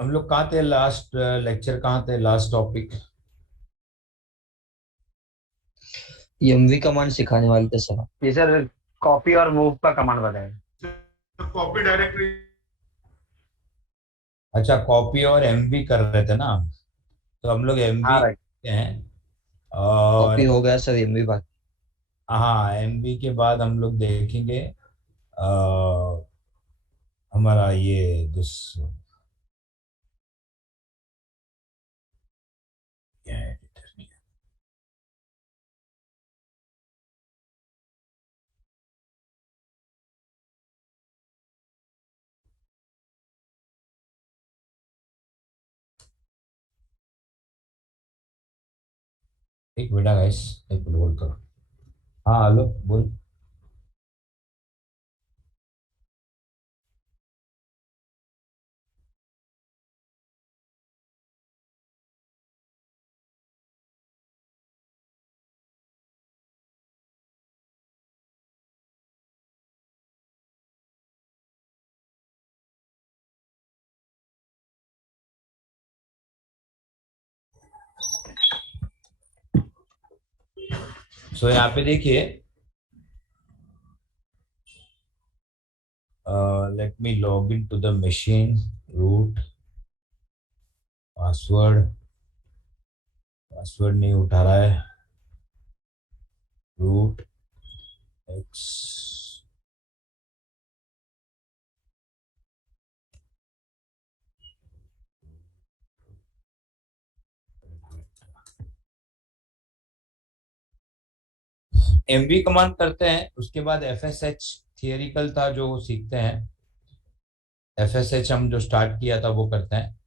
हम लोग कहाँ थे लास्ट लेक्चर, कहाँ थे लास्ट टॉपिक? एमवी कमांड सिखाने वाले थे सर। ये सर कॉपी और मूव का कमांड बताया। तो कॉपी डायरेक्टरी। अच्छा, कॉपी और एमवी कर रहे थे ना? तो हम लोग हाँ एमवी राइट। हैं। और कॉपी हो गया सर, एमवी बाकी। हाँ, एमवी के बाद हम लोग देखेंगे हमारा ये दिस एक बेटा गाइस, एक मिनट होल्ड करो। हाँ हेलो, बोल। सो यहाँ पे देखिए, let me log in to the machine. Root password, password नहीं उठा रहा है। Root x. एमवी कमांड करते हैं, उसके बाद एफएसएच थियरिकल था जो सीखते हैं। एफएसएच हम जो स्टार्ट किया था वो करते हैं।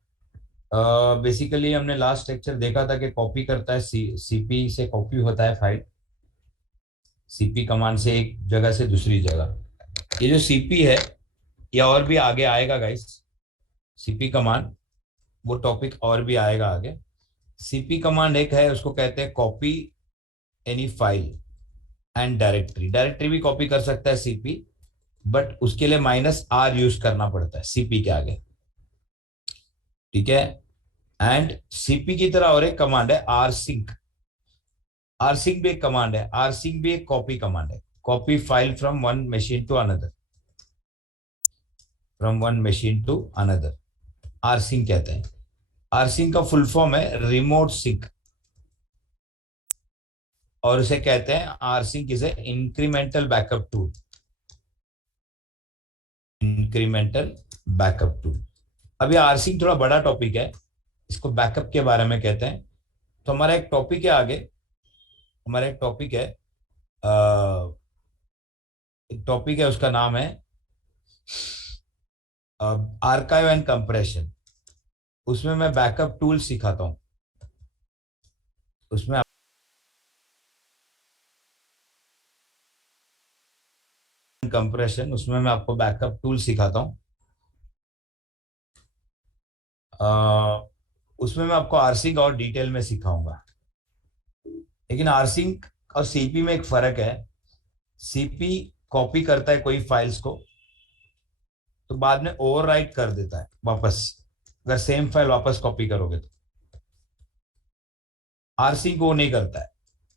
बेसिकली हमने लास्ट लेक्चर देखा था कि कॉपी करता है, सीपी से कॉपी होता है फाइल, सीपी कमांड से एक जगह से दूसरी जगह। ये जो सीपी है, ये और भी आगे आएगा गाइस। सीपी कमांड वो टॉपिक और भी आएगा आगे। सीपी कमांड एक है, उसको कहते हैं copy any file and directory. Directory भी कॉपी कर सकता है सीपी, बट उसके लिए -R यूज करना पड़ता है सीपी के आगे। ठीक है। एंड सीपी की तरह और एक कमांड है आर सिंक। आर सिंक भी एक कमांड है, आर सिंक भी एक कॉपी कमांड है। Copy file from one machine to another, from one machine to another, rsync कहते हैं। आर सिंक का फुल फॉर्म है रिमोट सिंक, और उसे कहते हैं rsync is a incremental backup tool. Incremental backup tool. अभी आरसिंग थोड़ा बड़ा टॉपिक है, इसको बैकअप के बारे में कहते हैं। तो हमारा एक टॉपिक है आगे, हमारा एक टॉपिक है, एक टॉपिक है, उसका नाम है आर्काइव एंड कंप्रेशन। उसमें मैं बैकअप टूल सिखाता हूँ। उसमें कंप्रेशन, उसमें मैं आपको बैकअप टूल सिखाता हूँ। उसमें मैं आपको आरसिंग और डिटेल में सिखाऊंगा। लेकिन आरसिंग और सीपी में एक फर्क है। सीपी कॉपी करता है कोई फाइल्स को, तो बाद में ओवरराइट कर देता है वापस, अगर सेम फाइल वापस कॉपी करोगे तो। आरसिंक वो नहीं करता है,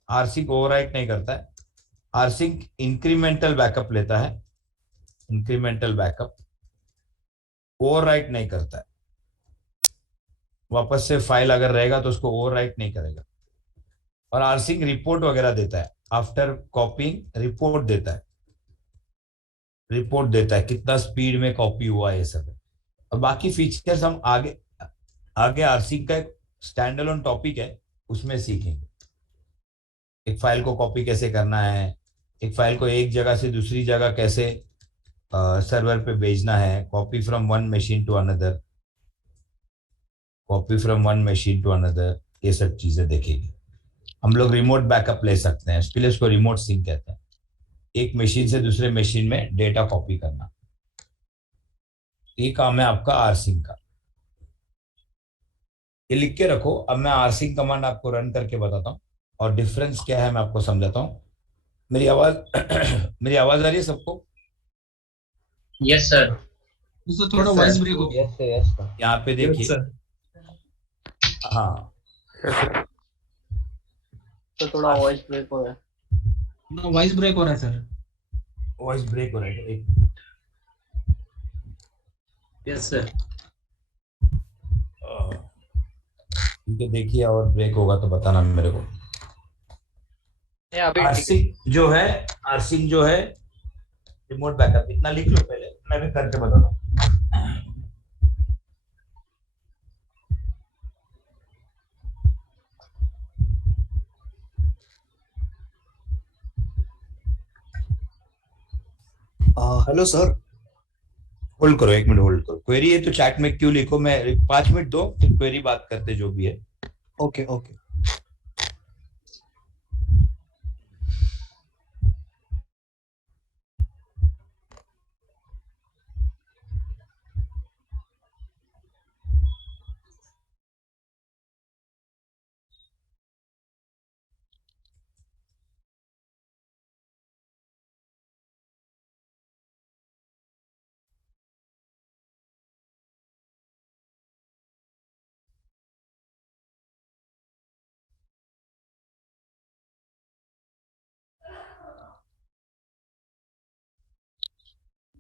आरसिंक ओवरराइट नहीं करता है। आरसिंक इंक्रीमेंटल बैकअप लेता है, इंक्रीमेंटल बैकअप, ओवरराइट नहीं करता है। वापस से फाइल अगर रहेगा तो उसको ओवरराइट नहीं करेगा। और आरसिंक रिपोर्ट वगैरह देता है, आफ्टर कॉपिंग रिपोर्ट देता है, रिपोर्ट देता है कितना स्पीड में कॉपी हुआ है, ये सब है। और बाकी फीचर्स हम आगे आगे आरसिंक का एक स्टैंड अलोन टॉपिक है, उसमें सीखेंगे। एक फाइल को कॉपी कैसे करना है, एक फाइल को एक जगह से दूसरी जगह कैसे सर्वर पे भेजना है, copy from one machine to another, copy from one machine to another, ये सब चीजें देखेंगे। हम लोग रिमोट बैकअप ले सकते हैं, इसके लिए उसको रिमोट सिंक कहते हैं। एक मशीन से दूसरे मशीन में डेटा कॉपी करना, ये काम है आपका आरसिंक का। ये लिख के रखो। अब मैं आरसिंक कमांड आपको रन करके बताता हूँ, और डिफरेंस क्या है मैं आपको समझाता हूँ। मेरी आवाज मेरी आवाज आ रही है सबको? Yes sir. उससे थोड़ा वॉइस ब्रेक हो गया। Yes sir, yes sir. यहाँ पे देखिए, सर हाँ तो थोड़ा वॉइस ब्रेक हो रहा है। ना वॉइस ब्रेक हो रहा है सर। वॉइस ब्रेक हो रहा है एक। Yes sir. ठीक है, देखिए और ब्रेक होगा तो बताना मेरे को। नहीं अभी ठीक है। आरसिंग जो है रिमोट बैकअप, इतना लिख लो पहले, मैं भी करके बताता हूँ। Hello sir. होल्ड करो, 1 मिनट होल्ड करो। क्वेरी है तो चैट में क्यों लिखो, मैं 5 मिनट दो, फिर क्वेरी बात करते जो भी है। Okay okay.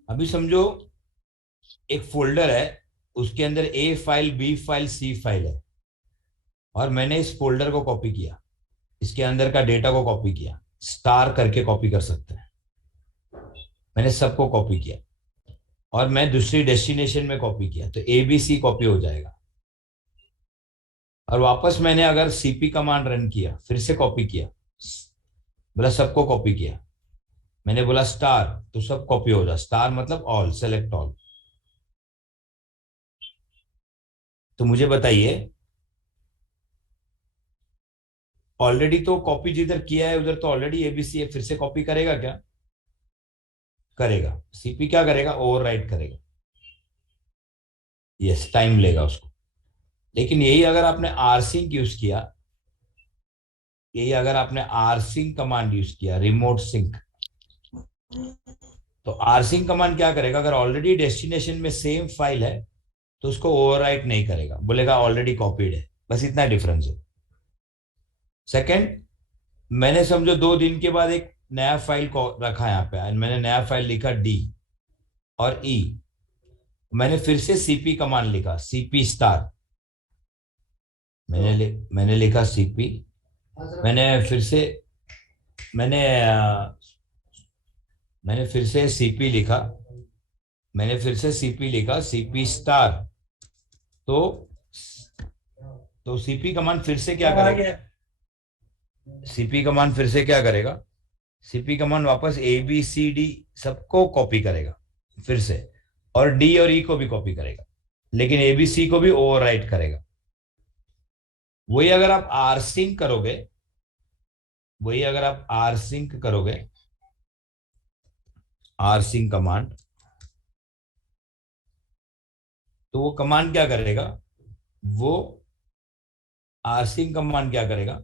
अभी समझो एक फोल्डर है, उसके अंदर ए फाइल, बी फाइल, सी फाइल है, और मैंने इस फोल्डर को कॉपी किया, इसके अंदर का डेटा को कॉपी किया, स्टार करके कॉपी कर सकते हैं। मैंने सबको कॉपी किया और मैं दूसरी डेस्टिनेशन में कॉपी किया, तो ए बी सी कॉपी हो जाएगा। और वापस मैंने अगर सीपी कमांड रन किया, फिर से कॉपी किया, बोला सबको कॉपी किया, मैंने बोला स्टार, तो सब कॉपी हो जाए। स्टार मतलब ऑल, सेलेक्ट ऑल। तो मुझे बताइए, ऑलरेडी तो कॉपी जिधर किया है उधर तो ऑलरेडी एबीसी है, फिर से कॉपी करेगा क्या? करेगा। सीपी क्या करेगा? ओवरराइट करेगा। यस, टाइम लेगा उसको। लेकिन यही अगर आपने आरसिंक यूज किया, यही अगर आपने आरसिंक कमांड यूज किया, रिमोट सिंक, तो आरसिंक कमांड क्या करेगा? अगर ऑलरेडी डेस्टिनेशन में सेम फाइल है तो उसको ओवरराइट नहीं करेगा, बोलेगा ऑलरेडी कॉपीड है। बस इतना डिफरेंस है। सेकंड, मैंने समझो 2 दिन के बाद एक नया फाइल को रखा यहाँ पे, मैंने नया फाइल लिखा डी और ई, मैंने फिर से सीपी कमांड लिखा, सीपी स्टार। मैंने लिखा सीपी, मैंने फिर से मैंने मैंने फिर से सीपी लिखा, मैंने फिर से सीपी लिखा, सीपी स्टार। तो सीपी कमांड फिर से क्या करेगा? सीपी कमांड फिर से क्या करेगा? सीपी कमांड वापस ए बी सी डी सबको कॉपी करेगा फिर से, और डी और ई को भी कॉपी करेगा, लेकिन एबीसी को भी ओवरराइट करेगा। वही अगर आप आरसिंक करोगे, वही अगर आप आरसिंक करोगे, आरसिंक कमांड, तो वो कमांड क्या करेगा? वो आरसिंक कमांड क्या करेगा?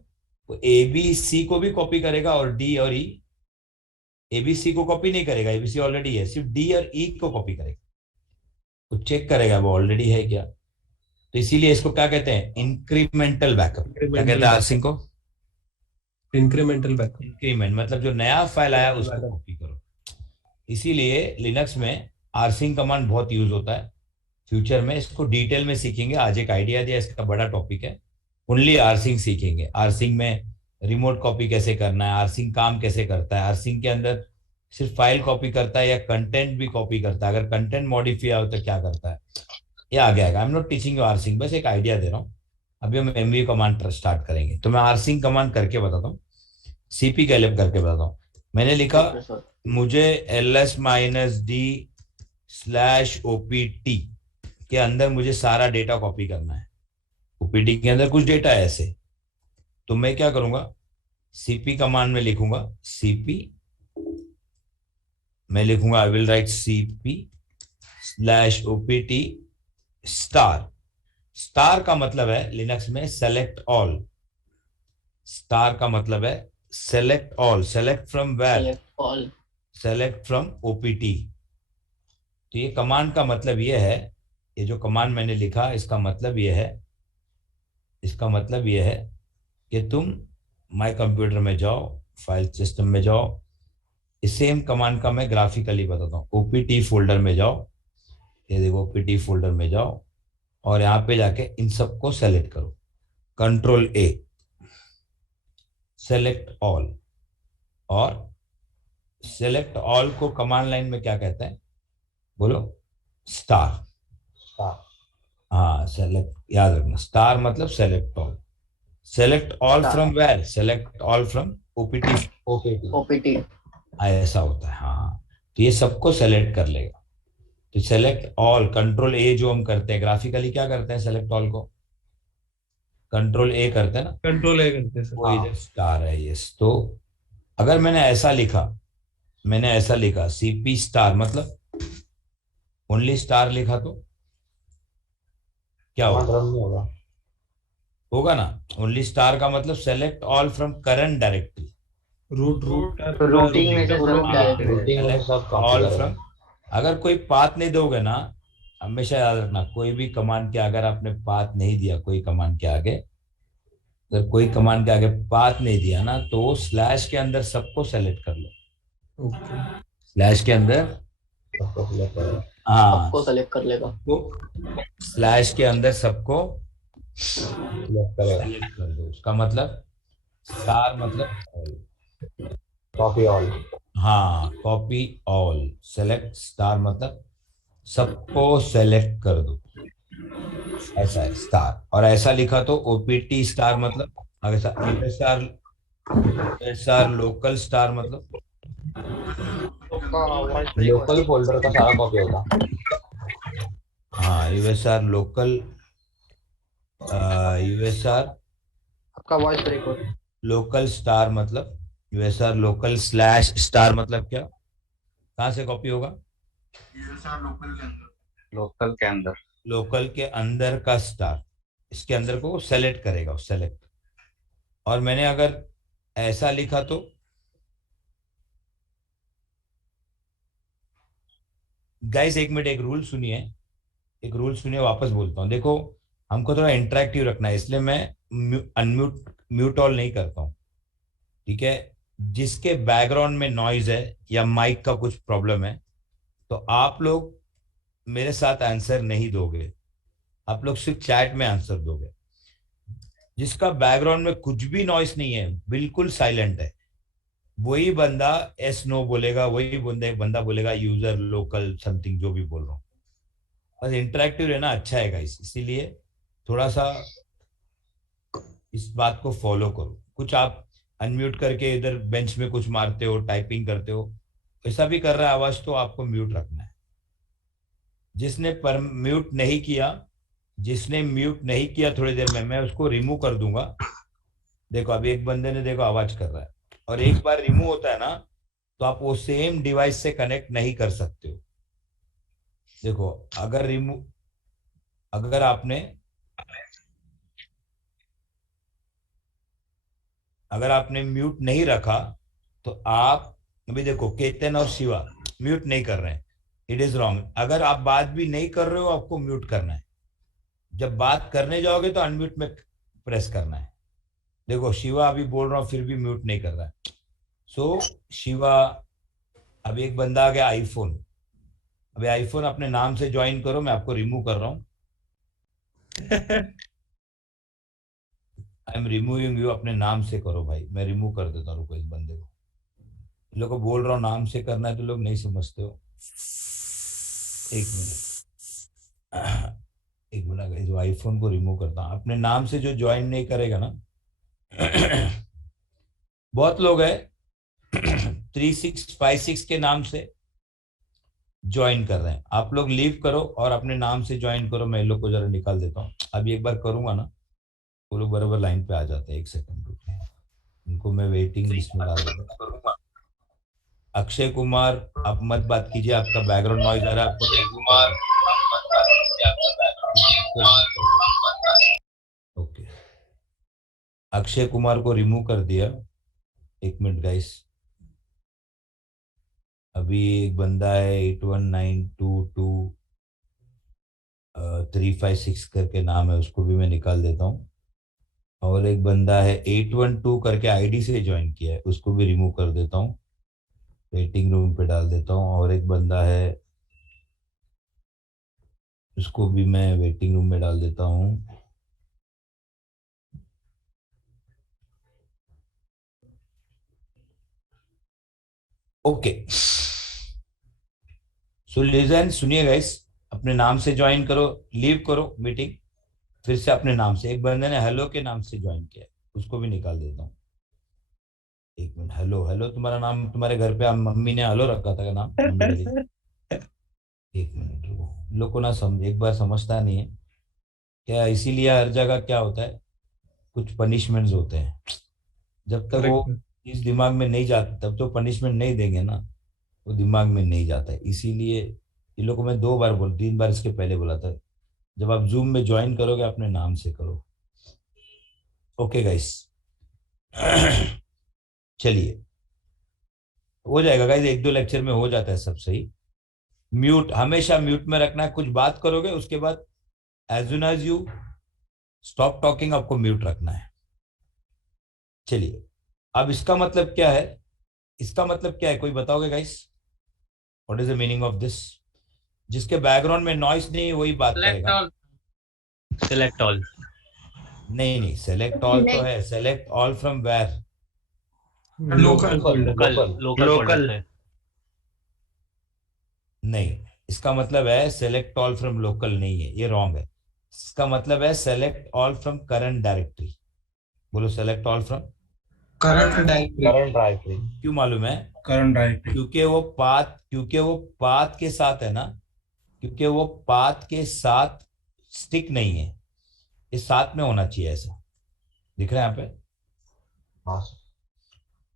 वो एबीसी को भी कॉपी करेगा और डी और ई। एबीसी को कॉपी नहीं करेगा, एबीसी ऑलरेडी है, सिर्फ डी और ई को कॉपी करेगा। वो चेक करेगा वो ऑलरेडी है क्या। तो इसीलिए इसको क्या कहते हैं? Incremental backup. क्या कहते हैं आरसिंक को? Incremental backup. इंक्रीमेंट मतलब जो नया फाइल आया उसको कॉपी करो। इसीलिए लिनक्स में आरसिंक कमांड बहुत यूज होता है। फ्यूचर में इसको डिटेल में सीखेंगे। आज एक आइडिया दिया, इसका बड़ा टॉपिक है, ओनली आरसिंक सीखेंगे। आरसिंक में रिमोट कॉपी कैसे करना है, आरसिंक काम कैसे करता है, आरसिंक के अंदर सिर्फ फाइल कॉपी करता है या कंटेंट भी कॉपी करता है, अगर कंटेंट मॉडिफाई हो तो क्या करता है, ये आ गया। I am not teaching you rsync, बस एक आइडिया दे रहा हूँ। अभी हम एमवी कमांड स्टार्ट करेंगे, तो मैं आरसिंक कमांड करके बताता हूँ, सीपी कैलिप करके बताता हूँ। मैंने लिखा मुझे ls-d/opt के अंदर मुझे सारा डेटा कॉपी करना है। ओपीटी के अंदर कुछ डेटा है ऐसे, तो मैं क्या करूंगा? सीपी कमांड में लिखूंगा सीपी, मैं लिखूंगा I will write cp/opt star. Star का मतलब है लिनक्स में सेलेक्ट ऑल। स्टार का मतलब है select all. Select from where? All. Select from OPT. तो ये कमांड का मतलब ये है, ये जो कमांड मैंने लिखा इसका मतलब ये है, इसका मतलब ये है कि तुम माय कंप्यूटर में जाओ, फाइल सिस्टम में जाओ, इस सेम कमांड का मैं ग्राफिकली बताता हूँ। ओपीटी फोल्डर में जाओ, ये देखो ओपीटी फोल्डर में जाओ और यहाँ पे जाके इन सबको सेलेक्ट करो, कंट्रोल ए, सेलेक्ट ऑल। और सेलेक्ट ऑल को कमांड लाइन में क्या कहते हैं, बोलो? स्टार। स्टार, हाँ, सेलेक्ट, याद रखना, स्टार मतलब select all. Select all from where? Select all from OPT. OPT, OPT ऐसा होता है, हाँ। तो ये सबको सेलेक्ट कर लेगा। तो सेलेक्ट ऑल, कंट्रोल ए जो हम करते हैं ग्राफिकली, क्या करते हैं सेलेक्ट ऑल को? कंट्रोल ए करते हैं ना, कंट्रोल ए करते हैं सर। वो इधर स्टार है, यस। तो अगर मैंने ऐसा लिखा, मैंने ऐसा लिखा सीपी स्टार मतलब ओनली स्टार लिखा, तो क्या होगा? रन नहीं होगा। होगा ना। ओनली स्टार का मतलब select all from current directory. Root root का रूटिंग में से सब सेलेक्ट ऑल फ्रॉम, अगर कोई पाथ नहीं दोगे ना, हमेशा याद रखना, कोई भी कमांड के अगर आपने पाथ नहीं दिया, कोई कमांड के आगे, अगर कोई कमांड के आगे पाथ नहीं दिया ना, तो स्लैश के अंदर सबको सेलेक्ट कर लो। ओके। स्लैश के अंदर, हाँ, सबको सेलेक्ट कर लेगा। स्लैश के अंदर सबको सेलेक्ट कर दो। उसका मतलब स्टार मतलब कॉपी ऑल। हाँ, कॉपी ऑल, सेलेक्ट स्टार मतलब सबको सेलेक्ट कर दो, ऐसा है स्टार। और ऐसा लिखा तो ओपीटी स्टार मतलब, ऐसा यूएसआर, यूएसआर लोकल स्टार मतलब लोकल फोल्डर का सारा कॉपी होगा। हाँ, यूएसआर लोकल, यूएसआर आपका वॉइस ब्रेक हो रहा है। लोकल स्टार मतलब, यूएसआर लोकल स्लैश स्टार मतलब क्या, कहाँ से कॉपी होगा? यूएसआर लोकल के अंदर। लोकल के अंदर। लोकल के अंदर का स्टार, इसके अंदर को सेलेक्ट करेगा, सेलेक्ट। और मैंने अगर ऐसा लिखा तो गाइस एक मिनट, एक रूल सुनिए, एक रूल सुनिए, वापस बोलता हूँ। देखो, हमको थोड़ा इंटरेक्टिव रखना है, इसलिए मैं अनम्यूट म्यूट ऑल नहीं करता हूँ, ठीक है? जिसके बैकग्राउंड में नॉइज है या माइक का कुछ प्रॉब्लम है, तो आप लोग मेरे साथ आंसर नहीं दोगे, आप लोग सिर्फ चैट में आंसर दोगे। जिसका बैकग्राउंड में कुछ भी नॉइस नहीं है, बिल्कुल साइलेंट है, वही बंदा एस नो बोलेगा, वही बंदा बोलेगा यूजर लोकल समथिंग, जो भी बोल रहा हूँ। बस इंटरेक्टिव रहना अच्छा है गाइस, इसीलिए थोड़ा सा इस बात को फॉलो करो। कुछ आप अनम्यूट करके इधर बेंच में कुछ मारते हो, टाइपिंग करते हो, ऐसा भी कर रहा है आवाज, तो आपको म्यूट रखना है। जिसने पर म्यूट नहीं किया, जिसने म्यूट नहीं किया, थोड़ी देर में मैं उसको रिमूव कर दूंगा। देखो अभी एक बंदे ने देखो आवाज कर रहा है, और एक बार रिमूव होता है ना, तो आप वो सेम डिवाइस से कनेक्ट नहीं कर सकते हो। देखो अगर रिमूव, अगर आपने, अगर आपने म्यूट नहीं रखा, तो आप अभी देखो केतन और शिवा म्यूट नहीं कर रहे हैं, इट इज रॉन्ग। अगर आप बात भी नहीं कर रहे हो, आपको म्यूट करना है। जब बात करने जाओगे तो अनम्यूट में प्रेस करना है। देखो शिवा अभी बोल रहा हूँ फिर भी म्यूट नहीं कर रहा है। सो शिवा, अभी एक बंदा आ गया आईफोन, अभी आईफोन अपने नाम से ज्वाइन करो, मैं आपको रिमूव कर रहा हूँ। आई एम रिमूविंग यू, अपने नाम से करो भाई, मैं रिमूव कर देता हूँ। रुको इस बंदे को, इन लोग को बोल रहा हूँ नाम से करना है, तो लोग नहीं समझते हो। एक मिनट, एक मिनट, जो आईफोन को रिमूव करता हूँ। अपने नाम से जो ज्वाइन नहीं करेगा ना, बहुत लोग है 3656 के नाम से ज्वाइन कर रहे हैं। आप लोग लीव करो और अपने नाम से ज्वाइन करो, मैं इन लोग को जरा निकाल देता हूँ। अभी एक बार करूंगा ना, वो लोग बराबर लाइन पे आ जाते हैं। एक सेकंड रुकिए, उनको मैं वेटिंग लिस्ट में डाल देता हूँ। अक्षय कुमार, आप मत बात कीजिए, आपका बैकग्राउंड नॉइज आ रहा है, आपको ओके। अक्षय कुमार को रिमूव कर दिया। एक मिनट गाइस, अभी एक बंदा है 81922356 करके नाम है, उसको भी मैं निकाल देता हूँ। और एक बंदा है 812 करके आईडी से ज्वाइन किया है, उसको भी रिमूव कर देता हूँ, वेटिंग रूम पे डाल देता हूँ। और एक बंदा है, उसको भी मैं वेटिंग रूम में डाल देता हूँ। ओके, सो लिसन, सुनिए गाइस, अपने नाम से ज्वाइन करो, लीव करो मीटिंग, फिर से अपने नाम से। एक बंदे ने हेलो के नाम से ज्वाइन किया है, उसको भी निकाल देता हूँ। एक मिनट, हेलो हेलो तुम्हारा नाम, तुम्हारे घर पे मम्मी ने हेलो रखा था क्या नाम, मम्मी डैडी? एक मिनट रुको, इन लोग को ना समझ, एक बार समझता नहीं है क्या, इसीलिए हर जगह क्या होता है, कुछ पनिशमेंट्स होते हैं, जब तक वो करेक्ट। इस दिमाग में नहीं जाते तब तो पनिशमेंट नहीं देंगे ना, वो दिमाग में नहीं जाता है। इसीलिए इन लोगों को मैं 2 बार 3 बार इसके पहले बोला था, जब आप जूम में ज्वाइन करोगे अपने नाम से करो। ओके गाइस, चलिए, हो जाएगा गाइस, 1-2 लेक्चर में हो जाता है सब सही। म्यूट हमेशा म्यूट में रखना है, कुछ बात करोगे उसके बाद as soon as you stop talking आपको म्यूट रखना है। चलिए, अब इसका मतलब क्या है, इसका मतलब क्या है, कोई बताओगे guys? What is the meaning of this? जिसके बैकग्राउंड में नॉइस नहीं है वही बात करेगा। Select all. नहीं नहीं, सेलेक्ट ऑल तो है, select all from where? Local folder. Local local folder से। नहीं, इसका मतलब है सेलेक्ट ऑल फ्रॉम लोकल नहीं है, ये रॉन्ग है। इसका मतलब है select all from current directory. बोलो, select all from current directory. क्यों मालूम है? Current directory. क्योंकि वो पाथ के साथ है ना, क्योंकि वो पाथ के साथ स्टिक नहीं है, ये साथ में होना चाहिए, ऐसा दिख रहा है यहाँ पे?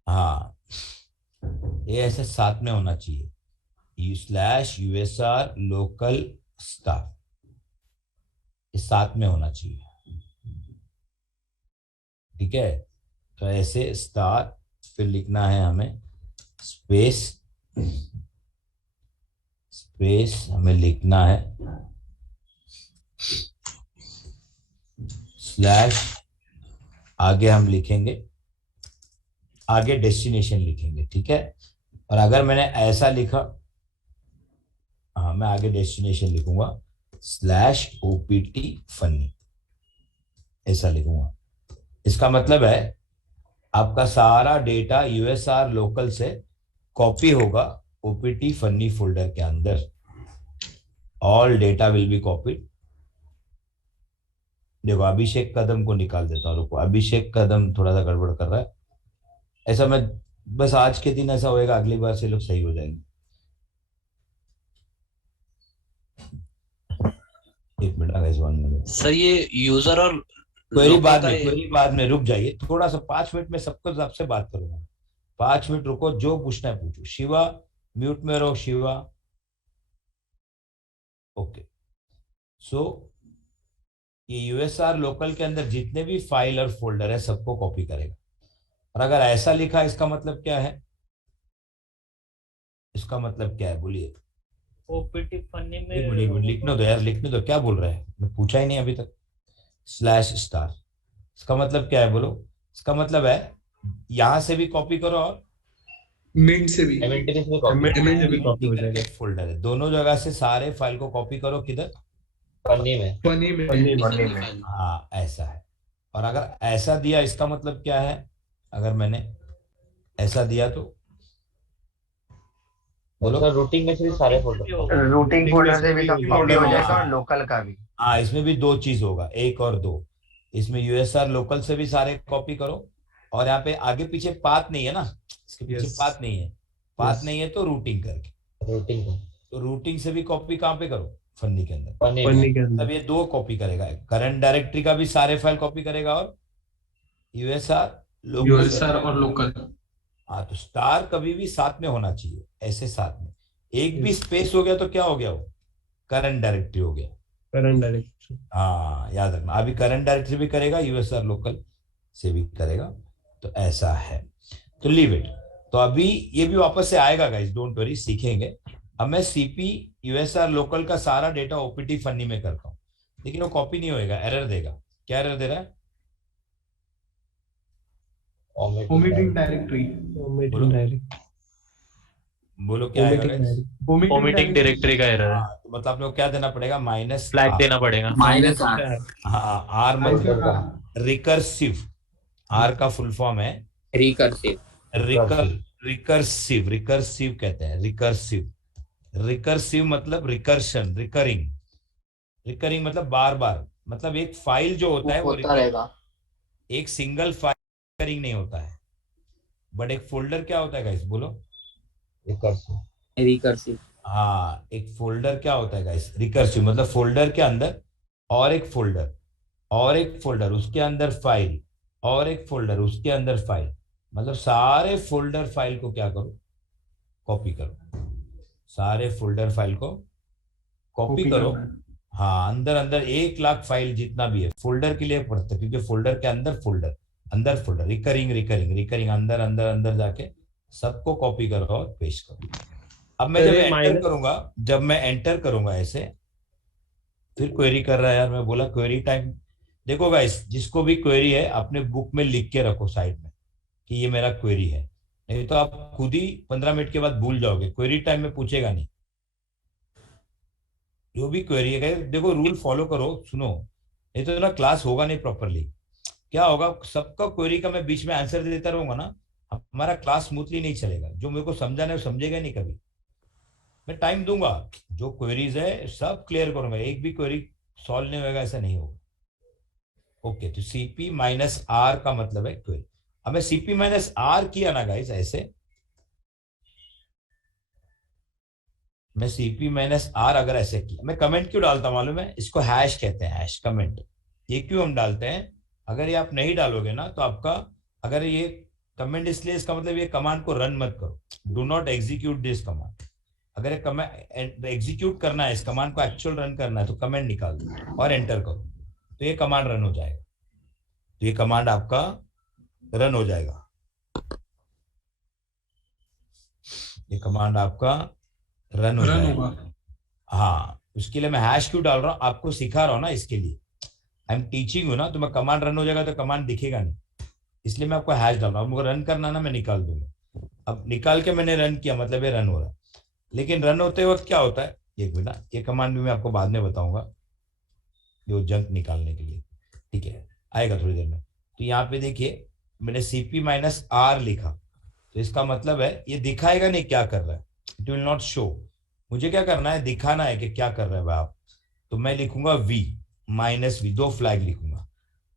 हाँ, ये ऐसे साथ में होना चाहिए, U/USR लोकल स्टाफ, ये साथ में होना चाहिए, ठीक है? तो ऐसे स्टार, फिर लिखना है हमें स्पेस, स्पेस हमें लिखना है स्लैश, आगे हम लिखेंगे, आगे डेस्टिनेशन लिखेंगे, ठीक है? और अगर मैंने ऐसा लिखा, हाँ मैं आगे डेस्टिनेशन लिखूंगा स्लैश OPT फनी, ऐसा लिखूंगा। इसका मतलब है आपका सारा डेटा USR लोकल से कॉपी होगा OPT फनी फोल्डर के अंदर, all data will be copied. देखो, अभिषेक कदम को निकाल देता हूँ, रुको, अभिषेक कदम थोड़ा सा गड़बड़ कर रहा है, ऐसा मैं बस आज के दिन ऐसा होएगा, अगली बार से लोग सही हो जाएंगे। एक मिनट, अगर 1 मिनट सर ये यूजर और क्वेरी बाद में रुक जाइए थोड़ा सा, 5 मिनट में सबको आपसे बात करूंगा, 5 मिनट रुको, जो पूछना है पूछो। शिवा म्यूट में रहो, शिवा। ओके, सो ये USR लोकल के अंदर जितने भी फाइल और फोल्डर है सबको कॉपी करेगा। और अगर ऐसा लिखा, इसका मतलब क्या है, इसका मतलब क्या है बोलिए? ओपीटी फनी में एक मिनट लिखने दो यार, लिखने दो, क्या बोल रहे हैं, मैं पूछा ही नहीं अभी तक। स्लैश स्टार, इसका मतलब क्या है बोलो? इसका मतलब है यहां से भी कॉपी करो और मिंट से भी कॉपी हो जाएगा। फोल्डर है, दोनों जगह से सारे फाइल को कॉपी करो, किधर? फनी में। हाँ, ऐसा है। और अगर ऐसा दिया, इसका मतलब क्या है, अगर मैंने ऐसा दिया तो बोलो। रूटिंग में से भी सारे फोल्डर, रूटिंग फोल्डर से भी कॉपी हो जाएगा और लोकल का भी। हाँ, इसमें भी 2 चीज होगा, 1 और 2। इसमें USR लोकल से भी सारे कॉपी करो, और यहाँ पे आगे पीछे पाथ नहीं है ना, इसके पीछे पाथ नहीं है, पाथ नहीं है तो रूटिंग करके, तो रूटिंग से भी कॉपी कहाँ पे करो? फनी के अंदर। फनी के अंदर तब ये 2 कॉपी करेगा, करंट डायरेक्टरी का भी सारे फाइल कॉपी करेगा और USR और लोकल। हाँ, तो स्टार कभी भी साथ में होना चाहिए, ऐसे साथ में। एक भी स्पेस हो गया तो क्या हो गया, वो करंट डायरेक्टरी हो गया। करंट डायरेक्टरी, हाँ याद रखना, अभी करंट डायरेक्टरी भी करेगा, USR लोकल से भी करेगा, तो ऐसा है। तो लीव इट, तो अभी ये भी वापस से आएगा गाइस, डोंट वरी, सीखेंगे। अब मैं सीपी यूएसआर लोकल का सारा डेटा ओपीटी फनी में करता हूँ, लेकिन वो कॉपी नहीं होएगा, एरर देगा। क्या एरर दे रहा है? omitting directory. बोलो बोलो, क्या आएगा गाइस? ओमिटिंग डायरेक्टरी का एरर है, हाँ, तो मतलब आपको क्या देना पड़ेगा? माइनस फ्लैग देना पड़ेगा। Minus R. हाँ, आर मतलब रिकर्सिव, आर का फुल फॉर्म है रिकर्सिव। रिकर्सिव, रिकर्सिव कहते हैं, रिकर्सिव। रिकर्सिव मतलब रिकर्शन, रिकरिंग, रिकरिंग मतलब बार बार, मतलब एक फाइल जो होता है वो होता रहेगा। एक सिंगल फाइल रिकरिंग नहीं होता है, बट एक फोल्डर क्या होता है गाइस, बोलो? रिकर्सिव। हाँ, एक फोल्डर क्या होता है गाइस? रिकर्सिव मतलब फोल्डर के अंदर और एक फोल्डर और एक फोल्डर, उसके अंदर फाइल और एक फोल्डर, उसके अंदर फाइल, मतलब सारे फोल्डर फाइल को क्या करो? कॉपी करो। सारे फोल्डर फाइल को कॉपी करो। हाँ, अंदर अंदर 1 लाख फाइल जितना भी है फोल्डर के लिए पड़ता है, क्योंकि फोल्डर के अंदर फोल्डर, अंदर फोल्डर, रिकरिंग रिकरिंग रिकरिंग, अंदर अंदर अंदर जाके सबको कॉपी करो और पेस्ट करो। अब मैं जब मैं एंटर करूंगा ऐसे, फिर क्वेरी कर रहा है यार, मैं बोला क्वेरी टाइम। देखो गाइस, जिसको भी क्वेरी है अपने बुक में लिख के रखो साइड में कि ये मेरा क्वेरी है, नहीं तो आप खुद ही 15 मिनट के बाद भूल जाओगे, क्वेरी टाइम में पूछेगा नहीं। जो भी क्वेरी है, देखो रूल फॉलो करो, सुनो, नहीं तो ना क्लास होगा नहीं प्रॉपरली। क्या होगा, सबका क्वेरी का मैं बीच में आंसर देता रहूंगा ना, हमारा क्लास स्मूथली नहीं चलेगा। जो मेरे को समझाना है वो समझेगा नहीं कभी। मैं टाइम दूंगा, जो क्वेरीज है सब क्लियर करूंगा, एक भी क्वेरी सॉल्व नहीं होगा ऐसा नहीं होगा। ओके, तो सीपी माइनस आर का मतलब है क्वेरी। अब मैं सीपी माइनस आर किया ना गाइस ऐसे, मैं सीपी माइनस आर अगर ऐसे किया, मैं कमेंट क्यों डालता मालूम है? इसको हैश कहते हैं, हैश कमेंट। ये क्यों हम डालते हैं? अगर ये आप नहीं डालोगे ना तो आपका, अगर ये कमेंट इसलिए, इसका मतलब ये कमांड को रन मत करो, do not execute this command. अगर ये कमांड एग्जीक्यूट करना है, इस कमांड को एक्चुअल रन करना है, तो कमेंट निकाल दो और एंटर करो, तो ये कमांड रन हो जाएगा। तो ये कमांड आपका रन हो जाएगा, ये कमांड आपका रन हो जाएगा। हाँ, उसके लिए मैं हैश क्यों डाल रहा हूँ, आपको सिखा रहा हूँ ना, इसके लिए आई एम टीचिंग यू ना। तो मैं कमांड रन हो जाएगा तो कमांड दिखेगा नहीं, इसलिए मैं आपको हैश डाल रहा हूँ। मुझे रन करना ना, मैं निकाल दूंगा। अब निकाल के मैंने रन किया, मतलब ये रन हो रहा है। लेकिन रन होते वक्त क्या होता है, एक मिनट, ये कमांड भी मैं आपको बाद में बताऊंगा, जो जंक निकालने के लिए, ठीक है, आएगा थोड़ी देर में। तो यहाँ पे देखिए, मैंने सीपी माइनस आर लिखा, तो इसका मतलब है ये दिखाएगा नहीं क्या कर रहा है, इट विल नॉट शो। मुझे क्या करना है, दिखाना है कि क्या कर रहे हैं आप। तो मैं लिखूंगा वी माइनस वी, 2 फ्लैग लिखूंगा।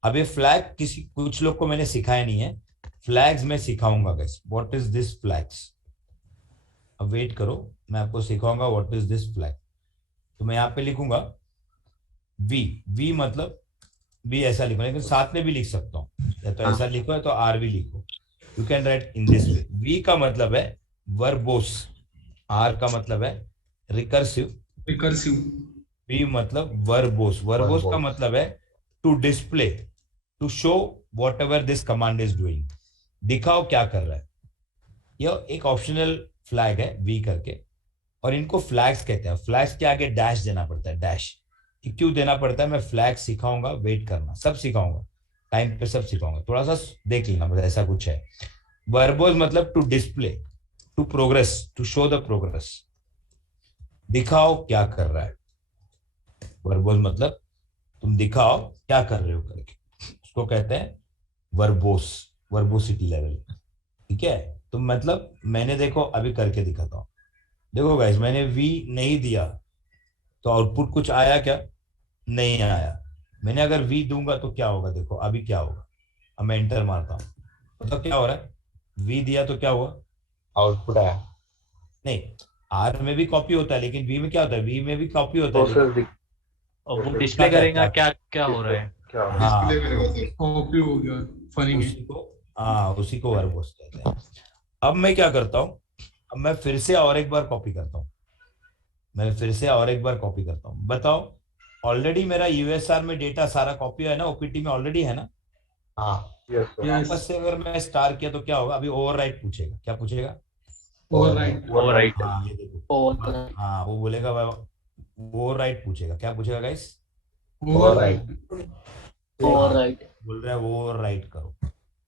अब ये फ्लैग कुछ लोग को मैंने सिखाया नहीं है, फ्लैग्स मैं सिखाऊंगा guys, what is this flags. अब वेट करो, मैं आपको सिखाऊंगा व्हाट इज दिस फ्लैग। तो मैं यहाँ पे लिखूंगा वी, वी मतलब वी ऐसा लिखो, लेकिन साथ में भी लिख सकता हूँ, या तो ऐसा लिखो या तो आर भी लिखो, you can write in this way. V का मतलब है वर्बोस, आर का मतलब है रिकर्सिव, वी मतलब वर्बोस, वर्बोस का मतलब है to display, to show whatever this command is doing, दिखाओ क्या कर रहा है। यह एक ऑप्शनल फ्लैग है वी करके, और इनको फ्लैग्स कहते हैं। फ्लैग्स के आगे डैश देना पड़ता है, डैश। क्यों देना पड़ता है, मैं फ्लैग सिखाऊंगा, वेट करना, सब सिखाऊंगा, टाइम पे सब सिखाऊंगा, थोड़ा सा देख लेना, मतलब ऐसा कुछ है। वर्बोस मतलब to display, to progress, to show the progress, दिखाओ क्या कर रहा है। वर्बोस मतलब तुम दिखाओ क्या कर रहे हो करके, उसको कहते हैं वर्बोस, वर्बोसिटी लेवल, ठीक है। तो मतलब मैंने, देखो अभी करके दिखाता हूं, देखो गाइस, मैंने वी नहीं दिया तो आउटपुट कुछ आया क्या? नहीं आया। मैंने अगर वी दूंगा तो क्या होगा, देखो अभी क्या होगा। अब मैं एंटर मारता हूं, मतलब क्या हो रहा है, वी दिया तो क्या हुआ, आउटपुट आया। नहीं, आर में भी कॉपी होता है, लेकिन वी में क्या होता है, वी में भी कॉपी होता है, और वो डिस्प्ले करेगा क्या क्या हो रहा है। हाँ, कॉपी हो गया फनी में। उसी को वर्बोस कहते हैं। अब मैं क्या करता हूँ, अब मैं फिर से और एक बार कॉपी करता हूँ, मैं फिर से और एक बार कॉपी करता हूँ। बताओ, ऑलरेडी मेरा यूएसआर में डेटा सारा कॉपी है ना, ओपीटी में ऑलरेडी है ना, हाँ वापस से अगर मैं स्टार किया तो क्या होगा, अभी ओवरराइट पूछेगा, क्या पूछेगा? Override. ओवरराइट। हाँ ये देखो, ओवर हाँ वो बोलेगा ओवरराइट पूछेगा, क्या पूछेगा गाइस? Override. राइट। बोल रहा है ओवरराइट करो।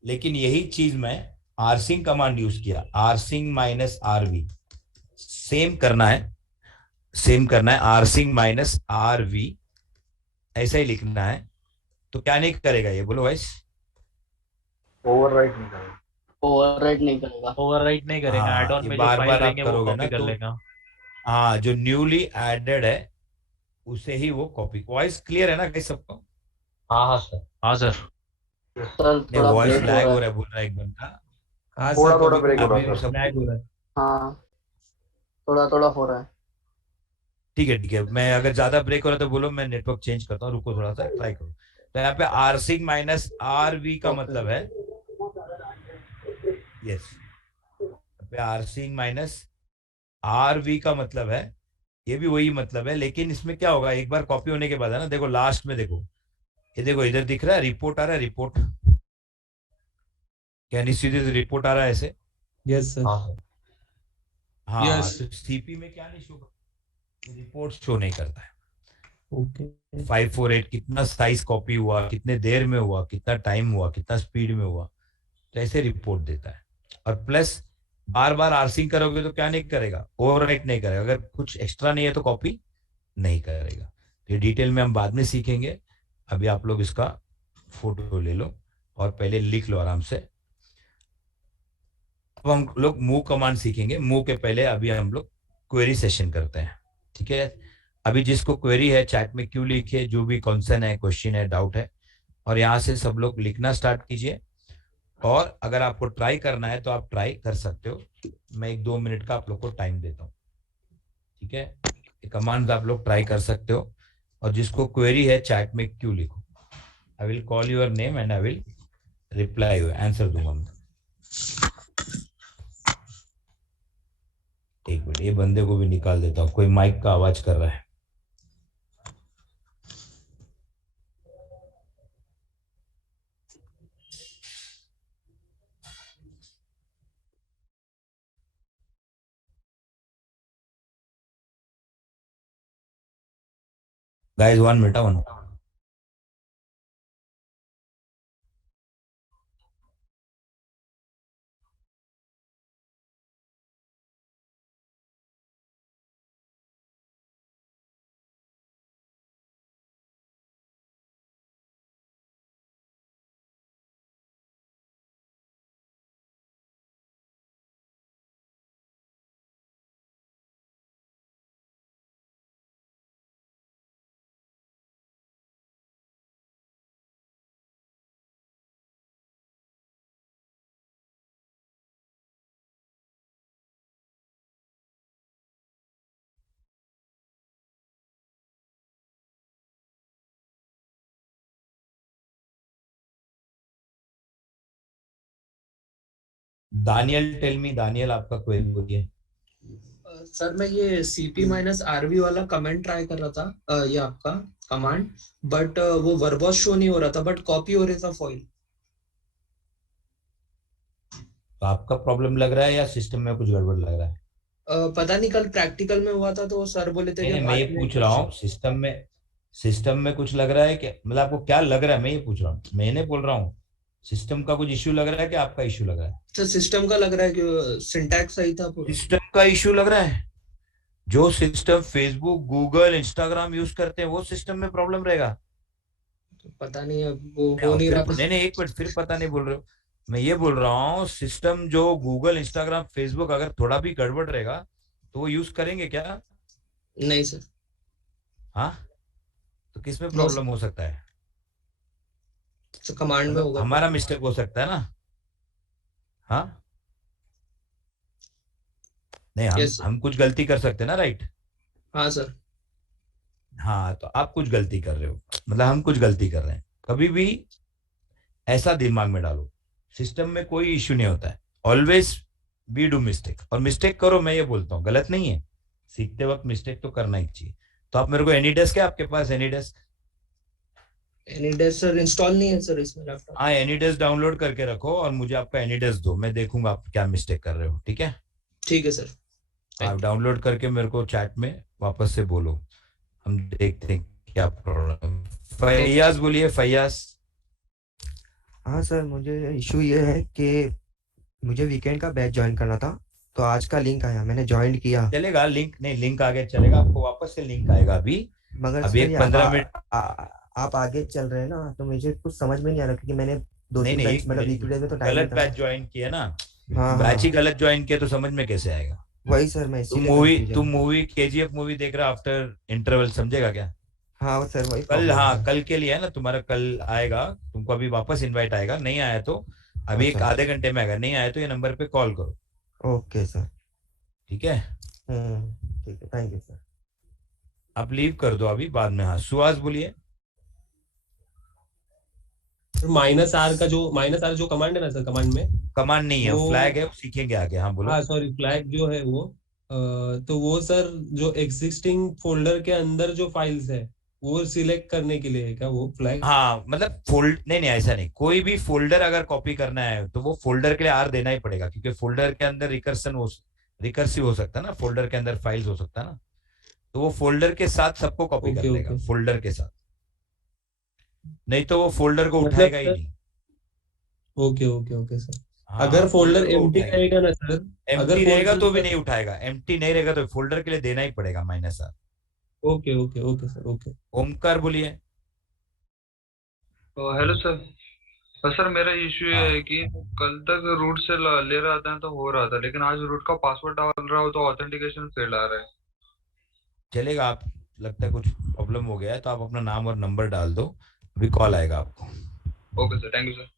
लेकिन यही चीज मैं आरसिंग कमांड यूज किया, आरसिंग माइनस आरवी, सेम करना है, सेम करना है, आरसिंग माइनस आरवी ऐसा ही लिखना है। तो क्या नहीं करेगा ये, बोलो गाइस? ओवरराइट नहीं करेगा। ओवरराइट नहीं करेगा। ओवरराइट नहीं करेगा, एड हाँ ऑन ये में जो बार फाइल बार आप रहेंगे वो करोगे ना कॉपी कर तो लेगा। हाँ, जो न्यूली एडेड है उसे ही वो कॉपी। वॉइस क्लियर है ना गाइस सबको? हाँ हाँ सर। हाँ सर। सर नहीं थोड़ा वॉइस ब्रेक हो लैग रहा हो है। रहा है बोल रहा है एक बंदा। हाँ थोड़ा सर, थोड़ा कभी ब्रेक हो कभी रहा है सर। lag हो रहा है। हाँ थोड़ा थोड़ा हो रहा है। ठीक है ठीक है, मैं अगर ज्यादा ब्रेक हो रहा है तो बोलो, मैं नेटवर्क चेंज करता हूँ, रुको थोड़ा सा ट्राई करो। तो यहाँ पे आरसिंग माइनस आर वी का मतलब है, यस, पे आरसिंग माइनस आर वी का मतलब है, ये भी वही मतलब है। लेकिन इसमें क्या होगा, एक बार कॉपी होने के बाद है ना, देखो लास्ट में देखो, ये देखो इधर दिख रहा है रिपोर्ट आ रहा है, report, can you see this, report आ रहा है ऐसे। Yes sir. हाँ सर। हाँ Yes. तो सीपी में क्या नहीं शो करता, रिपोर्ट शो नहीं करता है। Okay. 548 कितना साइज कॉपी हुआ, कितने देर में हुआ, कितना टाइम हुआ, कितना स्पीड में हुआ, तो ऐसे रिपोर्ट देता है। और प्लस बार बार आरसिंग करोगे तो क्या नहीं करेगा, ओवरराइट नहीं करेगा, अगर कुछ एक्स्ट्रा नहीं है तो कॉपी नहीं करेगा। ये डिटेल में हम बाद में सीखेंगे, अभी आप लोग इसका फोटो ले लो और पहले लिख लो आराम से। अब हम लोग मूव कमांड सीखेंगे, मूव के पहले अभी हम लोग क्वेरी सेशन करते हैं, ठीक है? अभी जिसको क्वेरी है चैट में क्यों लिखे, जो भी कॉन्सर्न है, क्वेश्चन है, डाउट है, और यहाँ से सब लोग लिखना स्टार्ट कीजिए। और अगर आपको ट्राई करना है तो आप ट्राई कर सकते हो, मैं 1-2 मिनट का आप लोग को टाइम देता हूँ, ठीक है? कमांड आप लोग ट्राई कर सकते हो, और जिसको क्वेरी है चैट में क्यों लिखो, I will call your name and I will reply you, answer दूंगा मैं। एक मिनट, ये बंदे को भी निकाल देता हूँ, कोई माइक का आवाज कर रहा है। Guys 1 minute, 1 minute. Daniel tell me, Daniel आपका क्वेरी बोलिए। सर मैं ये CP माइनस RV वाला कमेंट ट्राई कर रहा था, ये आपका कमांड, बट वो वर्बॉस शो नहीं हो रहा था, बट कॉपी हो रहा था फॉइल। तो आपका प्रॉब्लम लग रहा है या सिस्टम में कुछ गड़बड़ लग रहा है? पता नहीं, कल प्रैक्टिकल में हुआ था तो सर बोले थे नहीं कि नहीं, मैं ये बाद में पूछ रहा हूँ सिस्टम में कुछ लग रहा है कि, मतलब आपको क्या लग रहा है, मैं ये पूछ रहा हूँ, मैं नहीं बोल रहा हूँ सिस्टम का कुछ इश्यू लग रहा है कि आपका इश्यू लग रहा है? तो सिस्टम का लग रहा है कि सिंटैक्स सही था पूरा। सिस्टम का इश्यू लग रहा है। जो system Facebook, Google, Instagram use करते हैं वो सिस्टम में प्रॉब्लम रहेगा। पता नहीं, अब वो हो नहीं फिर रहा था। नहीं नहीं, एक मिनट, फिर पता नहीं बोल रहे हो। मैं ये बोल रहा हूँ सिस्टम जो गूगल, इंस्टाग्राम, फेसबुक अगर थोड़ा भी गड़बड़ रहेगा तो वो यूज करेंगे क्या? नहीं सर। हाँ, तो किस में नो प्रॉब्लम हो सकता है? सर, कमांड में मतलब होगा। हमारा मिस्टेक हो सकता है ना? हाँ, नहीं हम यस सर। हम कुछ गलती कर सकते हैं ना, राइट? हाँ सर। हाँ, तो आप कुछ गलती कर रहे हो, मतलब हम कुछ गलती कर रहे हैं। कभी भी ऐसा दिमाग में डालो, सिस्टम में कोई इश्यू नहीं होता है, ऑलवेज वी डू मिस्टेक, और मिस्टेक करो, मैं ये बोलता हूँ गलत नहीं है, सीखते वक्त मिस्टेक तो करना ही चाहिए। तो आप मेरे को एनी डेस्क है आपके पास, AnyDesk? AnyDesk sir install नहीं है सर इसमें लैपटॉप। हाँ, एनीडेस्क डाउनलोड करके रखो और मुझे आपका एनीडेस्क दो, मैं देखूंगा आप क्या मिस्टेक कर रहे हो, ठीक है? ठीक है सर। आप डाउनलोड करके मेरे को चैट में वापस से बोलो, हम देखते हैं क्या प्रॉब्लम। फैयाज बोलिए, फैयाज। हाँ सर, मुझे इशू ये है कि मुझे वीकेंड का बैच ज्वाइन करना था, तो आज का लिंक आया, मैंने ज्वाइन किया। चलेगा, लिंक नहीं, लिंक आगे चलेगा, आपको वापस से लिंक आएगा अभी। मगर अभी सर एक ये 15 मिनट। आप आगे चल रहे हैं ना, तो मुझे कुछ समझ में नहीं आ रहा, क्योंकि मैंने दो नहीं तीन नहीं, बैच मतलब वीकली डेज में तो टाइम गलत नहीं था। बैच ज्वाइन किया ना, हाँ बैच ही हाँ, गलत ज्वाइन किया तो समझ में कैसे आएगा? वही सर, मैं तुम इसीलिए मूवी कंफ्यूजन तुम हूँ। मूवी केजीएफ मूवी देख रहा आफ्टर इंटरवल, समझेगा क्या? हाँ वो सर, वही कल, प्रॉब्लम हाँ है। कल के लिए है ना तुम्हारा, कल आएगा तुमको, अभी वापस इनवाइट आएगा, नहीं आया तो अभी एक अच्छा, आधे घंटे में आएगा, नहीं आया तो ये नंबर पे कॉल करो, ओके सर। ठीक है? ठीक है, थैंक यू सर। आप लीव कर दो अभी, बाद में। हाँ, सुहास बोलिए। माइनस आर जो कमांड है ना सर, कमांड में कमांड नहीं है, वो, फ्लैग है, वो सीखेंगे आगे। हाँ बोलो। हाँ सॉरी, फ्लैग जो है वो तो वो सर जो एग्जिस्टिंग फोल्डर के अंदर जो फाइल्स है वो सिलेक्ट करने के लिए है क्या वो फ्लैग? हाँ मतलब फोल्ड नहीं नहीं, ऐसा नहीं, कोई भी फोल्डर अगर कॉपी करना है तो वो फोल्डर के लिए आर देना ही पड़ेगा, क्योंकि फोल्डर के अंदर रिकर्सिव हो सकता है ना, फोल्डर के अंदर फाइल्स हो सकता है ना, तो वो फोल्डर के साथ सबको कॉपी कर ओके लेगा, ओके, फोल्डर के साथ, नहीं तो वो फोल्डर को मतलब उठाएगा ही सर, नहीं। ओके ओके ओके सर, हाँ, अगर फोल्डर फोल्डर को एम्प्टी उठाएगा, रहेगा ना सर, अगर एम्प्टी रहेगा फोल्डर तो भी सर, नहीं उठाएगा, एम्प्टी नहीं रहेगा तो फोल्डर के लिए देना ही पड़ेगा minus R. Okay okay okay sir, okay. Omkar बोलिए। Hello sir. सर मेरा इश्यू ये है हाँ कि कल तक रूट से ले रहा था तो हो रहा था, लेकिन आज रूट का पासवर्ड डाल रहा हो तो ऑथेंटिकेशन फेल आ रहा है। चलेगा, आप लगता है कुछ प्रॉब्लम हो गया है तो आप अपना नाम और नंबर डाल दो, अभी कॉल आएगा आपको। Okay sir, thank you sir.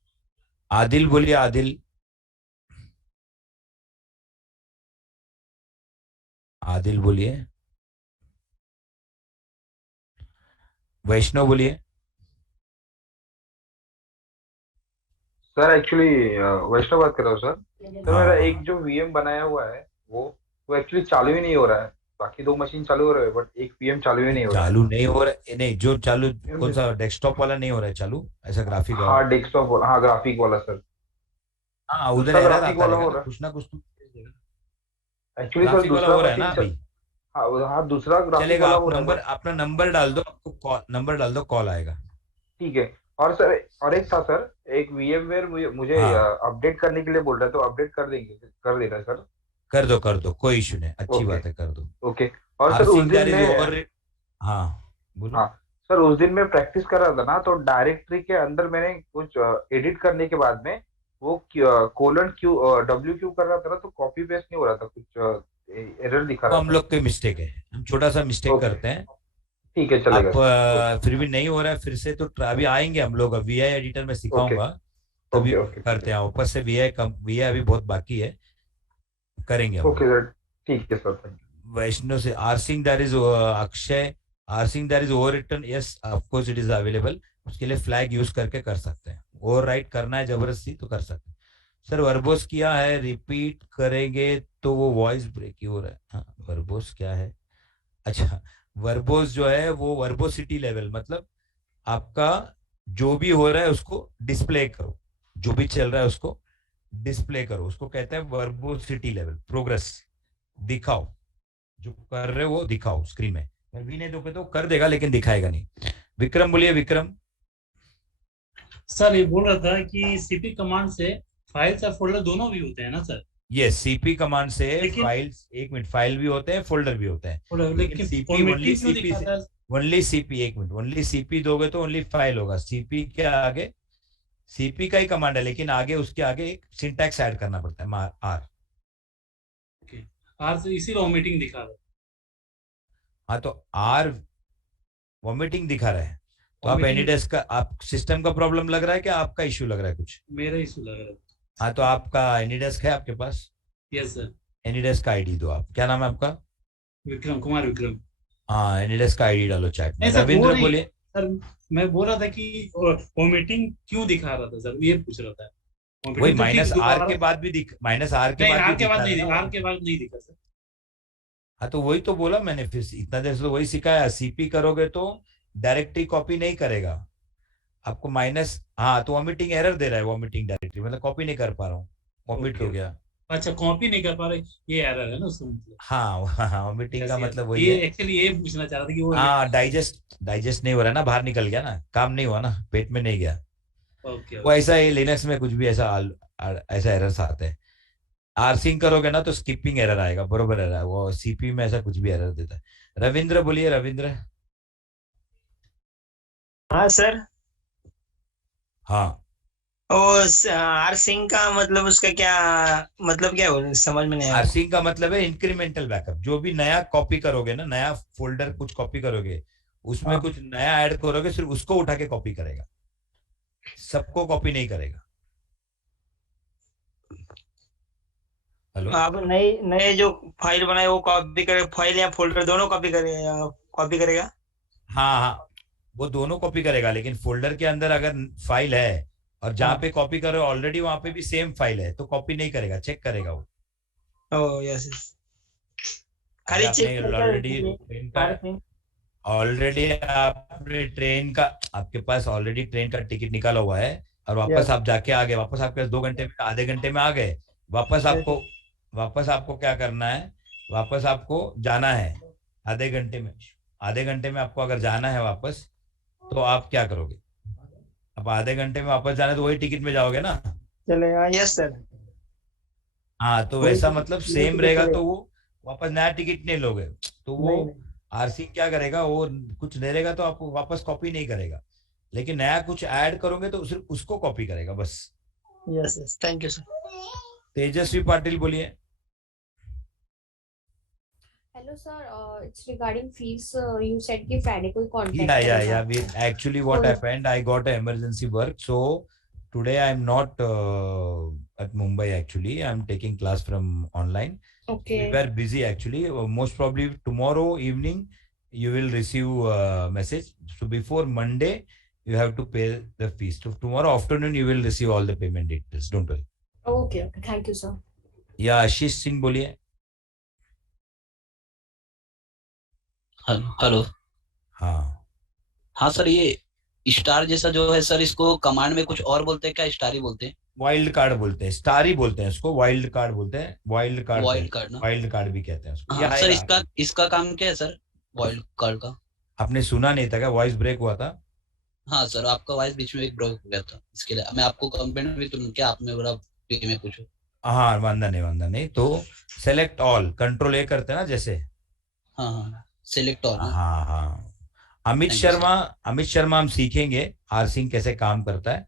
Adil बोलिए, आदिल। आदिल बोलिए। वैष्णव बोलिए। सर एक्चुअली वैष्णव बात कर रहा हूँ सर। सर हाँ मेरा हाँ एक जो वीएम बनाया हुआ है वो एक्चुअली चालू ही नहीं हो रहा है। बाकी दो मशीन चालू हो रहे हैं, बट एक पीएम चालू ही नहीं, नहीं हो रहा चालू नहीं हो रहा है, नहीं जो चालू, कौन है। सा डेस्कटॉप वाला नहीं हो रहा है चालू, ऐसा ग्राफिक वाला? हाँ डेस्कटॉप वाला, हाँ ग्राफिक वाला सर। हाँ, उधर दूसरा एरर ग्राफिक आता वाला रहेगा हो ना, रहा कुछ ना कुछ तो। है एक्चुअली सर। ग्राफिक वाला दूसरा हो रहा है ना मशीन अभी? हाँ हाँ, दूसरा ग्राफिक चलेगा, वाला आप हो रहा है नंबर, बट अपना नंबर डाल दो, आपको नंबर डाल दो, कॉल आएगा। ठीक है। और सर, और एक था सर, एक वीएमवेयर मुझे हाँ, अपडेट करने के लिए बोल रहा है, तो अपडेट कर देंगे, कर देना सर। कर दो, कोई इशू नहीं, अच्छी ओके बात है, कर दो। ओके। और सर उस आरसिंग दिन दैट इज मैं, ओवर। हाँ बोलो। हाँ सर उस दिन मैं प्रैक्टिस कर रहा था ना, तो डायरेक्टरी के अंदर मैंने कुछ एडिट करने के बाद में वो कोलन क्यू डब्ल्यू क्यू कर रहा था ना, तो कॉपी पेस्ट नहीं हो रहा था, कुछ एरर दिखा वो रहा हम था। लोग के मिस्टेक है, हम छोटा सा मिस्टेक ओके करते हैं। ठीक है, चलेगा आप सर। ओके फिर भी नहीं हो रहा है फिर से तो अभी आएंगे हम लोग, वीआई एडिटर में ओके सिखाऊंगा, तभी ओके ओके करते हैं ऊपर से। वीआई अभी बहुत बाकी है, करेंगे हम ओके लोग। सर, ठीक है सर, थैंक वैष्णव से rsync that is Akshay, rsync that is over return, yes of course it is available, उसके लिए फ्लैग यूज करके कर सकते हैं, ओवर राइट करना है जबरदस्ती तो कर सकते हैं। सर वर्बोस किया है, रिपीट करेंगे तो वो वॉइस ब्रेक ही हो रहा है। हाँ, वर्बोस क्या है? अच्छा, वर्बोस जो है वो वर्बोसिटी लेवल, मतलब आपका जो भी हो रहा है उसको डिस्प्ले करो, जो भी चल रहा है उसको डिस्प्ले करो, उसको कहते हैं वर्बोसिटी लेवल, प्रोग्रेस दिखाओ, जो कर रहे हो वो दिखाओ स्क्रीन में। भी नहीं दोगे तो कर देगा लेकिन दिखाएगा नहीं। विक्रम बोलिए, विक्रम। सर ये बोल रहा था कि सीपी कमांड से फाइल्स और फोल्डर दोनों भी होते हैं ना सर? ये सीपी कमांड से लेकिन फाइल्स, एक मिनट, फाइल भी होते हैं, फोल्डर भी होते हैं, लेकिन सीपी ओनली फॉर्मेटिंग क्यों सीपी दिखाता है? ओनली सीपी, एक मिनट, ओनली सीपी दोगे तो ओनली फाइल होगा, सीपी के आगे सीपी का ही कमांड है, लेकिन आगे उसके आगे एक सिंटैक्स ऐड करना पड़ता है, आर। आर से इसी वॉमिटिंग दिखा रहा है। हाँ तो आर वॉमिटिंग दिखा रहा है, तो आप वॉमिटिंग एनीडेस्क का, आप सिस्टम का प्रॉब्लम लग रहा है क्या, आपका इश्यू लग रहा है कुछ? मेरा इशू लग रहा है। हाँ तो आपका एनीडेस्क है आपके पास? Yes sir. एनीडेस्क का आईडी दो आप, क्या नाम है आपका? विक्रम कुमार, विक्रम। हाँ, एनीडेस्क का आईडी डालो चैट में। नहीं सर, वो रविंद्र नहीं बोलिए। सर, मैं बोल रहा था कि वॉमिटिंग क्यों दिखा रहा था सर, ये पूछ रहा था। वही वॉमिटिंग तो ठीक माइनस दिखा आर रहा के था। बाद भी माइनस आर के नहीं, बाद आर भी के बाद दिखा नहीं रहा है दिखा, ना। आर के बाद नहीं दिखा सर। हाँ तो वही तो बोला मैंने, फिर इतना देर से तो वही सिखाया, सीपी करोगे तो डायरेक्टली कॉपी नहीं करेगा, आपको माइनस, हाँ तो वॉमिटिंग एरर दे रहा है, वॉमिटिंग डायरेक्टली मतलब कॉपी नहीं कर पा रहा हूँ, वॉमिट हो गया। अच्छा कॉपी नहीं कर पा रहे, ये एरर है ना उसका मतलब। हाँ वॉमिटिंग का Yes, yes. मतलब वही ये है। एक्चुअली ये पूछना चाह रहा था कि वो हाँ डाइजेस्ट नहीं हो रहा ना, बाहर निकल गया ना, काम नहीं हुआ ना, पेट में नहीं गया। ओके वो ऐसा ही लिनक्स में कुछ भी ऐसा ऐसा एरर्स आते हैं। आरसिंग करोगे ना तो स्किपिंग एरर आएगा, बरोबर एरर, वो सीपी में ऐसा कुछ भी एरर देता है। रविंद्र बोलिए, रविंद्र। हाँ सर। हाँ और आर सिंह का मतलब उसका क्या मतलब क्या है समझ में नहीं आया। आरसिंग का मतलब है इंक्रीमेंटल बैकअप। जो भी नया कॉपी करोगे ना, नया फोल्डर कुछ कॉपी करोगे, उसमें कुछ नया ऐड करोगे, सिर्फ उसको उठा के कॉपी करेगा, सबको कॉपी नहीं करेगा। हेलो, आप नए नए जो फाइल बनाए वो कॉपी करे, फाइल या फोल्डर दोनों कॉपी करेगा। हाँ हाँ वो दोनों कॉपी करेगा, लेकिन फोल्डर के अंदर अगर फाइल है और जहाँ पे कॉपी करो ऑलरेडी वहां पे भी सेम फाइल है तो कॉपी नहीं करेगा, चेक करेगा वो। Oh yes yes. अरे खाली चेक आपने करके आपने ट्रेन का, आपके पास ऑलरेडी ट्रेन का टिकट निकाला हुआ है और वापस आप जाके आ गए, वापस आपके पास 2 घंटे में, आधे घंटे में आ गए, वापस आपको क्या करना है, वापस आपको जाना है आधे घंटे में। आधे घंटे में आपको अगर जाना है वापस, तो आप क्या करोगे? अब आधे घंटे में वापस जाना है तो वही टिकट में जाओगे ना। चलेगा। Yes sir. हाँ तो वैसा मतलब सेम रहेगा, तो वो वापस नया टिकट नहीं लोगे, तो वो आरसी क्या करेगा, वो कुछ दे देगा तो आपको वापस कॉपी नहीं करेगा, लेकिन नया कुछ ऐड करोगे तो सिर्फ उसको कॉपी करेगा बस। Yes yes thank you sir. Tejaswi Patil बोलिए। Hello sir, it's regarding fees. You said कि Friday को contact Yeah. करेगा। Actually, what तो- happened? I got an emergency work, so today I'm not at Mumbai. Actually, I'm taking class from online. Okay. We were busy actually. Most probably tomorrow evening you will receive a message. So before Monday you have to pay the fees. So tomorrow afternoon you will receive all the payment details. Don't worry. Okay. Thank you sir. Yeah, Ashish Singh बोलिए। Hello. हाँ हाँ sir, ये star जैसा जो है sir, इसको command में कुछ और बोलते हैं क्या, स्टार ही बोलते हैं? वाइल्ड कार्ड बोलते हैं, स्टार ही बोलते हैं इसको, वाइल्ड कार्ड बोलते हैं, वाइल्ड कार्ड ना? वाइल्ड कार्ड भी कहते हैं उसको। हाँ सर, इसका काम क्या है सर, वाइल्ड कार्ड का? आपने सुना नहीं था क्या? वॉइस ब्रेक हुआ था। हाँ सर, आपका वॉइस बीच में एक ब्रेक हो गया था, इसके लिए मैं आपको कंप्लेंट भी तुम क्या आपने बोला फ्री में पूछो। हाँ वांदा नहीं। तो सेलेक्ट ऑल, कंट्रोल ए करते हैं ना जैसे। हाँ सेलेक्ट ऑल। हाँ अमित शर्मा हम सीखेंगे आरसिंग कैसे काम करता है,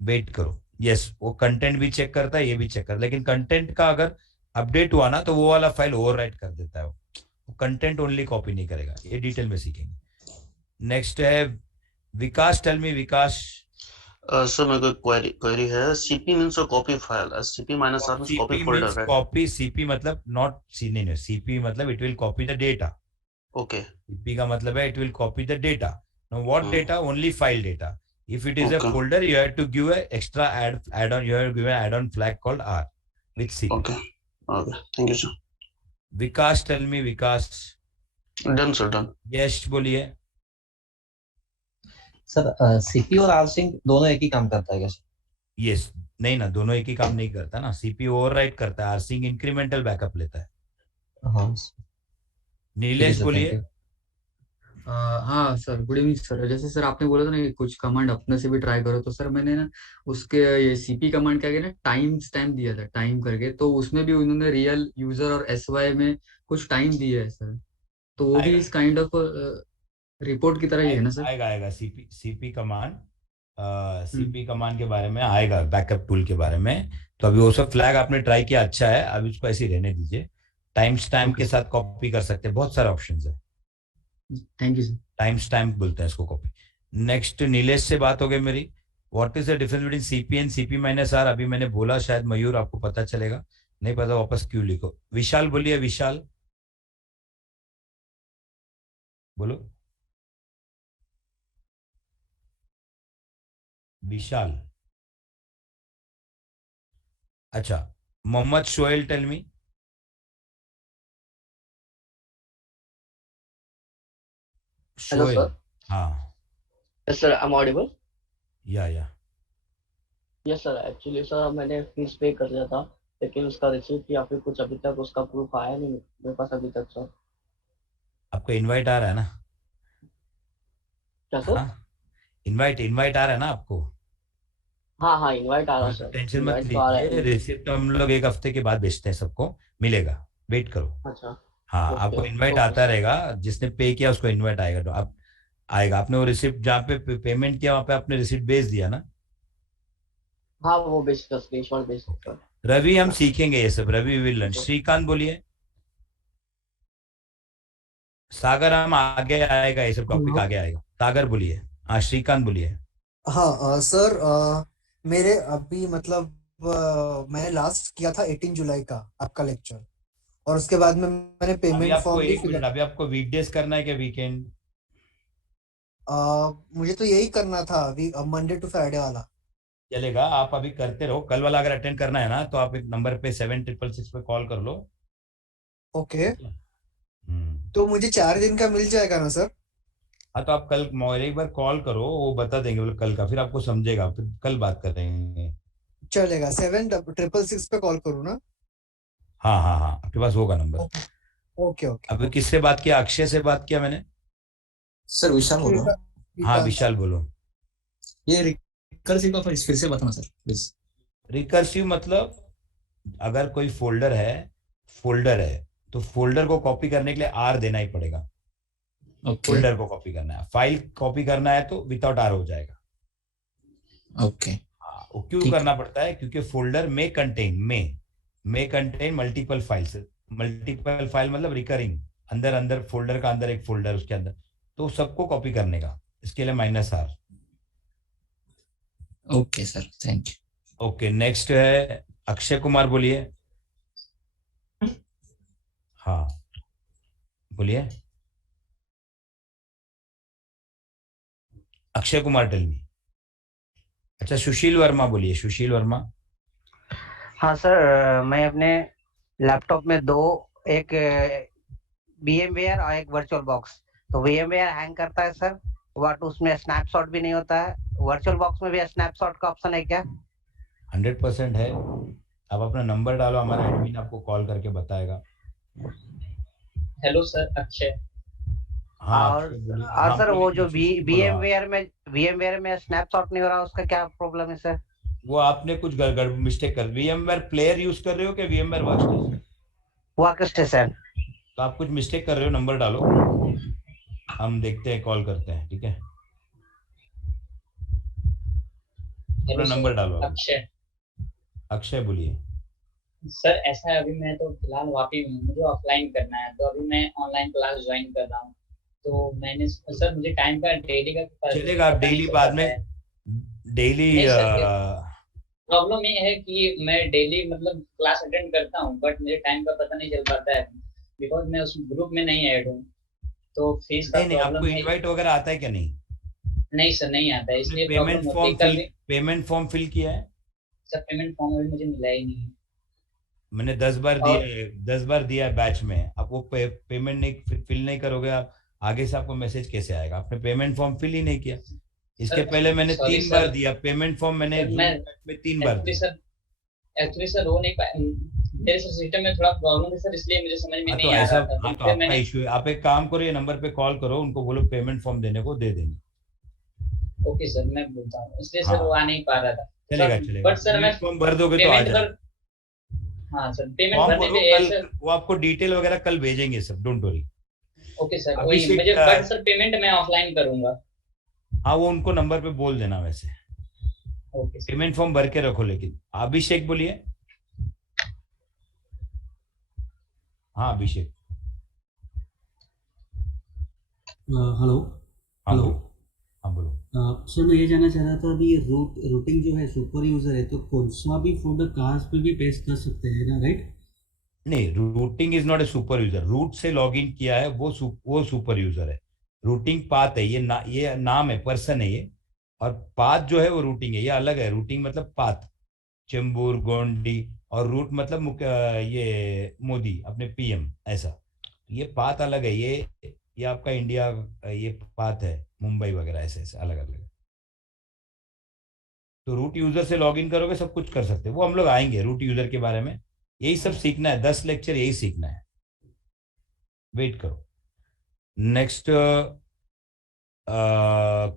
वेट करो। यस, वो कंटेंट भी चेक करता है, ये भी चेक करता है, लेकिन कंटेंट का अगर अपडेट हुआ ना तो वो वाला फाइल ओवरराइट कर देता है, वो कंटेंट ओनली कॉपी नहीं करेगा। ये डिटेल में सीखेंगे। नेक्स्ट है विकास। टेल मी विकास। सर मेरे को क्वेरी है, CP means a copy file, CP minus R means copy folder, right? Copy, CP मतलब नॉट सी, नहीं, सीपी मतलब it will copy the data. Okay. CP का मतलब है it will copy the data. Now what data? Only file data. If it is a folder, you have to give a extra add-on. You have to give an add-on flag called R with CP. Okay. Thank you, sir. Vikas, tell me, Vikas. Done, sir. Done. Yes, बोलिए। Sir CP और आरसिंग दोनों एक ही काम करता है क्या? Yes, नहीं ना, दोनों एक ही काम नहीं करता ना। सीपी ओवरराइट करता है, आरसिंग इंक्रीमेंटल बैकअप लेता है। हाँ। नीलेश बोलिए। हाँ सर, गुड इवनिंग सर। जैसे सर आपने बोला था ना कि कुछ कमांड अपने से भी ट्राई करो, तो सर मैंने ना उसके ये सीपी कमांड के आगे ना टाइम स्टैम्प दिया था, टाइम करके, तो उसमें भी उन्होंने रियल यूजर और एसवाई में कुछ टाइम दिया है सर, तो वो भी इस काइंड ऑफ रिपोर्ट की तरह ही है ना सर? आएगा सीपी कमांड, सीपी कमांड के बारे में आएगा, बैकअप टूल के बारे में। तो अभी वो सब फ्लैग आपने ट्राई किया, अच्छा है, अभी उसको ऐसे ही रहने दीजिए। टाइम स्टैम्प के साथ कॉपी कर सकते हैं, बहुत सारे ऑप्शन है। Thank you sir. Time stamp बोलते हैं इसको, कॉपी। नेक्स्ट नीलेश से बात हो गई मेरी। What is the difference between CP and CP minus R? अभी मैंने बोला, शायद मयूर आपको पता चलेगा, नहीं पता वापस क्यों लिखो। विशाल बोलिए। विशाल बोलो। विशाल। अच्छा, Mohammad Shoel, tell me. Hello, sir. हाँ Yes, sir. I'm audible. Yeah yes sir, actually sir मैंने फीस पे कर दिया था, लेकिन उसका रिसीप्ट या फिर कुछ अभी तक उसका प्रूफ आया नहीं मेरे पास अभी तक सर। आपको इनवाइट आ रहा है ना? क्या सर? हाँ, इनवाइट आ रहा है ना आपको? हाँ हाँ, इनवाइट आ रहा हाँ, सर, टेंशन मत इनवाइट तो आ रहा लीजिए, है। रिसिप्ट हम लोग 1 हफ्ते के बाद भेजते हैं, सबको मिलेगा, वेट करो। अच्छा। हाँ, ओके आपको इनवाइट ओके आता सर। रहेगा, जिसने पे किया उसको इनवाइट आएगा, तो आप आएगा। आपने वो रिसिप्ट जहाँ पे पेमेंट किया वहाँ पे आपने रिसिप्ट भेज दिया ना? हाँ वो basic screenshot basic sir. Ravi, हम सीखेंगे ये सब, रवि विल लर्न। श्रीकांत बोलिए। सागर, हम आगे आएगा, ये सब टॉपिक आगे आएगा। सागर बोलिए। हाँ, श्रीकांत बोलिए। हाँ सर, मेरे अभी मतलब मैंने लास्ट किया था 18 जुलाई का आपका लेक्चर, और उसके बाद में मैंने अभी पेमेंट आपको फॉर्म भी एक मिनट, अभी आपको वीकडेज करना है क्या वीकेंड? मुझे तो यही करना था, मंडे टू फ्राइडे वाला। चलेगा, आप अभी करते रहो। कल वाला अगर अटेंड करना है ना तो आप एक नंबर पे 7666 पे कॉल कर लो। ओके, तो मुझे 4 दिन का मिल जाएगा ना सर? हाँ, तो आप कल एक बार कॉल करो, वो बता देंगे बोले कल का, फिर आपको समझेगा, फिर कल बात करेंगे। चलेगा, 7666 पे कॉल करूँ ना? हाँ हाँ हाँ, आपके पास होगा नंबर। Okay okay. अभी किससे बात किया? अक्षय से बात किया मैंने। सर विशाल बोल रहा हूँ। हाँ विशाल बोलो। ये रिकर्सिव का फिर से बताना सर प्लीज। रिकर्सिव मतलब अगर कोई फोल्डर है तो फोल्डर को कॉपी करने के लिए आर देना ही पड़ेगा। फोल्डर को कॉपी करना है, फाइल कॉपी करना है तो विदाउट आर हो जाएगा। ओके। हाँ, वो क्यों करना पड़ता है? क्योंकि फोल्डर में contain multiple files. Multiple file मतलब रिकरिंग, अंदर फोल्डर का अंदर एक फोल्डर, उसके अंदर, तो सबको कॉपी करने का, इसके लिए -R। Okay sir, thank you. Okay, next है अक्षय कुमार, बोलिए। हाँ बोलिए, अक्षय कुमार टेल मी। अच्छा, सुशील वर्मा बोलिए, सुशील वर्मा। हाँ सर, मैं अपने लैपटॉप में एक VMware और एक वर्चुअल बॉक्स, तो VMware हैंग करता है सर, बट उसमें स्नैपशॉट भी नहीं होता है। वर्चुअल बॉक्स में भी स्नैपशॉट का ऑप्शन है क्या? 100% है। आप अपना नंबर डालो, हमारा एडमिन आपको कॉल करके बताएगा। Hello sir, Akshay. हाँ, और अक्षय बोलिए। और हाँ, सर बोलिए, वो जो बोलो आप। VMware में स्नैपशॉट नहीं हो रहा, उसका क्या प्रॉब्लम है सर? वो आपने कुछ गड़बड़ मिस्टेक कर, VMware प्लेयर यूज कर रहे हो क्या VMware वर्कस्टेशन? वर्कस्टेशन। तो आप कुछ मिस्टेक कर रहे हो, नंबर डालो, हम देखते हैं, कॉल करते हैं, ठीक है? अपना नंबर डालो। अक्षय। अक्षय बोलिए। सर ऐसा है, अभी मैं तो फिलहाल वापी में हूँ, मुझे ऑफलाइन करना है, तो अभी मैं ऑनलाइन क्लास ज्वाइन कर रहा हूँ। तो मैंने सर, मुझे टाइम का डेली का चलेगा, आप डेली बाद में डेली। प्रॉब्लम ये है कि मैं डेली मतलब क्लास अटेंड करता हूँ, बट मुझे टाइम का पता नहीं चल पाता है, बिकॉज मैं उस ग्रुप में नहीं ऐड हूँ, तो फीस का नहीं, आपको प्रॉब्लम है। इनवाइट वगैरह आता है क्या? नहीं, नहीं सर, नहीं आता है, इसलिए पेमेंट फॉर्म फिल किया है? सर पेमेंट फॉर्म अभी मुझे मिला ही नहीं। मैंने 10 बार दिया है, 10 बार दिया है बैच में। आप वो पेमेंट नहीं फिल नहीं करोगे, आप आगे से आपको मैसेज कैसे आएगा? आपने पेमेंट फॉर्म फिल ही नहीं किया। इसके पहले मैंने 3 बार दिया पेमेंट फॉर्म, मैंने में 3 बार दिया। एक्चुअली सर वो नहीं पाया, मेरे सिस्टम में थोड़ा प्रॉब्लम है सर, इसलिए मुझे समझ में तो नहीं आ ऐसा, रहा था। हाँ, तो आपका इशू है। आप एक काम करो, ये नंबर पे कॉल करो, उनको बोलो पेमेंट फॉर्म देने को, दे देंगे। ओके सर, मैं बोलता हूँ, इसलिए सर वो आ नहीं पा रहा था। चलेगा। बट सर मैं फॉर्म भर दोगे तो आ जाएगा। हाँ सर, पेमेंट भरने पे वो आपको डिटेल वगैरह कल भेजेंगे सब, डोंट वरी। ओके सर, वही मुझे, बट सर पेमेंट मैं ऑफलाइन करूंगा। हाँ, वो उनको नंबर पे बोल देना वैसे। ओके, पेमेंट फॉर्म भर के रखो। लेकिन अभिषेक बोलिए। हाँ अभिषेक। हेलो। हाँ बोलो। सर मैं ये जानना चाह रहा था, अभी रूटिंग जो है सुपर यूजर है, तो कौन सा भी फोल्डर कहाँ पे भी पेस्ट कर सकते हैं ना, राइट? नहीं, routing is not a super user. Root से लॉगिन किया है वो सुपर यूजर है। रूटिंग पाथ है, ये नाम है, पर्सन है ये, और पाथ जो है वो रूटिंग है, ये अलग है। रूटिंग मतलब पाथ, चेंबूर, गोंडी, और रूट मतलब ये मोदी अपने PM, ऐसा। ये पाथ अलग है, ये आपका इंडिया, ये पाथ है मुंबई वगैरह, ऐसे ऐसे अलग अलग है। तो रूट यूजर से लॉग इन करोगे सब कुछ कर सकते हो। वो हम लोग आएंगे रूट यूजर के बारे में, यही सब सीखना है, 10 लेक्चर यही सीखना है। वेट करो। नेक्स्ट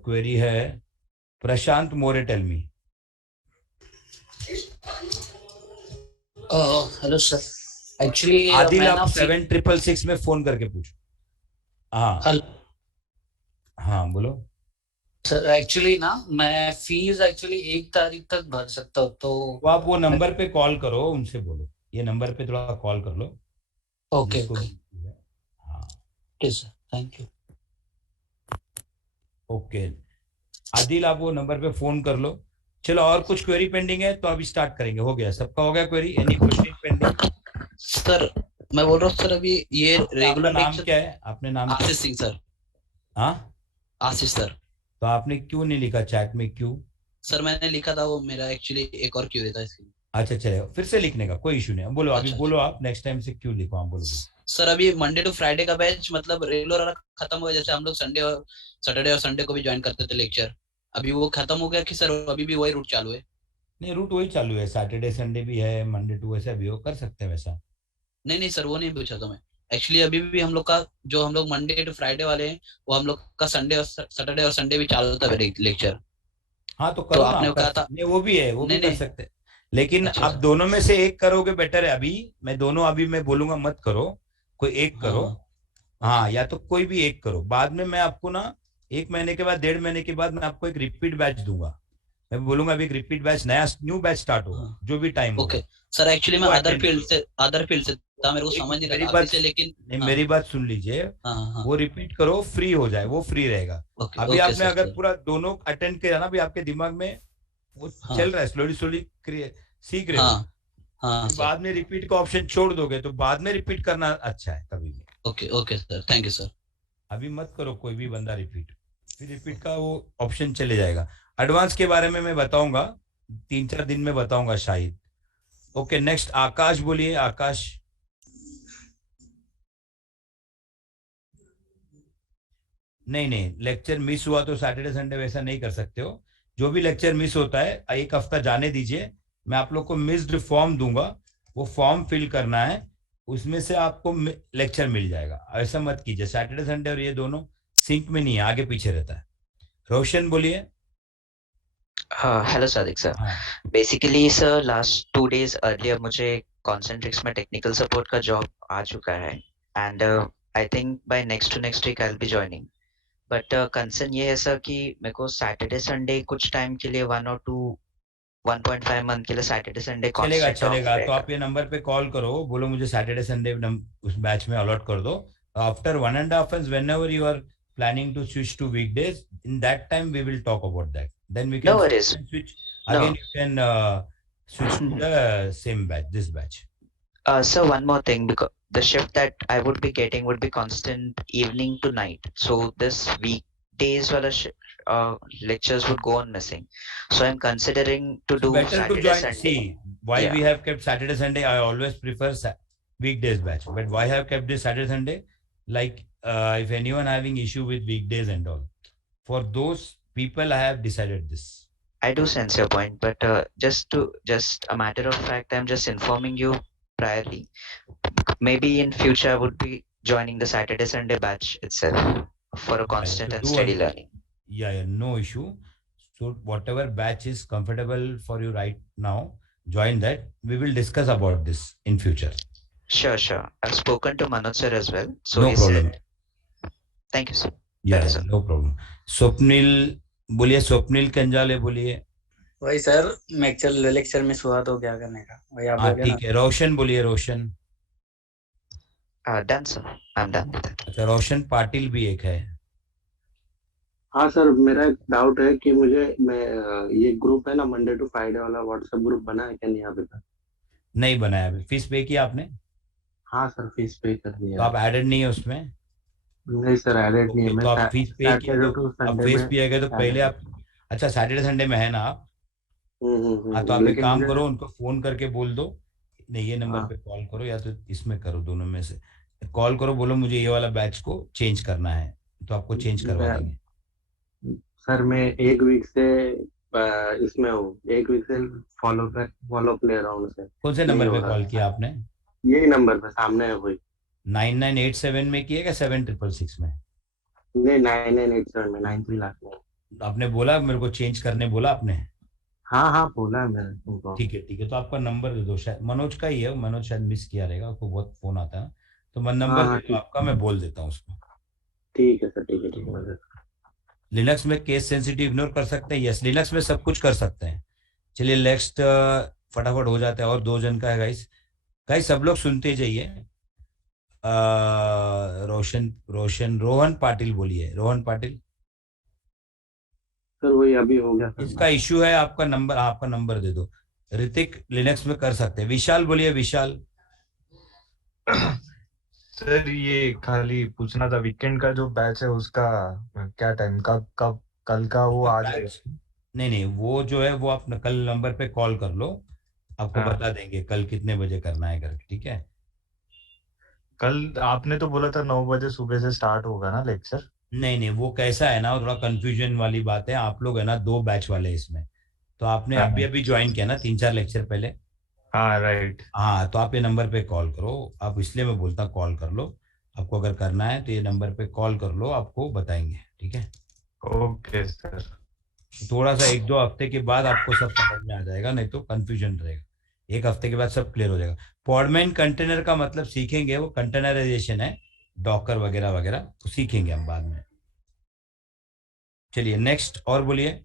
क्वेरी है Prashant More, tell me. Hello sir, actually Adil आप 7666 में फोन करके पूछो। हाँ हाँ बोलो सर। एक्चुअली ना मैं फीस एक्चुअली 1 तारीख तक भर सकता हूँ, तो आप वो नंबर पे कॉल करो, उनसे बोलो ये नंबर पे थोड़ा कॉल कर लो। ओके जिसको ओके भी- हाँ ठीक sir, thank you. Okay Adil आप वो नंबर पे फोन कर लो। चलो और कुछ क्वेरी पेंडिंग है तो अभी स्टार्ट करेंगे। हो गया सबका, हो गया query? Any question pending? Sir मैं बोल रहा हूँ सर, अभी ये आपका रेगुलर नाम लेक्चर। क्या है? आपने नाम क्या? आशीष सिंह सर। हाँ आशीष सर। तो आपने क्यों नहीं लिखा चैट में, क्यों? सर मैंने लिखा था, वो मेरा एक्चुअली एक और क्यों देता है इसके लिए। अच्छा चलेगा, फिर से लिखने का कोई इशू नहीं। बोलो अभी अच्छा बोलो आप, नेक्स्ट टाइम से क्यों लिखो आप, बोलो। सर अभी मंडे टू फ्राइडे का बैच मतलब रेगुलर वाला खत्म हो गया। जैसे हम लोग संडे और सैटरडे और संडे को भी ज्वाइन करते थे लेक्चर, अभी वो खत्म हो गया कि सर अभी भी वही रूट चालू है? नहीं रूट वही चालू है, सैटरडे संडे भी है, मंडे टू वैसा भी हो, कर सकते हैं वैसा। नहीं नहीं सर, वो नहीं पूछा था मैं। एक्चुअली अभी भी हम लोग का जो हम लोग मंडे टू फ्राइडे वाले हैं, वो हम लोग का संडे और सैटरडे और संडे भी चालू होता है लेक्चर। हाँ तो तो करो ना, आपने आप कहा कर था। नहीं, वो भी है, वो भी नहीं कर नहीं। सकते हैं। लेकिन अच्छा आप सर। दोनों में से एक करोगे बेटर है। अभी मैं दोनों, अभी मैं बोलूंगा मत करो, कोई एक करो। हाँ हाँ या तो कोई भी एक करो, बाद में मैं आपको ना 1 महीने के बाद, 1.5 महीने के बाद मैं आपको एक रिपीट बैच दूंगा। मैं बोलूंगा अभी एक रिपीट बैच, नया न्यू बैच स्टार्ट होगा, जो भी टाइम ओके होगा। सर। एक्चुअली मैं वो अदर attend फील्ड करो। से था, मेरे को समझ नहीं मेरी रहा था बात अभी से, लेकिन नहीं, हाँ मेरी बात सुन लीजिए। हाँ हाँ। वो रिपीट करो, फ्री हो जाए, वो फ्री रहेगा। ओके अभी ओके आपने सर अगर सर। पूरा दोनों अटेंड किया ना, अभी आपके दिमाग में वो हाँ चल रहा है, स्लोली स्लोली सीख रहे हो। हाँ हाँ फिर सर। बाद में रिपीट का ऑप्शन छोड़ दोगे तो बाद में रिपीट करना अच्छा है कभी भी। Okay okay sir, thank you sir. अभी मत करो कोई भी बंदा रिपीट, फिर रिपीट का वो ऑप्शन चले जाएगा। एडवांस के बारे में मैं बताऊंगा, 3-4 दिन में बताऊंगा शायद। ओके नेक्स्ट आकाश, बोलिए आकाश। नहीं नहीं, लेक्चर मिस हुआ तो सैटरडे संडे वैसा नहीं कर सकते हो। जो भी लेक्चर मिस होता है एक हफ्ता जाने दीजिए, मैं आप लोग को मिस्ड फॉर्म दूंगा, वो फॉर्म फिल करना है, उसमें से आपको लेक्चर मिल जाएगा। ऐसा मत कीजिए, सैटरडे संडे और ये दोनों सिंक में नहीं है, आगे पीछे रहता है। रोशन बोलिए। Hello Sadiq sir. हाँ basically sir last 2 days earlier मुझे कॉन्सेंट्रिक्स में टेक्निकल सपोर्ट का जॉब आ चुका है, and I think by next to next week I will be joining. But concern ये है सर कि मेरे को सैटरडे संडे कुछ टाइम के लिए 1 or 2 1.5 मंथ के लिए सैटरडे संडे चलेगा कांस्टेंट ऑफ चलेगा, तो रहेगा। आप ये नंबर पे कॉल करो, बोलो मुझे सैटरडे संडे उस बैच में अलॉट कर दो। After 1.5 months whenever you are planning to switch to weekdays, in that time we will talk about that, then we No can worries. switch No. again, you can switch to the same batch, this batch. So one more thing, because the shift that I would be getting would be constant evening to night. So this weekdays wala lectures would go on missing. So I'm considering to So do better to Saturday join. Sunday. See, why we Yeah. have kept Saturday Sunday, I always prefer weekdays batch, but why I have kept this Saturday Sunday, like if anyone having issue with weekdays and all, for those people I have decided this. I do sense your point, but just a matter of fact, I'm just informing you priorly. Maybe in future I would be joining the Saturday Sunday batch itself for a constant So and do steady one, learning. yeah, no issue. So whatever batch is comfortable for you right now, join that. We will discuss about this in future. Sure. I've spoken to Manoj sir as well. So No he problem. said, thank you, sir. Yeah, That is all. no problem. Swapnil बोलिए, स्वप्निल कंजाले बोलिए। वही sir, lecture miss हुआ तो क्या करने का, वही आप हाँ बोल ना। ठीक है, रोशन बोलिए, रोशन। Done, sir. I'm done with it. अच्छा, रोशन पाटिल भी एक है। हाँ सर, मेरा एक डाउट है कि ये ग्रुप है ना मंडे टू फ्राइडे वाला, व्हाट्सएप ग्रुप बना है क्या नहीं अभी तक? नहीं बनाया अभी। फीस पे किया आपने? हाँ सर, फीस पे कर तो दिया। आप एडेड नहीं है उसमें? नहीं सर, एडेड नहीं है। मैं तो आप फीस पे किया, सैटरडे तो टू आप संडे फीस में पे गए तो पहले आप, अच्छा सैटरडे संडे में है ना आप? हाँ तो आप एक लेकिन काम मुझे करो, उनको फोन करके बोल दो, नहीं ये नंबर हाँ पे कॉल करो या तो इसमें करो, दोनों में से कॉल करो, बोलो मुझे ये वाला बैच को चेंज करना है, तो आपको चेंज करवा मैं देंगे। सर मैं एक वीक से इसमें हूँ, 1 वीक से फॉलो अप ले रहा हूँ उनसे, कौन से नहीं नंबर हो पे रहा। कॉल किया आपने? यही नंबर पे सामने है कोई? 9987 में किया क्या 7666 में? नहीं, 9987 में, 93 लाख में। आपने बोला मेरे को चेंज करने, बोला आपने? हाँ हाँ, बोला है मैंने तुमको। ठीक है, तो आपका नंबर दे दो, शायद मनोज का ही है, मनोज शायद मिस किया रहेगा, उसको बहुत फोन आता है ना, तो मैं हाँ नंबर हाँ, दे दो आपका, मैं बोल देता हूँ उसको। ठीक है सर, ठीक है, ठीक है, मैं लिनक्स में केस सेंसिटिव इग्नोर कर सकते हैं? यस, लिनक्स में सब कुछ कर सकते हैं। चलिए नेक्स्ट, फटाफट हो जाता है, और 2 जन का है गाइस। गाइस सब लोग सुनते जाइए। रोहन पाटिल बोलिए, रोहन पाटिल। सर वही अभी हो गया सर। इसका इश्यू है, आपका नंबर दे दो। ऋतिक लिनक्स में कर सकते हैं। विशाल बोलिए, विशाल। सर ये खाली पूछना था, वीकेंड का जो बैच है उसका क्या टाइम, कब कब कल का वो आज है? नहीं, वो जो है वो आप कल नंबर पे कॉल कर लो, आपको हाँ। बता देंगे कल कितने बजे करना है करके, ठीक है? कल आपने तो बोला था 9 बजे सुबह से स्टार्ट होगा ना लेक्चर? नहीं, वो कैसा है ना, वो थोड़ा कंफ्यूजन वाली बात है। आप लोग है ना 2 बैच वाले इसमें, तो आपने हाँ अभी अभी ज्वाइन किया ना 3-4 लेक्चर पहले। हाँ, राइट। हाँ, तो आप ये नंबर पे कॉल करो, आप इसलिए मैं बोलता कॉल कर लो। आपको अगर करना है तो ये नंबर पे कॉल कर लो, आपको बताएंगे, ठीक है? Okay sir. थोड़ा सा 1-2 हफ्ते के बाद आपको सब समझ में आ जाएगा, नहीं तो कंफ्यूजन रहेगा। 1 हफ्ते के बाद सब क्लियर हो जाएगा। पॉडमैन कंटेनर का मतलब सीखेंगे, वो कंटेनराइजेशन है, डॉकर वगैरह वगैरह, तो सीखेंगे हम बाद में। चलिए नेक्स्ट, और बोलिए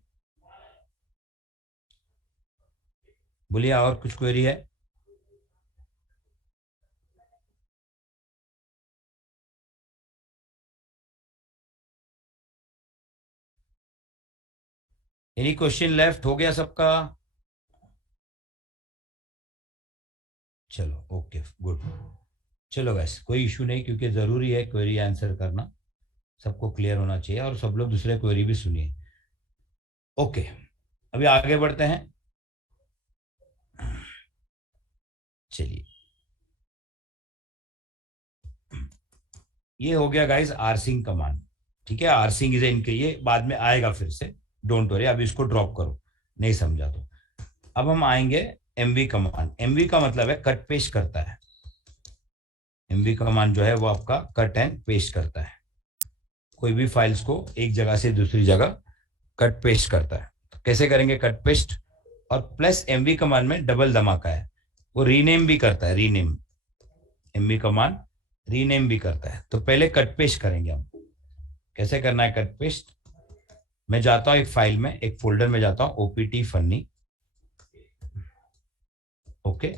और कुछ क्वेरी है? Any question left? हो गया सबका? चलो ओके, गुड। चलो गैस, कोई इशू नहीं, क्योंकि ज़रूरी है क्वेरी आंसर करना, सबको क्लियर होना चाहिए, और सब लोग दूसरे क्वेरी भी सुनिए। ओके, अभी आगे बढ़ते हैं। चलिए, ये हो गया गाइस आरसिंग कमांड, ठीक है? आरसिंग इज इनके, ये बाद में आएगा फिर से, डोंट वरी, अभी इसको ड्रॉप करो, नहीं समझा तो। अब हम आएंगे एमवी कमांड। एमवी का मतलब है कट पेस्ट करता है। एमवी कमांड जो है वो आपका कट एंड पेस्ट करता है, कोई भी फाइल्स को एक जगह से दूसरी जगह कट पेस्ट करता है। तो कैसे करेंगे कट पेस्ट? और प्लस एमवी कमांड में डबल धमाका है, वो रीनेम भी करता है, रीनेम। एमवी कमांड रीनेम भी करता है। तो पहले कट पेस्ट करेंगे हम। कैसे करना है कट पेस्ट? मैं जाता हूं एक फाइल में, एक फोल्डर में जाता हूं, ओपीटी फन्नी। ओके,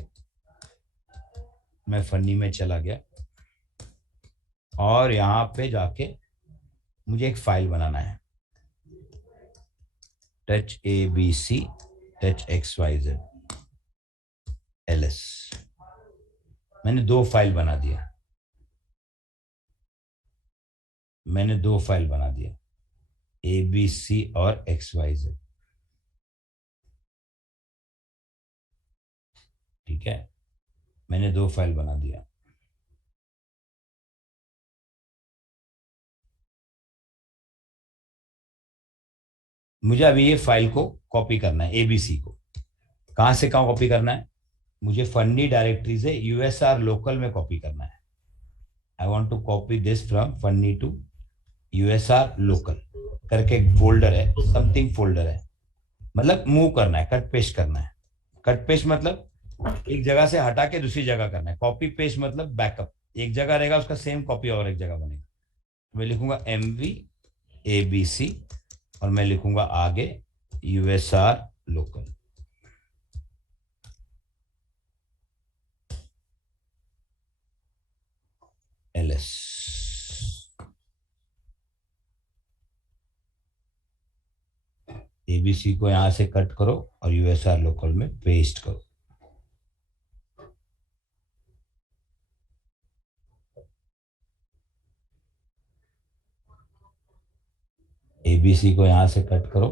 मैं फन्नी में चला गया, और यहां पे जाके मुझे एक फाइल बनाना है, touch ABC touch XYZ LS। मैंने 2 फाइल बना दिया, ABC और XYZ, ठीक है? मैंने 2 फाइल बना दिया। मुझे अभी ये फाइल को कॉपी करना है, ABC को। कहां से कहां कॉपी करना है? मुझे फन्नी डायरेक्टरी से USR लोकल में कॉपी करना है। I want to copy this from funny to USR local करके एक फोल्डर है, समथिंग फोल्डर है, मतलब मूव करना है, कट पेस्ट करना है। कट पेस्ट मतलब एक जगह से हटा के दूसरी जगह करना है। कॉपी पेस्ट मतलब बैकअप, एक जगह रहेगा उसका सेम कॉपी और एक जगह बनेगा। मैं लिखूंगा MV ABC और मैं लिखूंगा आगे USR लोकल। LS। ABC को यहां से कट करो और USR लोकल में पेस्ट करो। ABC को यहां से कट करो,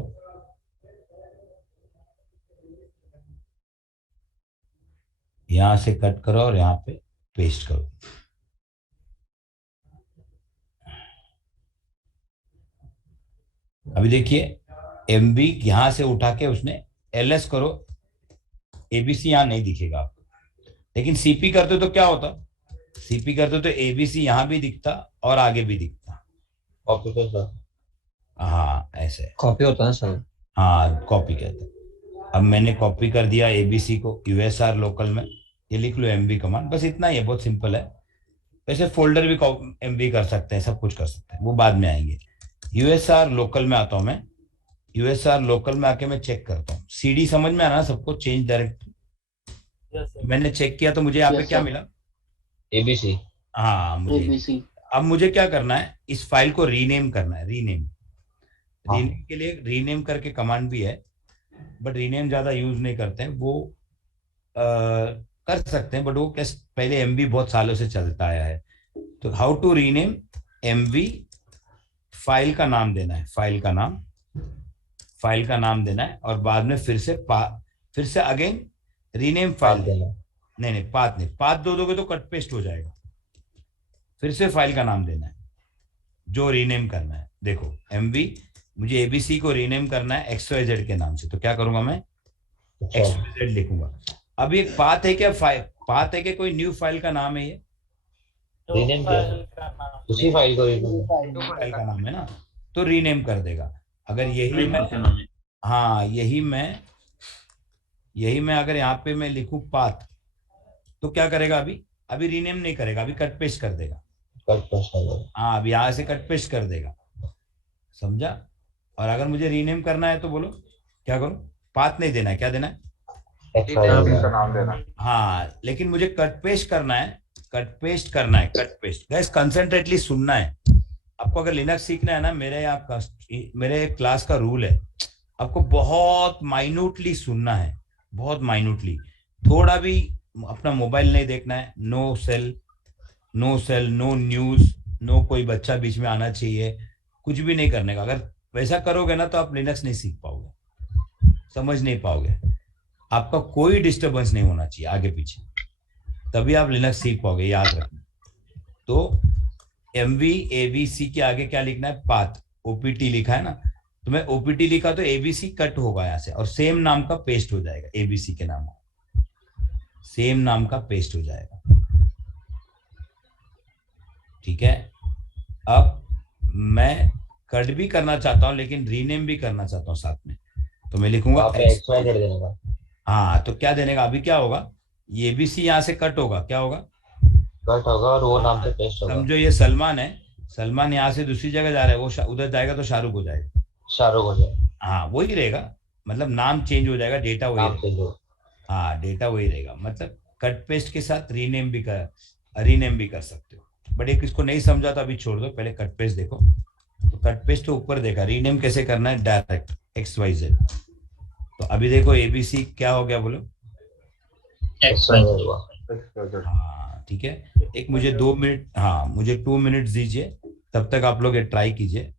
यहां से कट करो और यहां पे पेस्ट करो। अभी देखिए एमबी यहां से उठा के उसने एलएस करो, एबीसी यहां नहीं दिखेगा आपको। लेकिन सीपी करते तो क्या होता, सीपी करते तो एबीसी यहां भी दिखता और आगे भी दिखता। कॉपी पे सर, हाँ ऐसे, कॉपी होता है सर। हाँ कॉपी कहते हैं। अब मैंने कॉपी कर दिया एबीसी को यूएसआर लोकल में, ये लिख लो एमवी कमांड, बस इतना ही है, बहुत सिंपल है। वैसे फोल्डर भी एमवी कर सकते हैं, सब कुछ कर सकते हैं, वो बाद में आएंगे। यूएसआर लोकल में आता हूं मैं, यूएसआर लोकल में आके मैं चेक करता हूँ। सीडी समझ में आ रहा है सबको, चेंज डायरेक्ट। मैंने चेक किया तो मुझे यहाँ पे यस क्या सर। मिला, एबीसी। हाँ मुझे। एबीसी। अब मुझे क्या करना है, इस फाइल को रीनेम करना है, रीनेम। हाँ। रीनेम के लिए रीनेम करके कमांड भी है, बट रीनेम ज्यादा यूज नहीं करते हैं वो। कर सकते हैं बट वो कैसे, पहले एमवी बहुत सालों से चलता आया है। तो how to rename, MV file का नाम देना है, फाइल का नाम, फाइल का नाम देना है, और बाद में फिर से अगेन रीनेम फाइल देना। नहीं नहीं, पाथ नहीं, पाथ दो दोगे तो कट पेस्ट हो जाएगा। फिर से फाइल का नाम देना है जो रीनेम करना है। देखो एमवी, मुझे एबीसी को रीनेम करना है XYZ के नाम से, तो क्या करूंगा मैं, XYZ लिखूंगा। अब ये पाथ है क्या, फाइल पाथ है क्या, कोई न्यू फाइल का नाम है ये, रीनेम किया उसी फाइल को रीनेम, फाइल का नाम है ना, तो रीनेम कर देगा। अगर यही मैं, हाँ यही मैं अगर यहाँ पे मैं लिखूं पाथ, तो क्या करेगा, अभी अभी रीनेम नहीं करेगा, अभी कट पेस्ट कर देगा। कट पेस्ट कर दो। हाँ अब यहाँ से कट पेस्ट कर देगा, समझा। और अगर मुझे रीनेम करना है तो बोलो क्या करूं, पाथ नहीं देना है, क्या देना है, का नाम देना। हाँ लेकिन मुझे कट पेस्ट करना है, कट पेस्ट करना है, कट पेस्ट। गैस कंसंट्रेटली सुनना है आपको, अगर लिनक्स सीखना है ना, मेरे क्लास का रूल है, आपको बहुत माइन्यूटली सुनना है, बहुत माइन्यूटली। थोड़ा भी अपना मोबाइल नहीं देखना है, no cell, no cell, no news, no कोई बच्चा बीच में आना चाहिए, कुछ भी नहीं करने का। अगर वैसा करोगे ना तो आप लिनक्स नहीं सीख पाओगे, समझ नहीं पाओगे, आपका कोई डिस्टरबेंस नहीं होना चाहिए आगे पीछे, तभी आप लिनक्स सीख पाओगे, याद रखना। तो एमवी एबीसी के आगे क्या लिखना है, पाथ, ओपीटी लिखा है ना, तो मैं ओपीटी लिखा तो एबीसी कट होगा यहाँ से, और सेम नाम का पेस्ट हो जाएगा, एबीसी के नाम का सेम नाम का पेस्ट हो जाएगा, ठीक है। अब मैं कट भी करना चाहता हूं लेकिन रीनेम भी करना चाहता हूं साथ में, तो मैं लिखूंगा XYZ देने का। हाँ तो क्या देने का, अभी क्या होगा, ये भी सी यहाँ से कट होगा, क्या होगा, कट होगा और वो नाम पे पेस्ट होगा। समझो ये सलमान है, सलमान यहाँ से दूसरी जगह जा रहा है, वो उधर जाएगा तो शाहरुख हो जाएगा, शाहरुख हो जाए। हाँ वही रहेगा, मतलब नाम चेंज हो जाएगा, डेटा वही नाम रहेगा, चेंज हो। हाँ डेटा वही रहेगा। मतलब कट पेस्ट के साथ रीनेम भी कर सकते हो, बट एक इसको नहीं समझा तो अभी छोड़ दो, पहले कट पेस्ट देखो। तो कट पेस्ट तो ऊपर देखा, रीनेम कैसे करना है, डायरेक्ट XYZ। तो अभी देखो एबीसी क्या हो गया बोलो, XYZ हुआ। हाँ ठीक है। एक मुझे 2 मिनट, हाँ मुझे 2 मिनट दीजिए, तब तक आप लोग ये ट्राई कीजिए,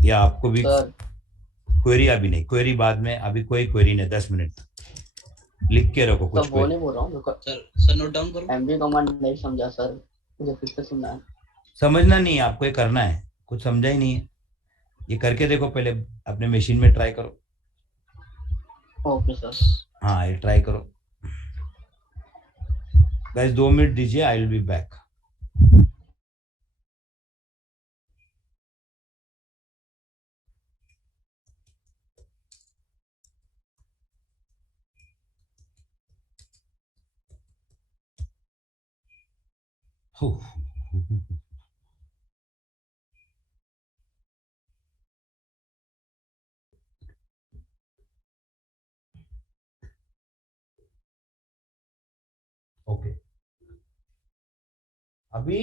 या आपको भी क्वेरी, अभी नहीं क्वेरी, बाद में, अभी कोई क्वेरी नहीं, 10 मिनट लिख के रखो कुछ। वो नहीं बोल रहा हूँ सर नोट डाउन करो। एमवी कमांड नहीं समझा सर, मुझे फिर से सुनना है। समझना नहीं है आपको, ये करना है, कुछ समझा ही नहीं है, ये करके देखो पहले, अपने मशीन में ट्राई करो। Okay sir. हाँ ये ट्राई करो गाइस, 2 मिनट दीजिए, आई विल बी बैक। ओके अभी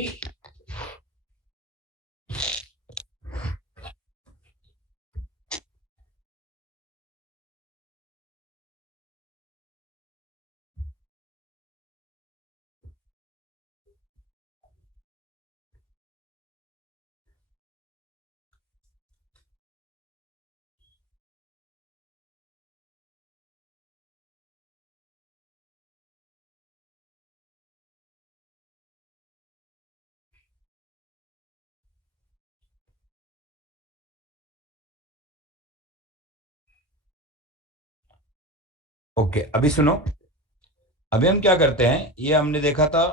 ओके, अभी सुनो, अभी हम क्या करते हैं, ये हमने देखा था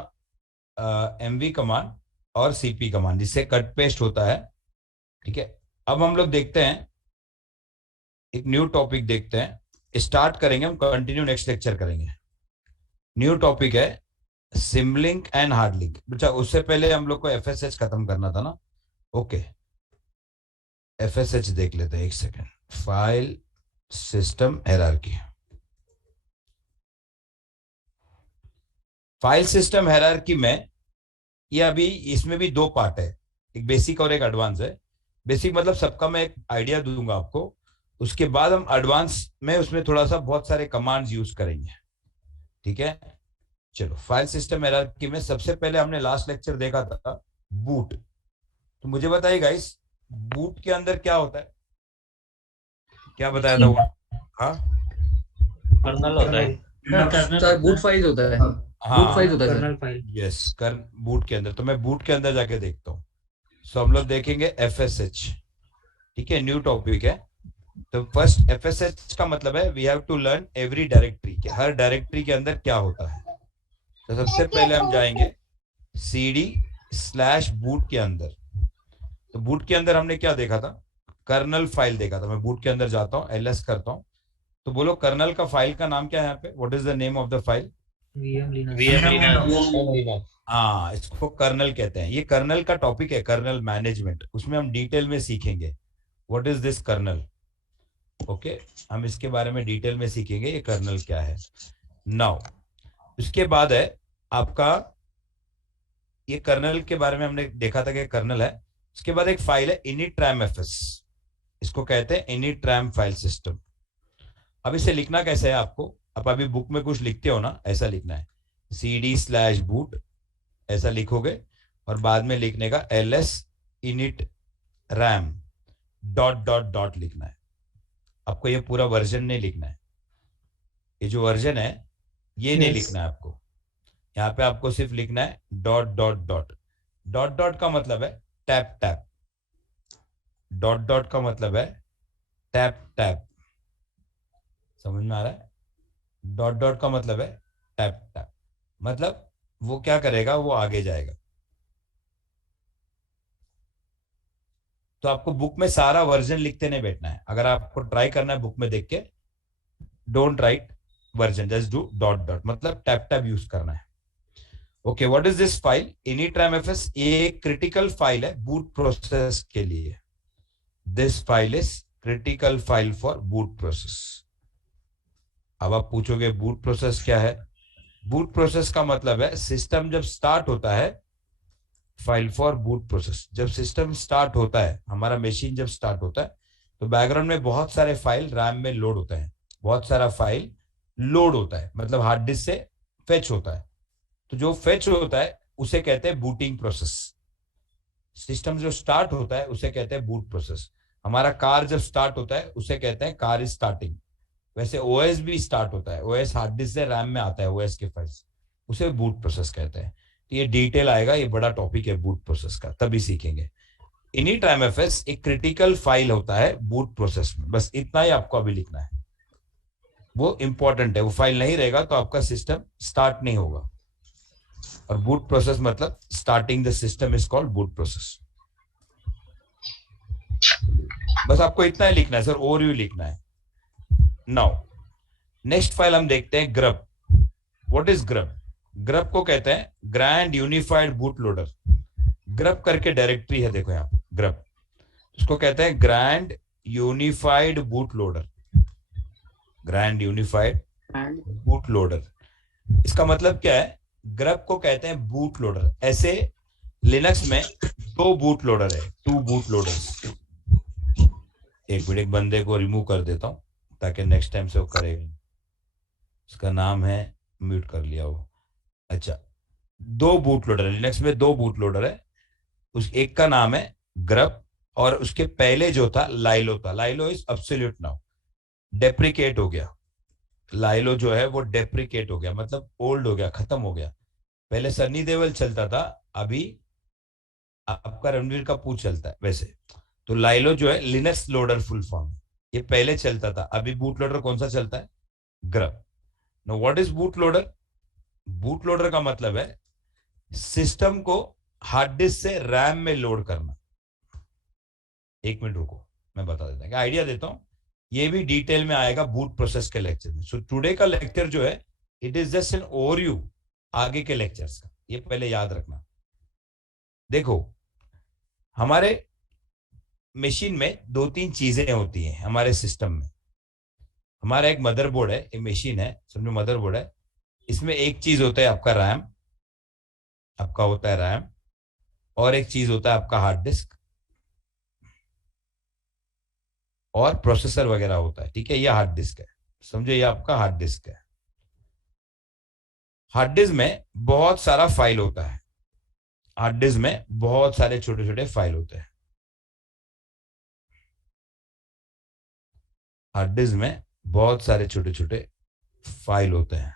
एमवी कमांड और सीपी कमांड जिससे कट पेस्ट होता है, ठीक है। अब हम लोग देखते हैं एक न्यू टॉपिक देखते हैं, स्टार्ट करेंगे हम, कंटिन्यू नेक्स्ट लेक्चर करेंगे। न्यू टॉपिक है सिमलिंक एंड हार्डलिंक। बच्चा उससे पहले हम लोग को एफएसएच खत्म करना था ना। ओके, एफएसएच देख लेते हैं, एक second. File system hierarchy, file system hierarchy में ये अभी इसमें भी दो पार्ट है, एक बेसिक और एक एडवांस है। बेसिक मतलब सबका मैं एक आइडिया दूंगा आपको, उसके बाद हम एडवांस में उसमें थोड़ा सा बहुत सारे कमांड्स यूज करेंगे, ठीक है। चलो, फाइल सिस्टम हायरार्की में सबसे पहले हमने लास्ट लेक्चर देखा था बूट। तो मुझे बताइए गाइस, बूट के अंदर क्या होता है, क्या बताया था वो? हाँ, कर्नल होता है, बूट फाइल होता है, बूट फाइल होता है कर्नल फाइल। यस, बूट के अंदर। तो मैं बूट के अंदर जाके देखता हूँ। सो हम लोग देखेंगे एफएसएच, ठीक है, न्यू टॉपिक है। तो फर्स्ट एफएसएच का मतलब है we have to learn every directory, के हर डायरेक्टरी के अंदर क्या होता है। तो सबसे पहले हम जाएंगे cd/boot के अंदर। तो बूट के अंदर हमने क्या देखा था, कर्नल फाइल देखा था। मैं बूट के अंदर जाता हूँ, एलएस करता हूँ, तो बोलो कर्नल का फाइल का नाम क्या है यहाँ पे, what is the name of the file? हाँ, इसको कर्नल कहते हैं। ये कर्नल का टॉपिक है, कर्नल मैनेजमेंट। उसमें हम डिटेल में सीखेंगे what is this kernel. Okay, हम इसके बारे में डिटेल में सीखेंगे ये कर्नल क्या है। नाउ उसके बाद है आपका, ये कर्नल के बारे में हमने देखा था कि कर्नल है। उसके बाद एक फाइल है initramfs, इसको कहते हैं initram फाइल सिस्टम। अब इसे लिखना कैसे है आपको, आप अभी बुक में कुछ लिखते हो ना, ऐसा लिखना है cd/boot, ऐसा लिखोगे और बाद में लिखने का ls initram ... लिखना है। आपको ये पूरा वर्जन नहीं लिखना है, ये जो वर्जन है ये नहीं लिखना है आपको। यहाँ पे आपको सिर्फ लिखना है ... का मतलब है टैप टैप, ... का मतलब है टैप टैप, समझ में आ रहा है? ... का मतलब है टैप टैप, मतलब वो क्या करेगा, वो आगे जाएगा। तो आपको बुक में सारा वर्जन लिखते नहीं बैठना है। अगर आपको ट्राई करना है बुक में देख के, don't write version, just do ... मतलब टैप टैप यूज करना है। Okay, what is this file initramfs? ये क्रिटिकल फाइल है बूट प्रोसेस के लिए। This file is critical file for boot process. अब आप पूछोगे बूट प्रोसेस क्या है? बूट प्रोसेस का मतलब है सिस्टम जब स्टार्ट होता है, फाइल फॉर बूट प्रोसेस। जब सिस्टम स्टार्ट होता है, हमारा मशीन जब स्टार्ट होता है, तो बैकग्राउंड में बहुत सारे फाइल रैम में लोड होते हैं, बहुत सारा फाइल लोड होता है, मतलब हार्ड डिस्क से फेच होता है। तो जो फेच होता है उसे कहते हैं बूटिंग प्रोसेस। सिस्टम जो स्टार्ट होता है उसे कहते हैं बूट प्रोसेस। हमारा कार जब स्टार्ट होता है उसे कहते हैं कार स्टार्टिंग। वैसे ओएस भी स्टार्ट होता है, ओएस हार्ड डिस्क से रैम में आता है, ओएस के फाइल्स, उसे बूट प्रोसेस कहते हैं। तो ये डिटेल आएगा, ये बड़ा टॉपिक है बूट प्रोसेस का, तभी सीखेंगे। initramfs एक क्रिटिकल फाइल होता है बूट प्रोसेस में, बस इतना ही आपको अभी लिखना है। वो इंपॉर्टेंट है, वो फाइल नहीं रहेगा तो आपका सिस्टम स्टार्ट नहीं होगा। और बूट प्रोसेस मतलब starting the system is called boot process. बस आपको इतना ही लिखना है सर, ओवरव्यू लिखना है। नाउ नेक्स्ट फाइल हम देखते हैं grub. What is grub? Grub को कहते हैं grand unified boot loader. Grub करके डायरेक्टरी है, देखो यहाँ ग्रब, उसको कहते हैं grand unified boot loader. Grand unified boot loader, इसका मतलब क्या है? ग्रब को कहते हैं बूट लोडर। ऐसे लिनक्स में दो बूट लोडर है, 2 बूट लोडर्स। एक मिनट, एक बंदे को रिमूव कर देता हूं ताकि नेक्स्ट टाइम से वो करेगा। उसका नाम है, म्यूट कर लिया वो। अच्छा, 2 बूट लोडर है लिनक्स में, 2 बूट लोडर है। उस एक का नाम है ग्रब और उसके पहले जो था लाइलो था। लाइलो इज एब्सोल्यूट नाउ डेप्रिकेट हो गया। लाइलो जो है वो डेप्रिकेट हो गया, मतलब ओल्ड हो गया, खत्म हो गया। पहले सनी देओल चलता था, अभी आपका रणवीर कपूर चलता है वैसे। तो लाइलो जो है लिनक्स लोडर फुल फॉर्म, ये पहले चलता था। अभी बूट लोडर कौन सा चलता है? Grub. Know what is boot loader? Boot loader का मतलब है सिस्टम को हार्ड डिस्क से रैम में लोड करना। एक मिनट रुको, मैं बता देता हूँ, आइडिया देता हूँ, ये भी डिटेल में आएगा बूट प्रोसेस के लेक्चर में। सो टुडे का लेक्चर जो है it is just an overview आगे के लेक्चर्स का, ये पहले याद रखना। देखो हमारे मशीन में 2-3 चीजें होती हैं हमारे सिस्टम में। हमारा एक मदरबोर्ड है, एक मशीन है, समझो मदरबोर्ड है, इसमें एक चीज होता है आपका रैम, आपका होता है रैम, और एक चीज होता है आपका हार्ड डिस्क और प्रोसेसर वगैरह होता है, ठीक है। ये हार्ड डिस्क है, समझो ये आपका हार्ड डिस्क है। हार्ड डिस्क में बहुत सारा फाइल होता है, हार्ड डिस्क में बहुत सारे छोटे छोटे फाइल होते हैं। हार्ड डिस्क में बहुत सारे छोटे छोटे फाइल होते हैं।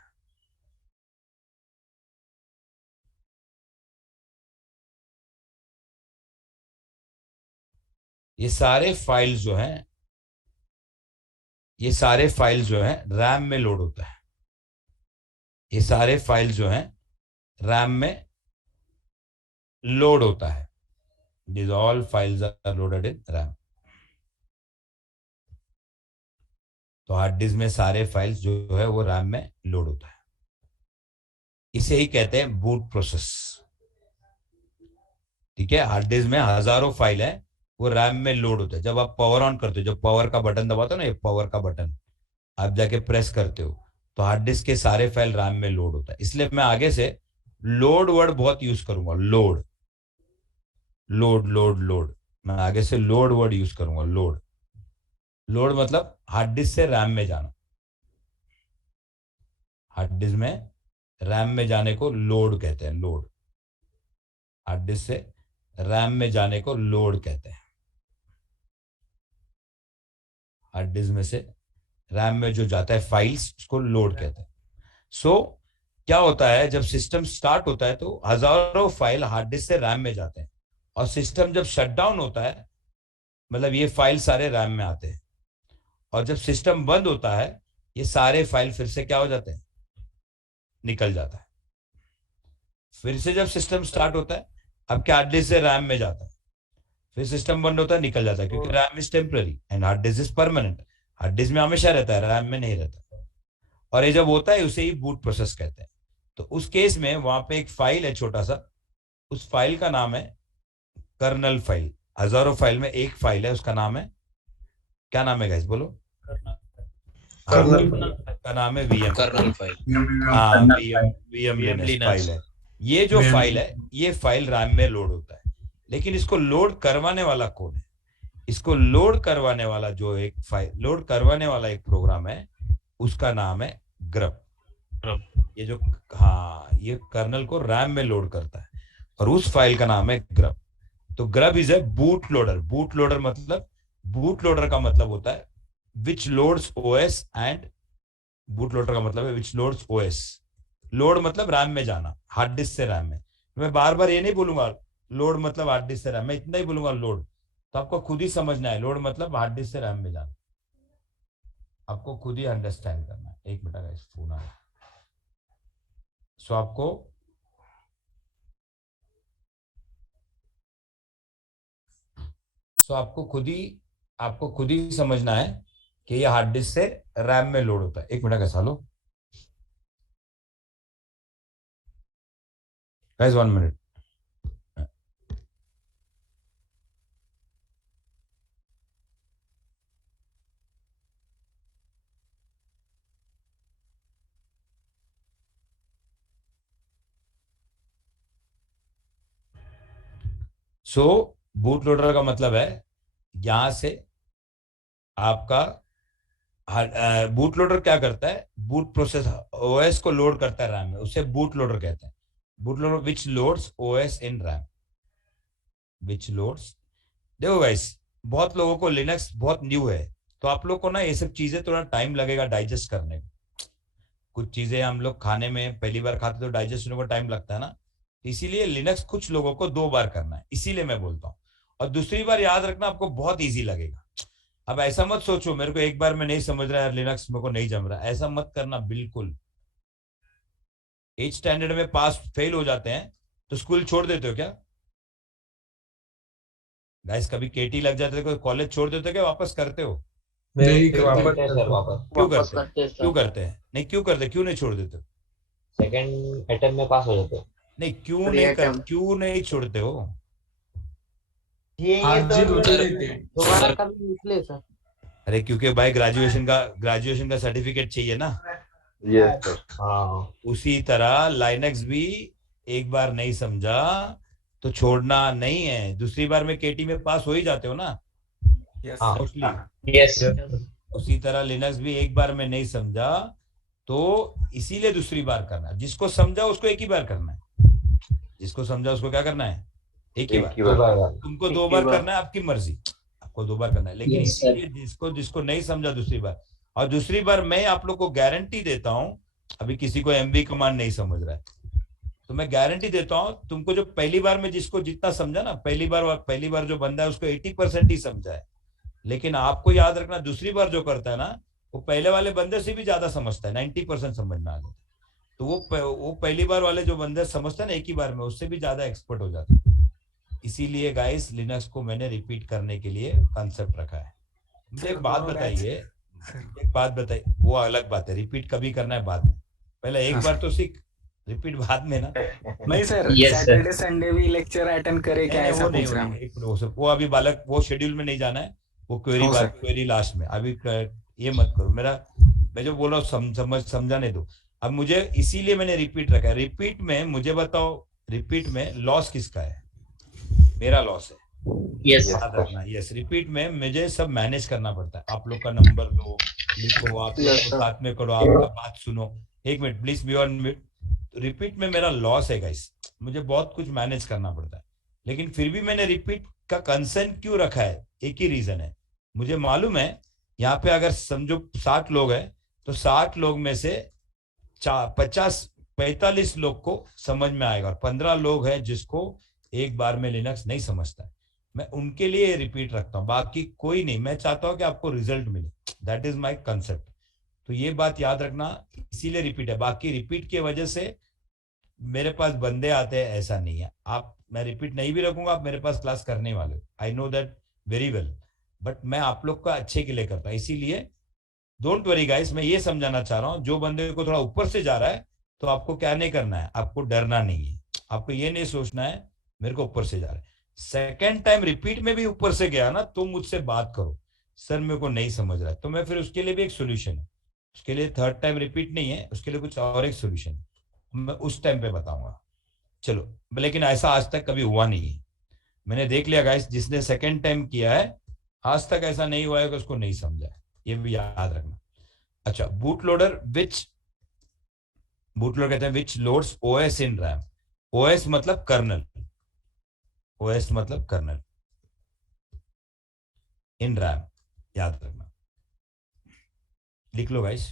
ये सारे फाइल्स जो हैं, ये सारे फाइल्स जो हैं रैम में लोड होता है। ये सारे फाइल्स जो हैं रैम में लोड होता है। These all files are loaded in RAM. तो हार्ड डिस्क में सारे फाइल्स जो है वो रैम में लोड होता है। इसे ही कहते हैं बूट प्रोसेस, ठीक है। हार्ड डिस्क में हजारों फाइल है, वो रैम में लोड होता है। जब आप पावर ऑन करते हो, जब पावर का बटन दबाते हो ना, ये पावर का बटन आप जाके प्रेस करते हो, तो हार्ड डिस्क के सारे फाइल रैम में लोड होता है। इसलिए मैं आगे से लोड वर्ड बहुत यूज करूंगा, लोड लोड लोड लोड, मैं आगे से लोड वर्ड यूज करूंगा। लोड लोड मतलब हार्ड डिस्क से रैम में जाना। हार्ड डिस्क में रैम में जाने को लोड कहते हैं, लोड। हार्ड डिस्क से रैम में जाने को लोड कहते हैं। हार्ड डिस्क में से रैम में जो जाता है फाइल्स, उसको लोड कहते हैं। सो क्या होता है, जब सिस्टम स्टार्ट होता है तो हजारों फाइल हार्ड डिस्क से रैम में जाते हैं, और सिस्टम जब शट डाउन होता है, मतलब ये फाइल सारे रैम में आते हैं, और जब सिस्टम बंद होता है ये सारे फाइल फिर से क्या हो जाते हैं, निकल जाता है। फिर से जब सिस्टम स्टार्ट होता है, अब क्या हार्ड डिस्क से रैम में जाता है, फिर सिस्टम बंद होता है, निकल जाता है, क्योंकि RAM is temporary and hard disk is permanent. Hard disk में हमेशा रहता है, रैम में नहीं रहता। और ये जब होता है उसे ही बूट प्रोसेस कहते हैं। तो उस केस में वहां पे एक फाइल है छोटा सा, उस फाइल का नाम है कर्नल फाइल। हजारों फाइल में एक फाइल है, उसका नाम है, क्या नाम है गाइस बोलो? कर्नल का नाम है वीएम, कर्नल फाइल। हाँ, वीएम फाइल है। ये जो फाइल है, ये फाइल रैम में लोड होता है, लेकिन इसको लोड करवाने वाला कौन है? इसको लोड करवाने वाला जो एक फाइल लोड करवाने वाला एक प्रोग्राम है, उसका नाम है ग्रब। ये जो, हाँ, ये कर्नल को रैम में लोड करता है, और उस फाइल का नाम है ग्रब। तो GRUB is a boot loader. Boot loader मतलब, बूट लोडर का मतलब होता है which loads OS, and boot loader का मतलब है विच लोड्स ओएस। लोड मतलब रैम में जाना, हार्ड डिस्क से रैम में। मैं बार बार ये नहीं बोलूंगा लोड मतलब हार्ड डिस्क से रैम, मैं इतना ही बोलूंगा लोड। तो आपको खुद ही समझना है, लोड मतलब हार्ड डिस्क से रैम में जाना, आपको खुद ही अंडरस्टैंड करना है। एक मिनट गाइस, फोन आ रहा है। सो आपको खुद ही समझना है कि ये हार्ड डिस्क से रैम में लोड होता है। एक मिनट कैसा लो गाइस, 1 मिनट। सो बूट लोडर का मतलब है यहां से आपका बूट लोडर क्या करता है, बूट प्रोसेस ओएस को लोड करता है रैम में, उसे बूट लोडर कहते हैं। बूट लोडर विच लोड्स ओएस इन रैम, विच लोड्स। देखो गाइस, बहुत लोगों को लिनक्स बहुत न्यू है, तो आप लोग को ना ये सब चीजें थोड़ा टाइम लगेगा डाइजेस्ट करने में। कुछ चीजें हम लोग खाने में पहली बार खाते तो डाइजेस्ट होने को टाइम लगता है ना, इसीलिए लिनक्स कुछ लोगों को 2 बार करना है, इसीलिए मैं बोलता हूँ। और दूसरी बार याद रखना, आपको बहुत इजी लगेगा। अब ऐसा मत सोचो मेरे को एक बार में नहीं समझ रहा है लिनक्स, मेरे को नहीं जम रहा, ऐसा मत करना बिल्कुल। 8 स्टैंडर्ड में पास फेल हो जाते हैं तो स्कूल छोड़ देते हो क्या गाइस? कभी केटी लग जाते हो कॉलेज छोड़ देते हो क्या वापस करते हो? नहीं वापस करते सर, वापस क्यों वापस करते हैं? करते हैं सर। क्यों करते हैं? नहीं क्यों करते, क्यों नहीं छोड़ देते हो? सेकंड अटेम्प्ट में पास हो जाते हैं। नहीं क्यों नहीं छोड़ते हो? ये हाजिर तो होते रहते हैं। दोबारा कभी निकले सर। अरे क्योंकि भाई ग्रेजुएशन का सर्टिफिकेट चाहिए ना। Yes sir. हाँ उसी तरह लाइनक्स भी एक बार नहीं समझा तो छोड़ना नहीं है, दूसरी बार में केटी में पास हो ही जाते हो ना मोस्टली। यस उसी तरह लिनक्स भी एक बार में नहीं समझा तो इसीलिए दूसरी बार करना है। जिसको समझा उसको एक ही बार करना है, जिसको समझा उसको क्या करना है? एक ही बार। तुमको 2 बार करना है, आपकी मर्जी, आपको 2 बार करना है, लेकिन इसीलिए जिसको नहीं समझा दूसरी बार। और दूसरी बार मैं आप लोग को गारंटी देता हूं, अभी किसी को एमबी कमांड नहीं समझ रहा है तो मैं गारंटी देता हूं तुमको जो पहली बार में जिसको जितना समझा ना, पहली बार जो बंदा है उसको 80% ही समझा है। लेकिन आपको याद रखना दूसरी बार जो करता है ना वो पहले वाले बंदे से भी ज्यादा समझता है, 90% समझ में आ जाता है। तो वो पहली बार वाले जो बंदे समझता है ना एक ही बार में, उससे भी ज्यादा एक्सपर्ट हो जाता है। इसीलिए गाइस लिनक्स को मैंने रिपीट करने के लिए कंसेप्ट रखा है। मुझे एक बात बताइए, वो अलग बात है, रिपीट कभी करना है बाद में, पहले एक बार तो सीख, रिपीट बाद में ना। नहीं सर, सैटरडे संडे भी लेक्चर अटेंड करे क्या, ऐसा पूछ रहा हूं। वो अभी बालक वो शेड्यूल में नहीं जाना है, वो क्वेरी लास्ट में। अभी ये मत करो, मैं जो बोल रहा हूँ समझाने दो। अब मुझे इसीलिए मैंने रिपीट रखा है। रिपीट में मुझे बताओ, रिपीट में लॉस किसका है? मेरा लॉस है। याद रखना। यस, रिपीट में मुझे सब मैनेज करना पड़ता है। आप लोग का नंबर लो, लिखो, आप लोग साथ में करो, आपका बात सुनो। 1 minute please be on mute. Repeat में मेरा लॉस है गाइस, मुझे बहुत कुछ मैनेज करना पड़ता है, लेकिन फिर भी मैंने रिपीट का कंसर्न क्यों रखा है? एक ही रीजन है, मुझे मालूम है यहाँ पे अगर समझो 60 लोग हैं तो 60 लोग में से 45 लोग को समझ में आएगा और 15 लोग हैं जिसको एक बार में लिनक्स नहीं समझता है। मैं उनके लिए रिपीट रखता हूँ, बाकी कोई नहीं। मैं चाहता हूँ कि आपको रिजल्ट मिले, दैट इज माय कंसेप्ट। तो ये बात याद रखना, इसीलिए रिपीट है। बाकी रिपीट की वजह से मेरे पास बंदे आते हैं ऐसा नहीं है। मैं रिपीट नहीं भी रखूंगा, आप मेरे पास क्लास करने वाले हो, I know that very well, but मैं आप लोग का अच्छे के लिए करता हूँ। इसीलिए डोंट वरी गाइस, मैं ये समझाना चाह रहा हूँ, जो बंदे को थोड़ा ऊपर से जा रहा है तो आपको क्या नहीं करना है, आपको डरना नहीं है। आपको ये नहीं सोचना है मेरे को ऊपर से जा रहा है। सेकेंड टाइम रिपीट में भी ऊपर से गया ना तो मुझसे बात करो, सर मेरे को नहीं समझ रहा है, तो मैं फिर उसके लिए भी एक सोल्यूशन है। उसके लिए थर्ड टाइम रिपीट नहीं है, उसके लिए कुछ और एक सोल्यूशन है, मैं उस टाइम पे बताऊंगा। चलो, लेकिन ऐसा आज तक कभी हुआ नहीं है। मैंने देख लिया गाइस, जिसने सेकेंड टाइम किया है आज तक ऐसा नहीं हुआ है कि उसको नहीं समझा है, ये भी याद रखना। अच्छा, बूट लोडर कहते हैं विच लोड्स ओएस इन रैम। ओएस मतलब कर्नल, ओएस मतलब कर्नल इन रैम, याद रखना, लिख लो गाइस।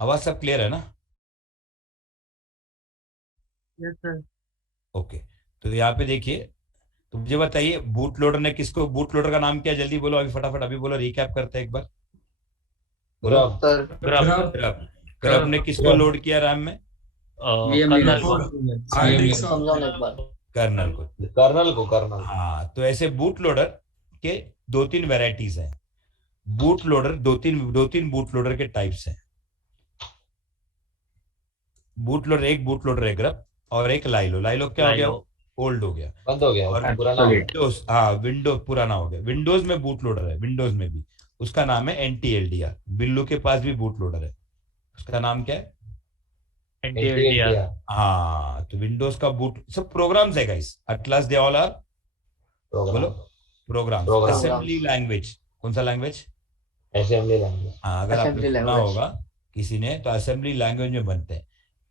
आवाज सब क्लियर है ना? Yes sir. ओके, तो यहाँ पे देखिए, तो मुझे बताइए बूट लोडर ने किसको, बूट लोडर का नाम क्या, जल्दी बोलो अभी, फटाफट अभी बोलो, रिकैप करते हैं एक बार, बोलो। ग्रब ने किसको लोड किया रैम में? कर्नल को। हाँ, तो ऐसे बूट लोडर के 2-3 वेराइटीज हैं। बूट लोडर दो तीन बूट लोडर के टाइप्स हैं। बूट लोडर, एक बूट लोडर है ग्रब, और एक लाइलो। लाइलो क्या हो गया? ओल्ड हो गया, बंद हो गया, और पुराना विंडोज, हाँ विंडोज पुराना हो गया। विंडोज में बूट लोडर है, विंडोज में भी, उसका नाम है NTLDR। बिल्लू के पास भी बूट लोडर है, उसका नाम क्या है? NTLDR। हाँ, तो विंडोज का बूट, सब प्रोग्राम्स है guys, at last they all are बोलो प्रोग्राम्स। असेंबली लैंग्वेज, कौन सा लैंग्वेज? Assembly language. हाँ, अगर आपने सुना होगा किसी ने, तो असेंबली लैंग्वेज में बनते हैं।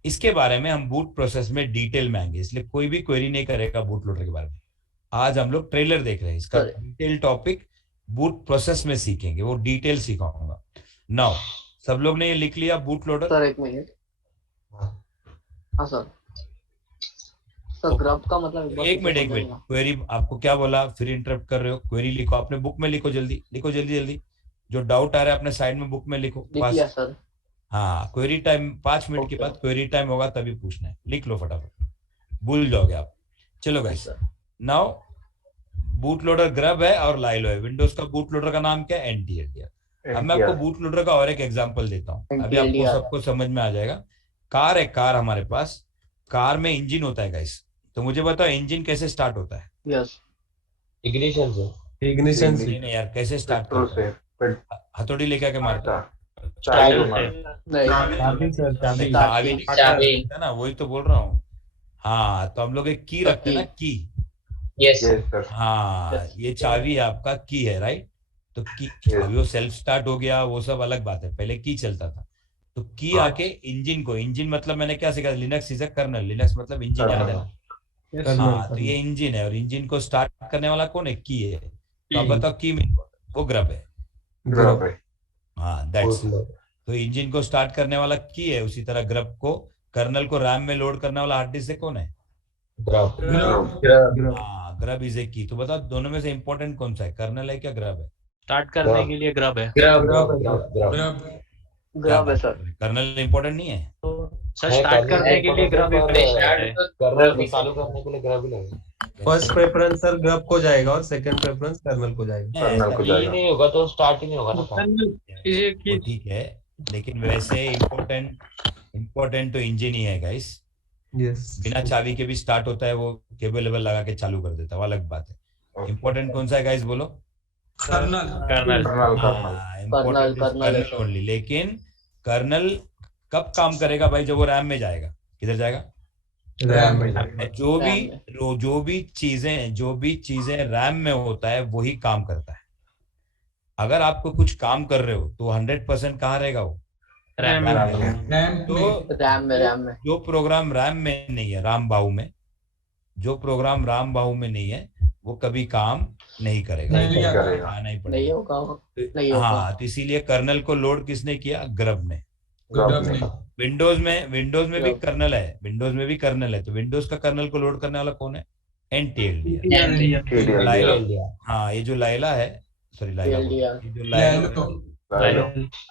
इसके बारे में हम बूट प्रोसेस में डिटेल में आएंगे, इसलिए कोई भी क्वेरी नहीं करेगा बूट लोडर के बारे में। आज हम लोग ट्रेलर देख रहे हैं, इसका डिटेल टॉपिक बूट प्रोसेस में सीखेंगे, वो डिटेल सिखाऊंगा। नाउ सब लोग ने ये लिख लिया बूट लोडर? सर एक मिनट। हाँ सर, ग्रब का मतलब एक मिनट क्वेरी आपको क्या बोला, फिर इंटरप्ट कर रहे हो? क्वेरी लिखो, अपने बुक में लिखो, जल्दी लिखो, जल्दी जो डाउट आ रहा है अपने साइड में बुक में लिखो। लिख लिया सर। हाँ क्वेरी टाइम 5 मिनट के बाद क्वेरी टाइम होगा तभी पूछना है, लिख लो फटाफट, भूल जाओगे आप। चलो guys, now boot loader grub है और लाइलो है। विंडोज का बूट लोडर का नाम क्या है? एनटीएलडीआर। अब मैं आपको बूट लोडर का और एक एग्जांपल देता हूँ, अभी आपको सबको समझ में आ जाएगा। कार है, कार हमारे पास, कार में इंजन होता है गाइस, तो मुझे बताओ इंजन कैसे स्टार्ट होता है? यस, इग्निशन से। इग्निशन से नहीं यार, कैसे स्टार्ट करता है? हथौड़ी लेके आके मारता है ना, वही तो बोल रहा हूँ। हाँ तो हम लोग एक की रखते हैं ना, की। Yes sir. हाँ ये चाबी आपका की है, राइट? तो की अभी वो सेल्फ स्टार्ट हो गया, वो सब अलग बात है, पहले की चलता था। तो की आके इंजन को, इंजन मतलब मैंने क्या सीखा, Linux is a kernel, Linux मतलब इंजन, याद है ना? हाँ तो ये इंजन है और इंजन को स्टार्ट करने वाला कौन है? की है। तो आप बताओ की में वो ग्रब है। हाँ दैट्स, तो इंजन को स्टार्ट करने वाला की है, उसी तरह ग्रब को, कर्नल को रैम में लोड करने वाला हार्ड डिस्क से कौन है? हाँ ग्रब इज ए की। तो बताओ दोनों में से इंपॉर्टेंट कौन सा है, कर्नल है क्या ग्रब है? स्टार्ट करने के लिए ग्रब है। ग्रब है सर। कर्नल इंपॉर्टेंट नहीं है सर, स्टार्ट करने के लिए ग्रब कर्नल को चालू करने के लिए ग्रब ही लगेगा। फर्स्ट प्रेफरेंस सर ग्रब को जाएगा और सेकंड प्रेफरेंस कर्नल को जाएगा। ये नहीं होगा तो स्टार्ट ही नहीं होगा ना। ठीक है, लेकिन वैसे इम्पोर्टेंट तो इंजन ही है गाइस। बिना चाबी के भी स्टार्ट होता है, वो केबल लेवल लगा के चालू कर देता है, वो अलग बात है। इम्पोर्टेंट कौन सा है गाइस, बोलो? Colonel only. लेकिन कर्नल कब काम करेगा भाई? जब वो रैम में जाएगा। किधर जाएगा? रैम में। जो भी चीजें रैम में होता है वही काम करता है। अगर आपको कुछ काम कर रहे हो तो 100% कहाँ रहेगा वो? रैम में। तो रैम में जो प्रोग्राम रैम में नहीं है, राम बाहु में, जो प्रोग्राम राम बाहु में नहीं है वो कभी काम नहीं करेगा, नहीं पड़ेगा। हाँ तो इसीलिए कर्नल को लोड किसने किया? ग्रब ने। विंडोज में भी कर्नल है, तो विंडोज का कर्नल को लोड करने वाला कौन है? एनटीएलडीआर। हाँ ये जो लाइला है, सॉरी लाइलो,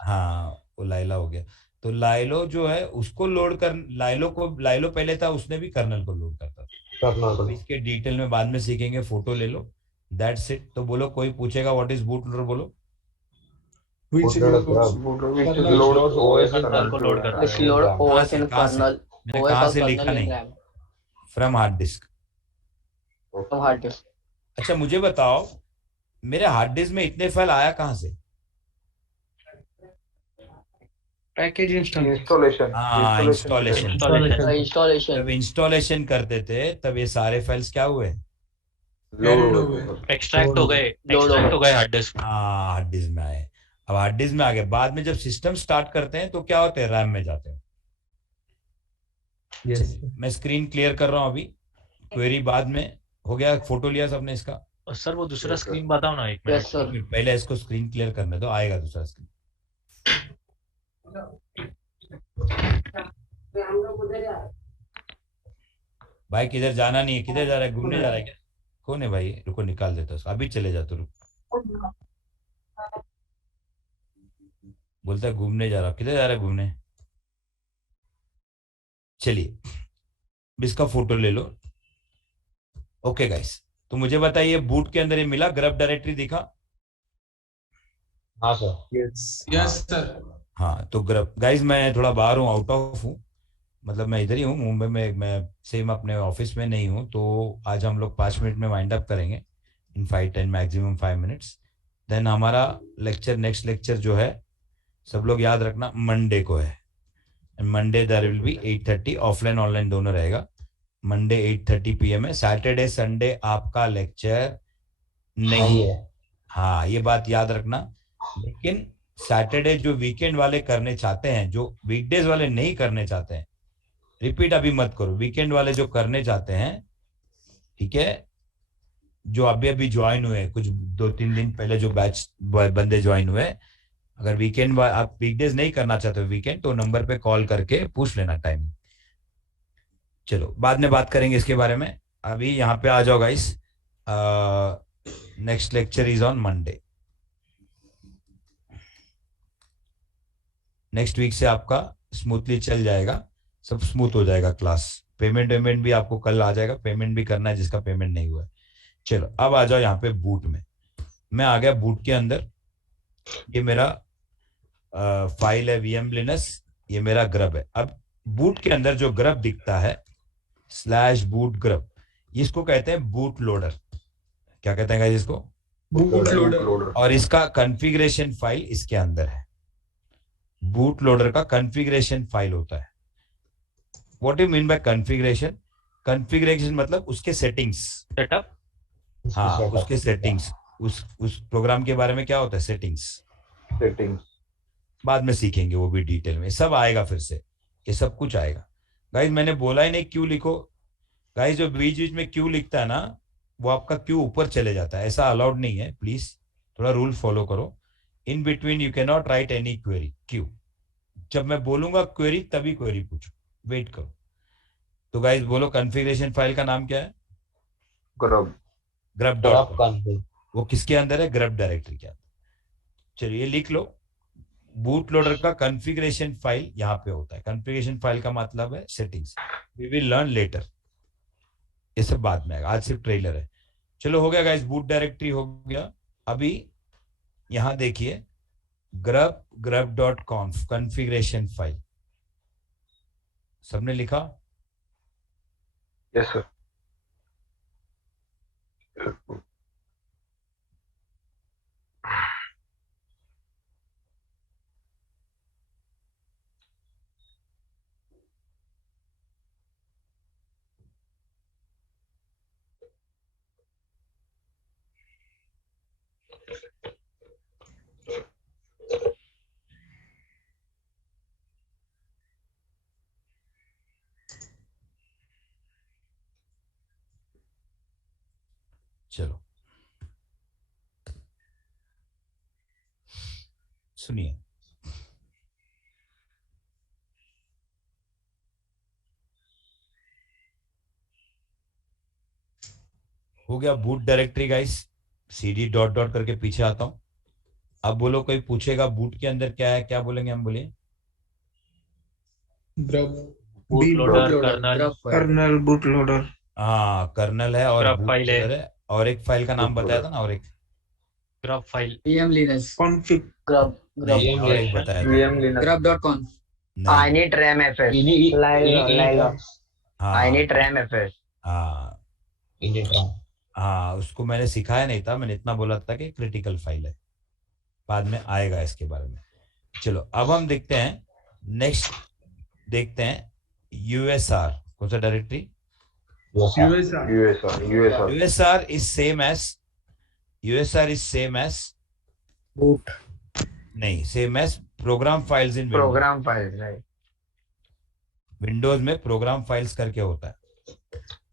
हाँ वो लाइला हो गया। तो लाइलो जो है उसको लोड कर, लाइलो पहले था, उसने भी कर्नल को लोड करता था। तो इसके डिटेल में बाद में सीखेंगे, फोटो ले लो, दैट्स इट। तो बोलो, कोई पूछेगा व्हाट इज बूट लोडर, बोलो। कहाँ से लिखा नहीं? From hard disk. अच्छा मुझे बताओ, मेरे हार्ड डिस्क में इतने फाइल आया कहाँ से? Package installation. हाँ इंस्टॉलेशन। जब इंस्टॉलेशन करते थे तब ये सारे फाइल्स क्या हुए? एक्सट्रैक्ट हो गए हार्ड डिस्क। हाँ हार्ड डिस्क में आए। अब हार्ड डिस्क में आ गए, बाद में जब सिस्टम स्टार्ट करते हैं तो क्या होते हैं? रैम में जाते हैं। मैं स्क्रीन क्लियर कर रहा हूँ अभी, क्वेरी बाद में हो गया। फोटो लिया सबने इसका? सर वो दूसरा स्क्रीन बताओ ना, एक मिनट। पहले इसको स्क्रीन क्लियर करने दो, आएगा दूसरा स्क्रीन। भाई किधर जाना नहीं है, किधर जा रहा है? घूमने जा रहा है क्या? कौन है भाई? रुको निकाल देता हूँ, अभी चले जाते। रुको, बोलता है घूमने जा रहा हूँ। किधर जा रहा है घूमने? चलिए इसका फोटो ले लो। ओके गाइस, तो मुझे बताइए बूट के अंदर ये मिला, ग्रब डायरेक्टरी दिखा? हाँ सर। Yes sir. हाँ तो ग्रब गाइस, मैं थोड़ा बाहर हूँ, आउट ऑफ हूँ, मतलब मैं इधर ही हूँ मुंबई में, मैं सेम अपने ऑफिस में नहीं हूँ। तो आज हम लोग 5 मिनट में वाइंड अप करेंगे, इन 5-10 मैक्सिमम 5 मिनट्स। देन हमारा लेक्चर, नेक्स्ट लेक्चर जो है सब लोग याद रखना, मंडे को है। Monday there will be 8:30, offline online दोनों रहेगा। मंडे 8:30 PM है। सैटरडे संडे आपका लेक्चर नहीं है, हाँ ये बात याद रखना। लेकिन सैटरडे जो वीकेंड वाले करने चाहते हैं, जो वीकडेज वाले नहीं करने चाहते हैं, रिपीट अभी मत करो, वीकेंड वाले जो करने चाहते हैं, ठीक है, जो अभी ज्वाइन हुए, कुछ 2-3 दिन पहले जो बैच बंदे ज्वाइन हुए, अगर वीकेंड आप वीकडेज नहीं करना चाहते हो वीकेंड, तो नंबर पे कॉल करके पूछ लेना टाइम। चलो बाद में बात करेंगे इसके बारे में। अभी यहाँ पे आ जाओ guys, next lecture is on Monday. Next week से आपका स्मूथली चल जाएगा, सब स्मूथ हो जाएगा क्लास। पेमेंट भी आपको कल आ जाएगा, पेमेंट भी करना है जिसका पेमेंट नहीं हुआ है। चलो अब आ जाओ यहाँ पे बूट में। मैं आ गया बूट के अंदर, ये मेरा फाइल है VM लिनक्स, ये मेरा ग्रब है। अब बूट के अंदर जो ग्रब दिखता है /boot grub, इसको कहते हैं बूट लोडर। क्या कहते हैं इसको? Boot loader. और इसका कॉन्फ़िगरेशन फाइल इसके अंदर है। बूट लोडर का कॉन्फ़िगरेशन फाइल होता है। What you mean by configuration? Configuration मतलब उसके सेटिंग्स, सेटअप। हाँ, उसके सेटिंग्स, उस प्रोग्राम के बारे में क्या होता है, सेटिंग्स बाद में सीखेंगे, वो भी डिटेल में सब आएगा, फिर से ये सब कुछ आएगा। गाइस मैंने बोला ही नहीं क्यों लिखो। गाइस जो बीच बीच में क्यों लिखता है ना, वो आपका क्यों ऊपर चले जाता है, ऐसा अलाउड नहीं है। प्लीज थोड़ा रूल फॉलो करो। In between you can not right any query. क्यों? जब मैं बोलूंगा क्वेरी तभी क्वेरी पूछो, वेट करो। तो गाइस बोलो कॉन्फ़िगरेशन फाइल का नाम क्या है? grub.com। वो किसके अंदर है? ग्रब डायरेक्टरी के अंदर। चलिए लिख लो, बूट लोडर का कॉन्फ़िगरेशन फाइल यहाँ पे होता है। कॉन्फ़िगरेशन फाइल का मतलब है settings. We will learn later, ये सब बाद में आएगा, आज सिर्फ ट्रेलर है। चलो हो गया गाइस, बूट डायरेक्टरी हो गया। अभी यहां देखिए grub.conf कॉन्फ़िगरेशन फाइल, सबने लिखा? Yes sir. चलो सुनिए, हो गया boot directory guys. CD dot dot करके पीछे आता हूं। अब बोलो, कोई पूछेगा बूट के अंदर क्या है, क्या बोलेंगे हम? बोलिए boot loader, kernel boot loader. हाँ, कर्नल है और ग्रब बूट फाइल है। लोडर है, और एक फाइल का नाम बताया था ना, और एक grub file, VM Linux config नहीं, और एक बताया था grub.conf I need RAM FS. I need RAM FS. हाँ, उसको मैंने सिखाया नहीं था, मैंने इतना बोला था कि क्रिटिकल फाइल है, बाद में आएगा इसके बारे में। चलो अब हम देखते हैं, नेक्स्ट देखते हैं USR। कौन सा directory? USR is same as boot. नहीं, same as program files in Windows। Program files, right? Windows में प्रोग्राम फाइल्स करके होता है।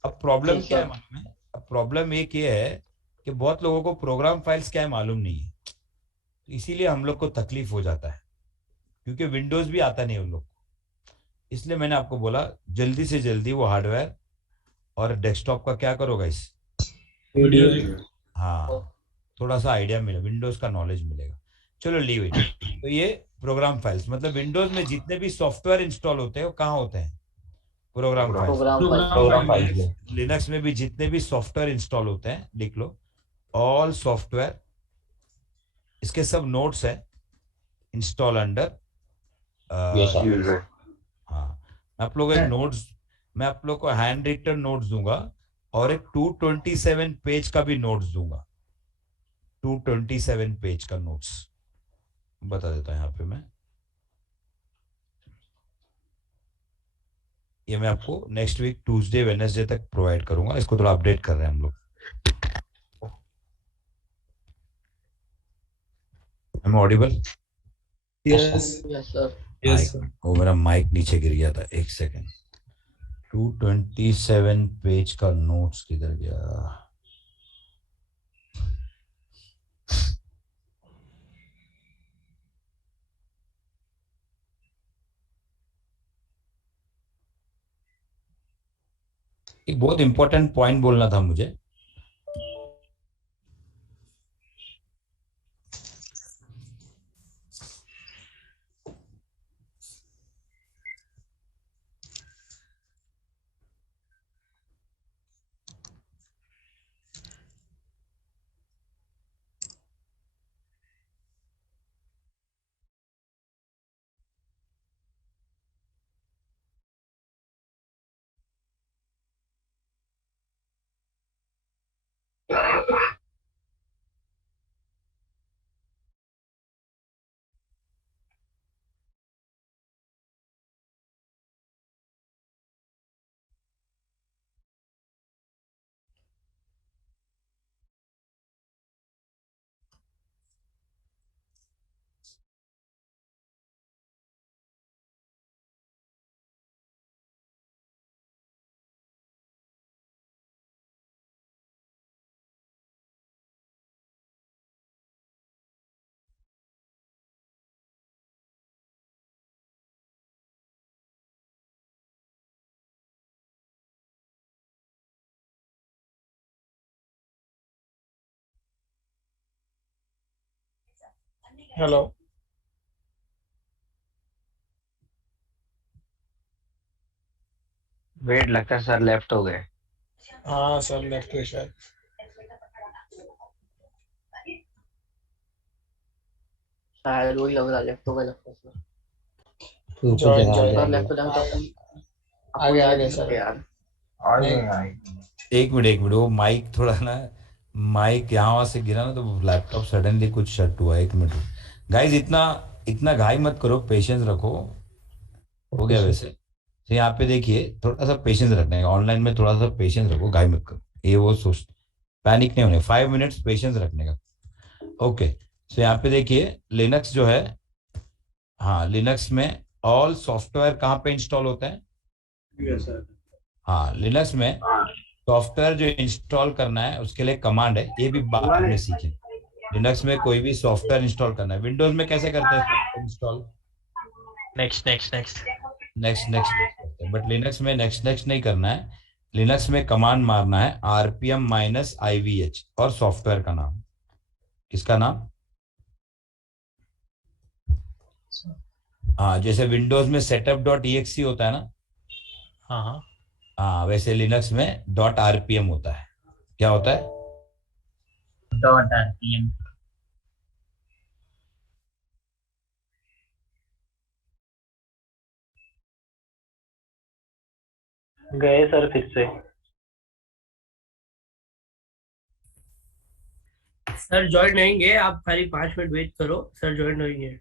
अब प्रॉब्लम क्या है मालूम है? अब प्रॉब्लम एक ये है कि बहुत लोगों को प्रोग्राम फाइल्स क्या है मालूम नहीं है, इसीलिए हम लोग को तकलीफ हो जाता है, क्योंकि विंडोज भी आता नहीं उन लोग को। इसलिए मैंने आपको बोला जल्दी से जल्दी वो हार्डवेयर और डेस्कटॉप का क्या करोगा इस हाँ, थोड़ा सा आइडिया मिले, विंडोज का नॉलेज मिलेगा। चलो लीव इट। तो ये प्रोग्राम फाइल्स मतलब विंडोज में जितने भी सॉफ्टवेयर इंस्टॉल होते हैं वो कहाँ होते हैं? Program files. लिनक्स में भी जितने भी सॉफ्टवेयर इंस्टॉल होते हैं, लिख लो ऑल सॉफ्टवेयर, इसके सब नोट्स है इंस्टॉल अंडर हाँ। आप लोग एक नोट्स, मैं आप लोग को हैंड रिटन नोट्स दूंगा और एक 227 पेज का भी नोट्स दूंगा। 227 पेज का नोट्स बता देता हूं यहाँ पे मैं। ये मैं आपको नेक्स्ट वीक ट्यूसडे वेडनेसडे तक प्रोवाइड करूंगा। इसको थोड़ा अपडेट कर रहे हैं हम लोग। I'm audible? Yes. Yes, sir. Yes, sir. वो मेरा माइक नीचे गिर गया था, एक सेकेंड। 227 पेज का नोट्स किधर गया? एक बहुत इंपॉर्टेंट पॉइंट बोलना था मुझे। हेलो। वेट, लगता है सर लेफ्ट हो गए। हाँ सर लेफ्ट है शायद। शायद वही लग रहा, लेफ्ट हो गया लगता है सर। जॉइन सर लेफ्ट हो जाए तो आगे आगे सर यार। एक मिनट वो माइक थोड़ा ना, माइक यहाँ वहां से गिरा ना तो लैपटॉप सडनली कुछ शट हुआ। एक मिनट गाइज, इतना इतना घाई मत करो, पेशेंस रखो। हो गया वैसे तो यहाँ पे देखिए, थोड़ा सा पेशेंस रखने का, ऑनलाइन में थोड़ा सा पेशेंस रखो, घाई मत करो। ये वो सोच, पैनिक नहीं होने, 5 मिनट्स पेशेंस रखने का। ओके, सो यहाँ पे देखिए लिनक्स जो है, हाँ लिनक्स में ऑल सॉफ्टवेयर कहाँ पे इंस्टॉल होते हैं? हाँ, लिनक्स में सॉफ्टवेयर जो इंस्टॉल करना है उसके लिए कमांड है, ये भी बाद में सीखें। लिनक्स में कोई भी सॉफ्टवेयर इंस्टॉल करना है, विंडोज में कैसे करते हैं software install? Next next next next next करते हैं, बट लिनक्स में नेक्स्ट नेक्स्ट नहीं करना है। लिनक्स में कमांड मारना है rpm-ivh और सॉफ्टवेयर का नाम। किसका नाम? हाँ, जैसे विंडोज में setup.exe होता है ना, हाँ हाँ हाँ वैसे लिनक्स में .rpm होता है। क्या होता है? .rpm। गए सर फिर से। सर ज्वाइन होंगे, आप खाली 5 मिनट वेट करो, सर ज्वाइन होंगे।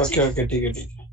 ओके ओके ठीक है ठीक है।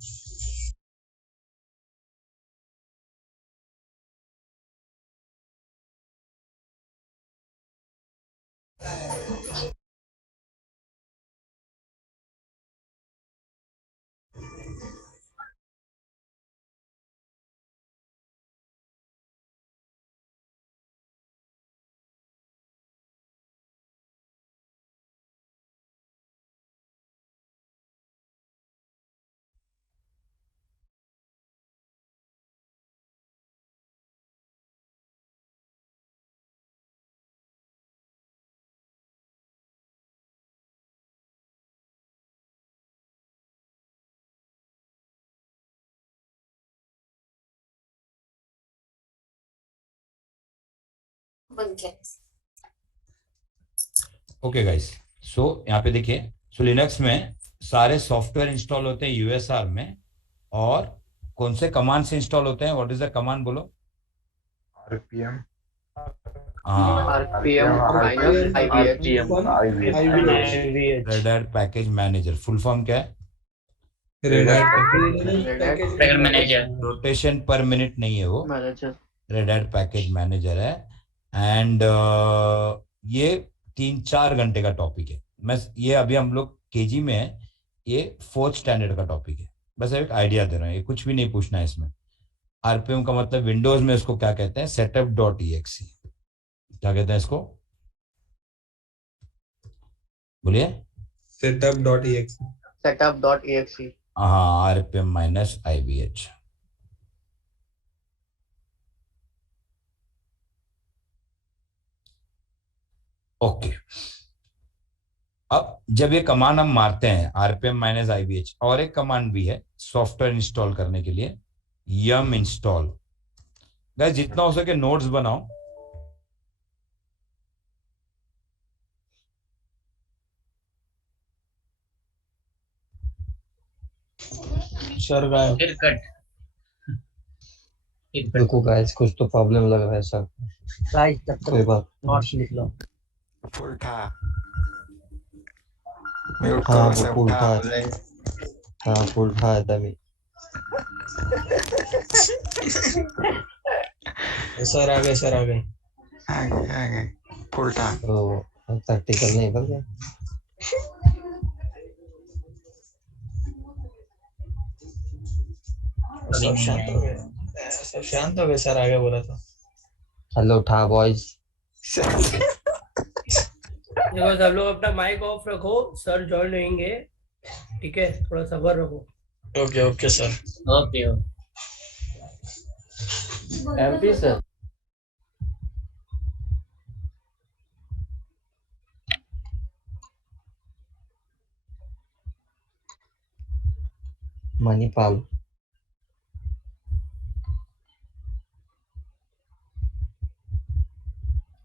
ओके गाइस, सो यहाँ पे देखिए, सो लिनक्स में सारे सॉफ्टवेयर इंस्टॉल होते हैं यूएसआर में, और कौन से कमांड से इंस्टॉल होते हैं? व्हाट इज द कमांड बोलो? rpm red hat package manager. Full form क्या है? रोटेशन पर मिनट नहीं है वो, रेड हैट पैकेज मैनेजर है। एंड ये 3-4 घंटे का टॉपिक है। मैं ये अभी हम लोग केजी में है, ये 4th स्टैंडर्ड का टॉपिक है। बस एक आइडिया दे रहा हूँ, ये कुछ भी नहीं पूछना है इसमें। आरपीएम का मतलब विंडोज में इसको क्या कहते हैं? setup.exe। क्या कहते हैं इसको? बोलिए। setup.exe। setup.exe। हाँ, rpm-ivh। ओके, अब जब ये कमांड हम मारते हैं rpm-ivh, और एक कमांड भी है सॉफ्टवेयर इंस्टॉल करने के लिए, yum install। गाइस जितना हो सके नोट्स बनाओ। सर गायब। फिर कट। रुको गाइस, कुछ तो प्रॉब्लम लग रहा है सर। गाइस जब कोई तक बात नोट्स लिख लो। फुल था म्यूट हाँ करो वो सब फुल था था। हो जाएगा हाँ फुल था तभी। सर आ गए, सर आ गए। आगे फुल था तो प्रैक्टिकल नहीं बन गया। सब शांत हो गए, सब शांत हो गए। सर आगे बोला था। हेलो था बॉयज। देखो सब लोग अपना माइक ऑफ रखो, सर ज्वाइन होंगे, ठीक है? थोड़ा सब्र रखो। Okay okay sir. Okay MP sir. Manipal.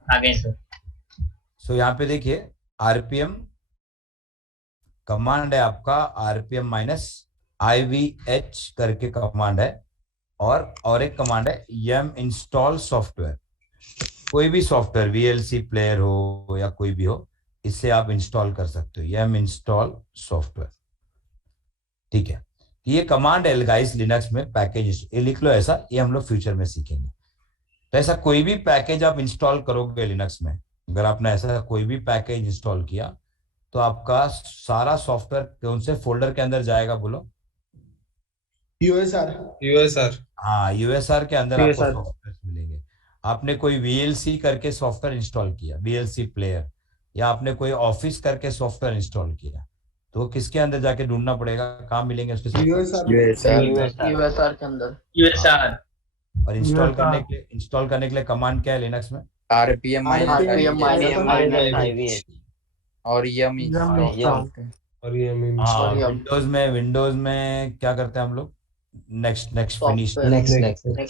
आगे सर। सो यहाँ पे देखिए आरपीएम कमांड है आपका, आरपीएम माइनस IVH करके कमांड है, और एक कमांड है yum इंस्टॉल सॉफ्टवेयर। कोई भी सॉफ्टवेयर VLC प्लेयर हो या कोई भी हो, इससे आप इंस्टॉल कर सकते हो, yum इंस्टॉल सॉफ्टवेयर। ठीक है, ये कमांड है गाइस लिनक्स में पैकेज, ये लिख लो ऐसा, ये हम लोग फ्यूचर में सीखेंगे। तो ऐसा कोई भी पैकेज आप इंस्टॉल करोगे लिनक्स में, अगर आपने ऐसा कोई भी पैकेज इंस्टॉल किया तो आपका सारा सॉफ्टवेयर कौन से फोल्डर के अंदर जाएगा बोलो? यूएसआर। हाँ, यूएसआर के अंदर आपको सॉफ्टवेयर मिलेंगे। आपने कोई VLC करके सॉफ्टवेयर इंस्टॉल किया, VLC प्लेयर, या आपने कोई ऑफिस करके सॉफ्टवेयर इंस्टॉल किया, तो किसके अंदर जाके ढूंढना पड़ेगा, कहाँ मिलेंगे उसके यूएसआर के अंदर। यूएसआर। और इंस्टॉल करने के लिए कमांड क्या है लिनक्स में? RPM और yum इंस्टॉल। और ये विंडोज में क्या करते हैं हम लोग? Next finish.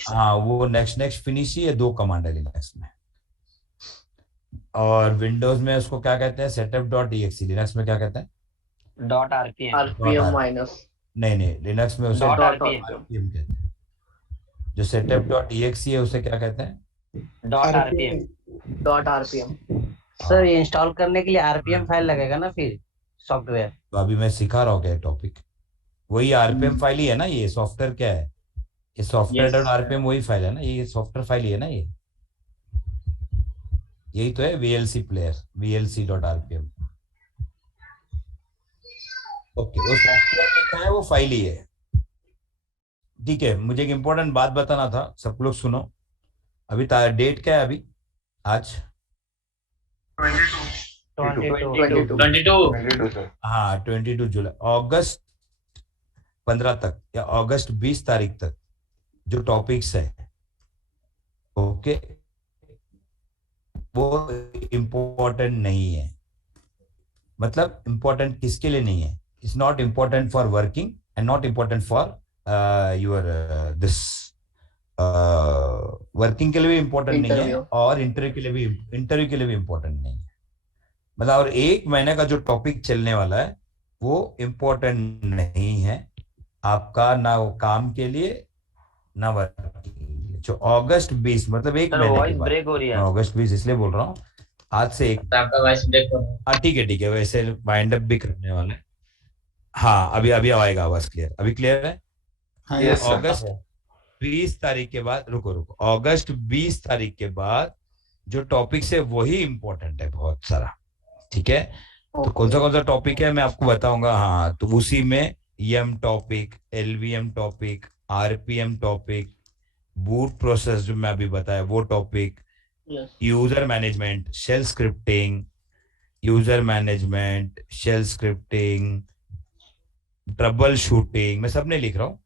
हाँ, वो नेक्स्ट फिनिश ही, ये 2 कमांड है लिनक्स में। और विंडोज में उसको क्या कहते हैं? setup.exe। लिनक्स में क्या कहते हैं? RPM minus. नहीं, लिनक्स में उसे RPM कहते हैं। जो setup.exe है उसे क्या कहते हैं? .rpm। सर ये इंस्टॉल करने के लिए RPM फाइल लगेगा ना फिर सॉफ्टवेयर? तो अभी मैं सिखा रहा हूँ क्या टॉपिक, वही RPM फाइल ही है ना। ये सॉफ्टवेयर क्या है? ये software.rpm वही फाइल है ना, ये सॉफ्टवेयर फाइल ही है ना। यही तो है VLC प्लेयर, VLC.rpm। ओके, वो सॉफ्टवेयर लिखा है, वो फाइल ही है। ठीक है, मुझे एक इंपॉर्टेंट बात बताना था, सब लोग सुनो। अभी डेट क्या है अभी आज? 22। हाँ 22 जुलाई। अगस्त 15 तक या अगस्त 20 तारीख तक जो टॉपिक्स है, ओके, वो इम्पोर्टेंट नहीं है। मतलब इम्पोर्टेंट किसके लिए नहीं है? It's not important for working and not important for your this working के लिए भी इम्पोर्टेंट नहीं है, और इंटरव्यू के लिए भी इम्पोर्टेंट नहीं है। मतलब और 1 महीने का जो टॉपिक चलने वाला है वो इम्पोर्टेंट नहीं है आपका, ना वो काम के लिए ना वर्किंग के लिए। जो अगस्त 20 मतलब 1 महीने के बाद, ब्रेक हो रही है। अगस्त 20 इसलिए बोल रहा हूँ, आज से एक आपका वॉइस ब्रेक हो रहा है। ठीक है, वैसे वाइंड अप भी करने वाले। हाँ, अभी आएगा आवाज क्लियर? अभी क्लियर है? हाँ, अगस्त 20 तारीख के बाद, रुको अगस्त 20 तारीख के बाद जो टॉपिक्स है वही इम्पोर्टेंट है बहुत सारा। ठीक है, तो कौन सा टॉपिक है मैं आपको बताऊंगा। हाँ, तो उसी में yum topic, LVM topic, RPM topic, boot process जो मैं अभी बताया वो topic, user management, shell scripting, troubleshooting, मैं सब नहीं लिख रहा हूँ,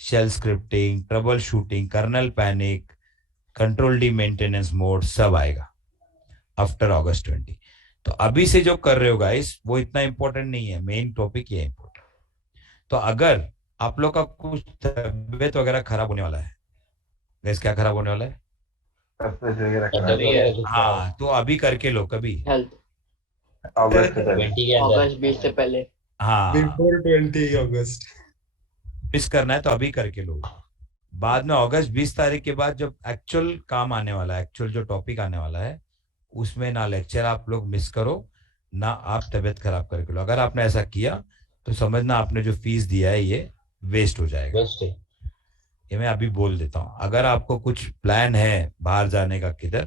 shell scripting, troubleshooting, kernel panic, control D maintenance mode, सब आएगा आफ्टर अगस्त 20। तो अभी से जो कर रहे हो गाइस वो इतना इंपॉर्टेंट नहीं है, मेन टॉपिक ये इंपॉर्टेंट। तो अगर आप लोग का कुछ तबियत वगैरह खराब होने वाला है, गैस क्या खराब होने वाला है? हाँ, तो अभी करके लो, कभी अगस्त 20 से पहले। हाँ, बिफोर 20 अगस्त मिस करना है तो अभी करके लो, बाद में अगस्त 20 तारीख के बाद जब एक्चुअल काम आने वाला है, एक्चुअल जो टॉपिक आने वाला है, उसमें ना लेक्चर आप लोग मिस करो, ना आप तबीयत खराब करके लो। अगर आपने ऐसा किया तो समझना आपने जो फीस दिया है ये वेस्ट हो जाएगा। ये मैं अभी बोल देता हूँ। अगर आपको कुछ प्लान है बाहर जाने का किधर,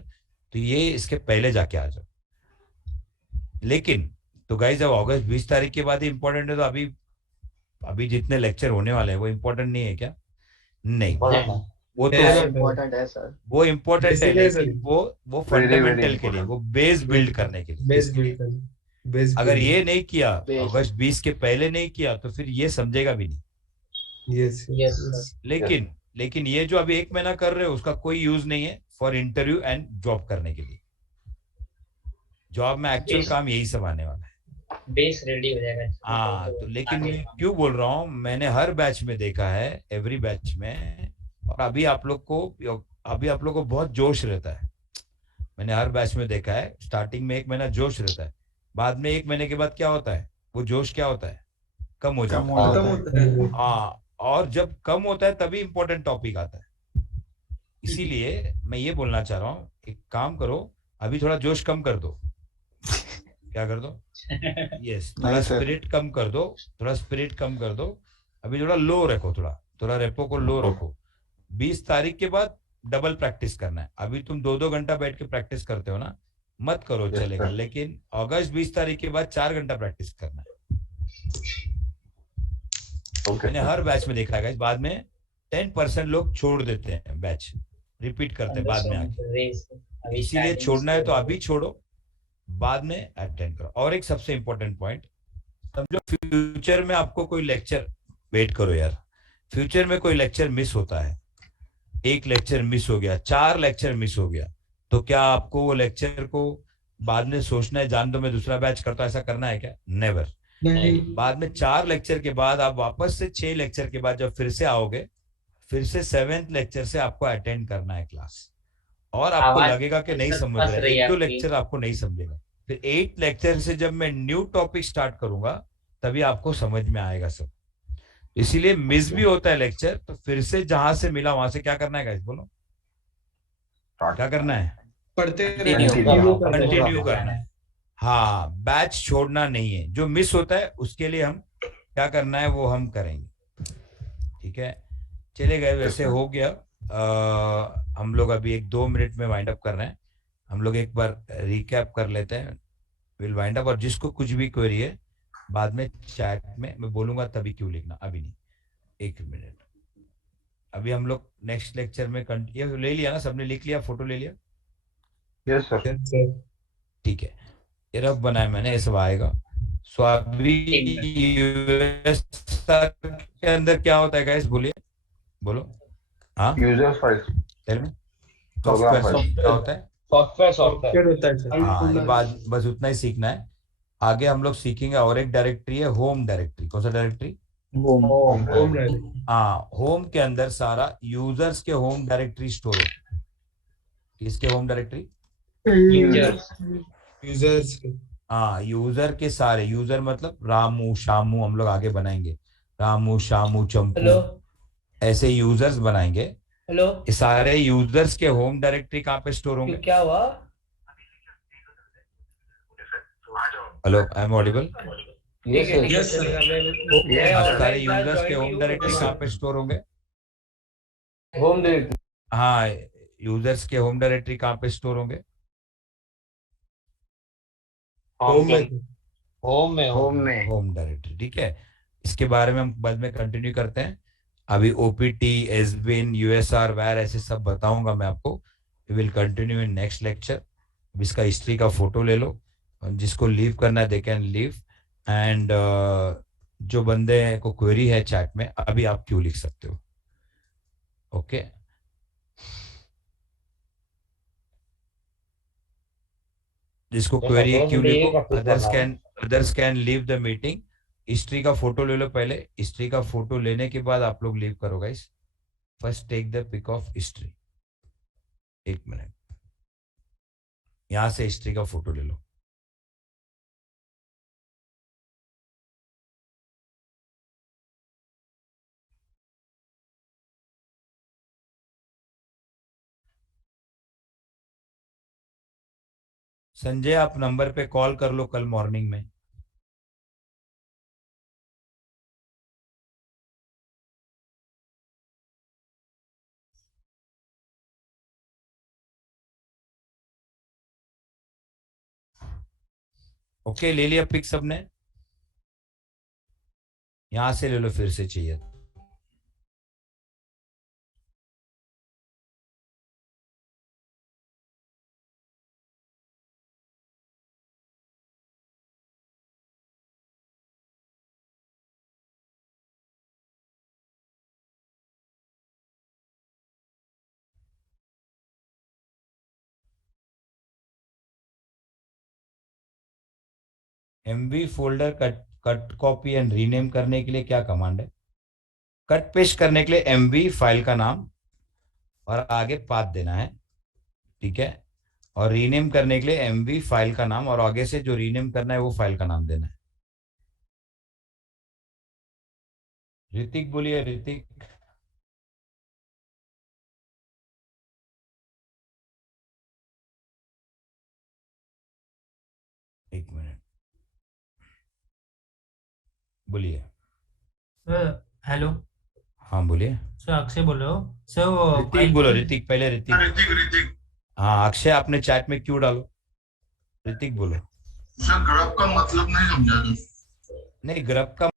तो ये इसके पहले जाके आ जाओ। लेकिन तो गाइस, जब अगस्त 20 तारीख के बाद ही इम्पोर्टेंट है, तो अभी अभी जितने लेक्चर होने वाले हैं वो इम्पोर्टेंट नहीं है क्या? नहीं, वो तो इम्पोर्टेंट है सर। वो इम्पोर्टेंट है, लेकिन वो Very, very फंडामेंटल के लिए, वो बेस बिल्ड करने के लिए। बेस बिल्ड करना, बेस अगर ये नहीं किया, Base. अगस्त 20 के पहले नहीं किया, तो फिर ये समझेगा भी नहीं। Yes Yes, sir. लेकिन ये जो अभी 1 महीना कर रहे हो, उसका कोई यूज नहीं है फॉर इंटरव्यू एंड जॉब करने के लिए। जॉब में एक्चुअल Base. काम यही सब आने वाला है। बेस रेडी हो जाएगा। हाँ, तो लेकिन मैं क्यों बोल रहा हूँ, मैंने हर बैच में देखा है, एवरी बैच में, और अभी आप लोग को बहुत जोश रहता है। मैंने हर बैच में देखा है, स्टार्टिंग में 1 महीना जोश रहता है, बाद में 1 महीने के बाद क्या होता है, वो जोश क्या होता है, कम हो जाता है। हाँ, और जब कम होता है तभी इंपॉर्टेंट टॉपिक आता है। इसीलिए मैं ये बोलना चाह रहा हूँ, एक काम करो, अभी थोड़ा जोश कम कर दो। क्या कर दो? यस, थोड़ा स्पिरिट कम कर दो, थोड़ा स्पिरिट कम कर दो। अभी थोड़ा लो रखो, थोड़ा रेपो को लो रखो। 20 तारीख के बाद डबल प्रैक्टिस करना है। अभी तुम 2-2 घंटा बैठ के प्रैक्टिस करते हो ना, मत करो, चलेगा। लेकिन अगस्त 20 तारीख के बाद 4 घंटा प्रैक्टिस करना है। मैंने हर बैच में देखा है, बाद में 10% लोग छोड़ देते हैं, बैच रिपीट करते हैं बाद में आके। इसीलिए छोड़ना है तो अभी छोड़ो, बाद में अटेंड करो। और एक सबसे इंपॉर्टेंट पॉइंट, समझो फ्यूचर में आपको कोई लेक्चर, वेट करो यार, फ्यूचर में कोई लेक्चर मिस होता है, 1 लेक्चर मिस हो गया, 4 लेक्चर मिस हो गया, तो क्या आपको वो लेक्चर को बाद में सोचना है, जान दो मैं दूसरा बैच करता हूं, ऐसा करना है क्या? नेवर। बाद में 4 लेक्चर के बाद आप वापस से 6 लेक्चर के बाद जब फिर से आओगे, फिर से 7th लेक्चर से आपको अटेंड करना है क्लास। और आपको लगेगा कि नहीं समझ रहे, 1-2 लेक्चर आपको नहीं समझेगा, फिर 8 लेक्चर से जब मैं न्यू टॉपिक स्टार्ट करूंगा तभी आपको समझ में आएगा सब। इसीलिए मिस भी होता है लेक्चर, तो फिर से जहां से मिला वहां से क्या करना है गाइस, बोलो क्या करना है? पढ़ते कंटिन्यू करना है। हाँ, बैच छोड़ना नहीं है। जो मिस होता है उसके लिए हम क्या करना है वो हम करेंगे। ठीक है, चले गए, वैसे हो गया। हम लोग अभी 1-2 मिनट में वाइंड अप कर रहे हैं। हम लोग एक बार रिकैप कर लेते हैं, विल वाइंड अप। और जिसको कुछ भी क्वेरी है बाद में चैट में मैं बोलूंगा, तभी क्यों लिखना, अभी नहीं, 1 मिनट। अभी हम लोग नेक्स्ट लेक्चर में ये ले लिया ना, सबने लिख लिया, फोटो ले लिया? Yes sir. ठीक है, ये रफ बनाया मैंने, ये सब आएगा। सो अभी यूएस के अंदर क्या होता है गाइस, बोलिए, बोलो। हाँ, यूजर्स फाइल्स, सॉफ्टवेयर क्या होता है? सॉफ्टवेयर होता है। हाँ, ये बात बस उतना ही सीखना है। आगे हम लोग सीखेंगे और एक डायरेक्टरी है, होम डायरेक्टरी। कौन सा डायरेक्टरी? होम हाँ, होम के अंदर सारा यूजर्स के होम डायरेक्टरी स्टोर हो। किसके होम डायरेक्टरी? यूजर्स। हाँ, यूजर के सारे, यूजर मतलब रामू शामू, हम लोग आगे बनाएंगे, रामू शामू चंपू, ऐसे यूजर्स बनाएंगे। हेलो, ये सारे यूजर्स के होम डायरेक्टरी कहाँ पे स्टोर होंगे? क्या हुआ? Hello, I am audible? Yes sir. सारे यूजर्स के होम डायरेक्टरी कहाँ पे स्टोर होंगे? Home directory. हाँ, यूजर्स के होम डायरेक्टरी कहाँ पे स्टोर होंगे? Home directory. ठीक है, इसके बारे में हम बाद में कंटिन्यू करते हैं। अभी ओपीटी, एसबिन, यूएसआर, वैर, ऐसे सब बताऊंगा मैं आपको। We will continue in next lecture. इसका हिस्ट्री का फोटो ले लो, जिसको लीव करना है दे कैन लीव। एंड जो बंदे को क्वेरी है चैट में, अभी आप क्यों लिख सकते हो। ओके, जिसको क्वेरी है क्यों लिखो, others can leave the meeting. History का फोटो ले लो पहले, हिस्ट्री का फोटो लेने के बाद आप लोग लीव करो guys. First take the pic of history. 1 minute, यहां से हिस्ट्री का फोटो ले लो। संजय आप नंबर पे कॉल कर लो कल मॉर्निंग में। ओके, ले लिया पिक सबने? यहां से ले लो फिर से चाहिए। MV folder cut copy and rename करने के लिए क्या कमांड है? कट पेस्ट करने के लिए MV फाइल का नाम और आगे पाथ देना है, ठीक है। और रीनेम करने के लिए MV फाइल का नाम और आगे से जो रीनेम करना है वो फाइल का नाम देना है। ऋतिक बोलिए, ऋतिक। एक मिनट, बोलिए। Sir hello. हाँ बोलिए। सर अक्षय बोल रहे हो सर? वो ऋतिक बोलो, ऋतिक पहले ऋतिक। ऋतिक। हाँ अक्षय आपने चैट में क्यों डालो? ऋतिक बोलो। सर ग्रब का मतलब नहीं समझा। नहीं, ग्रब का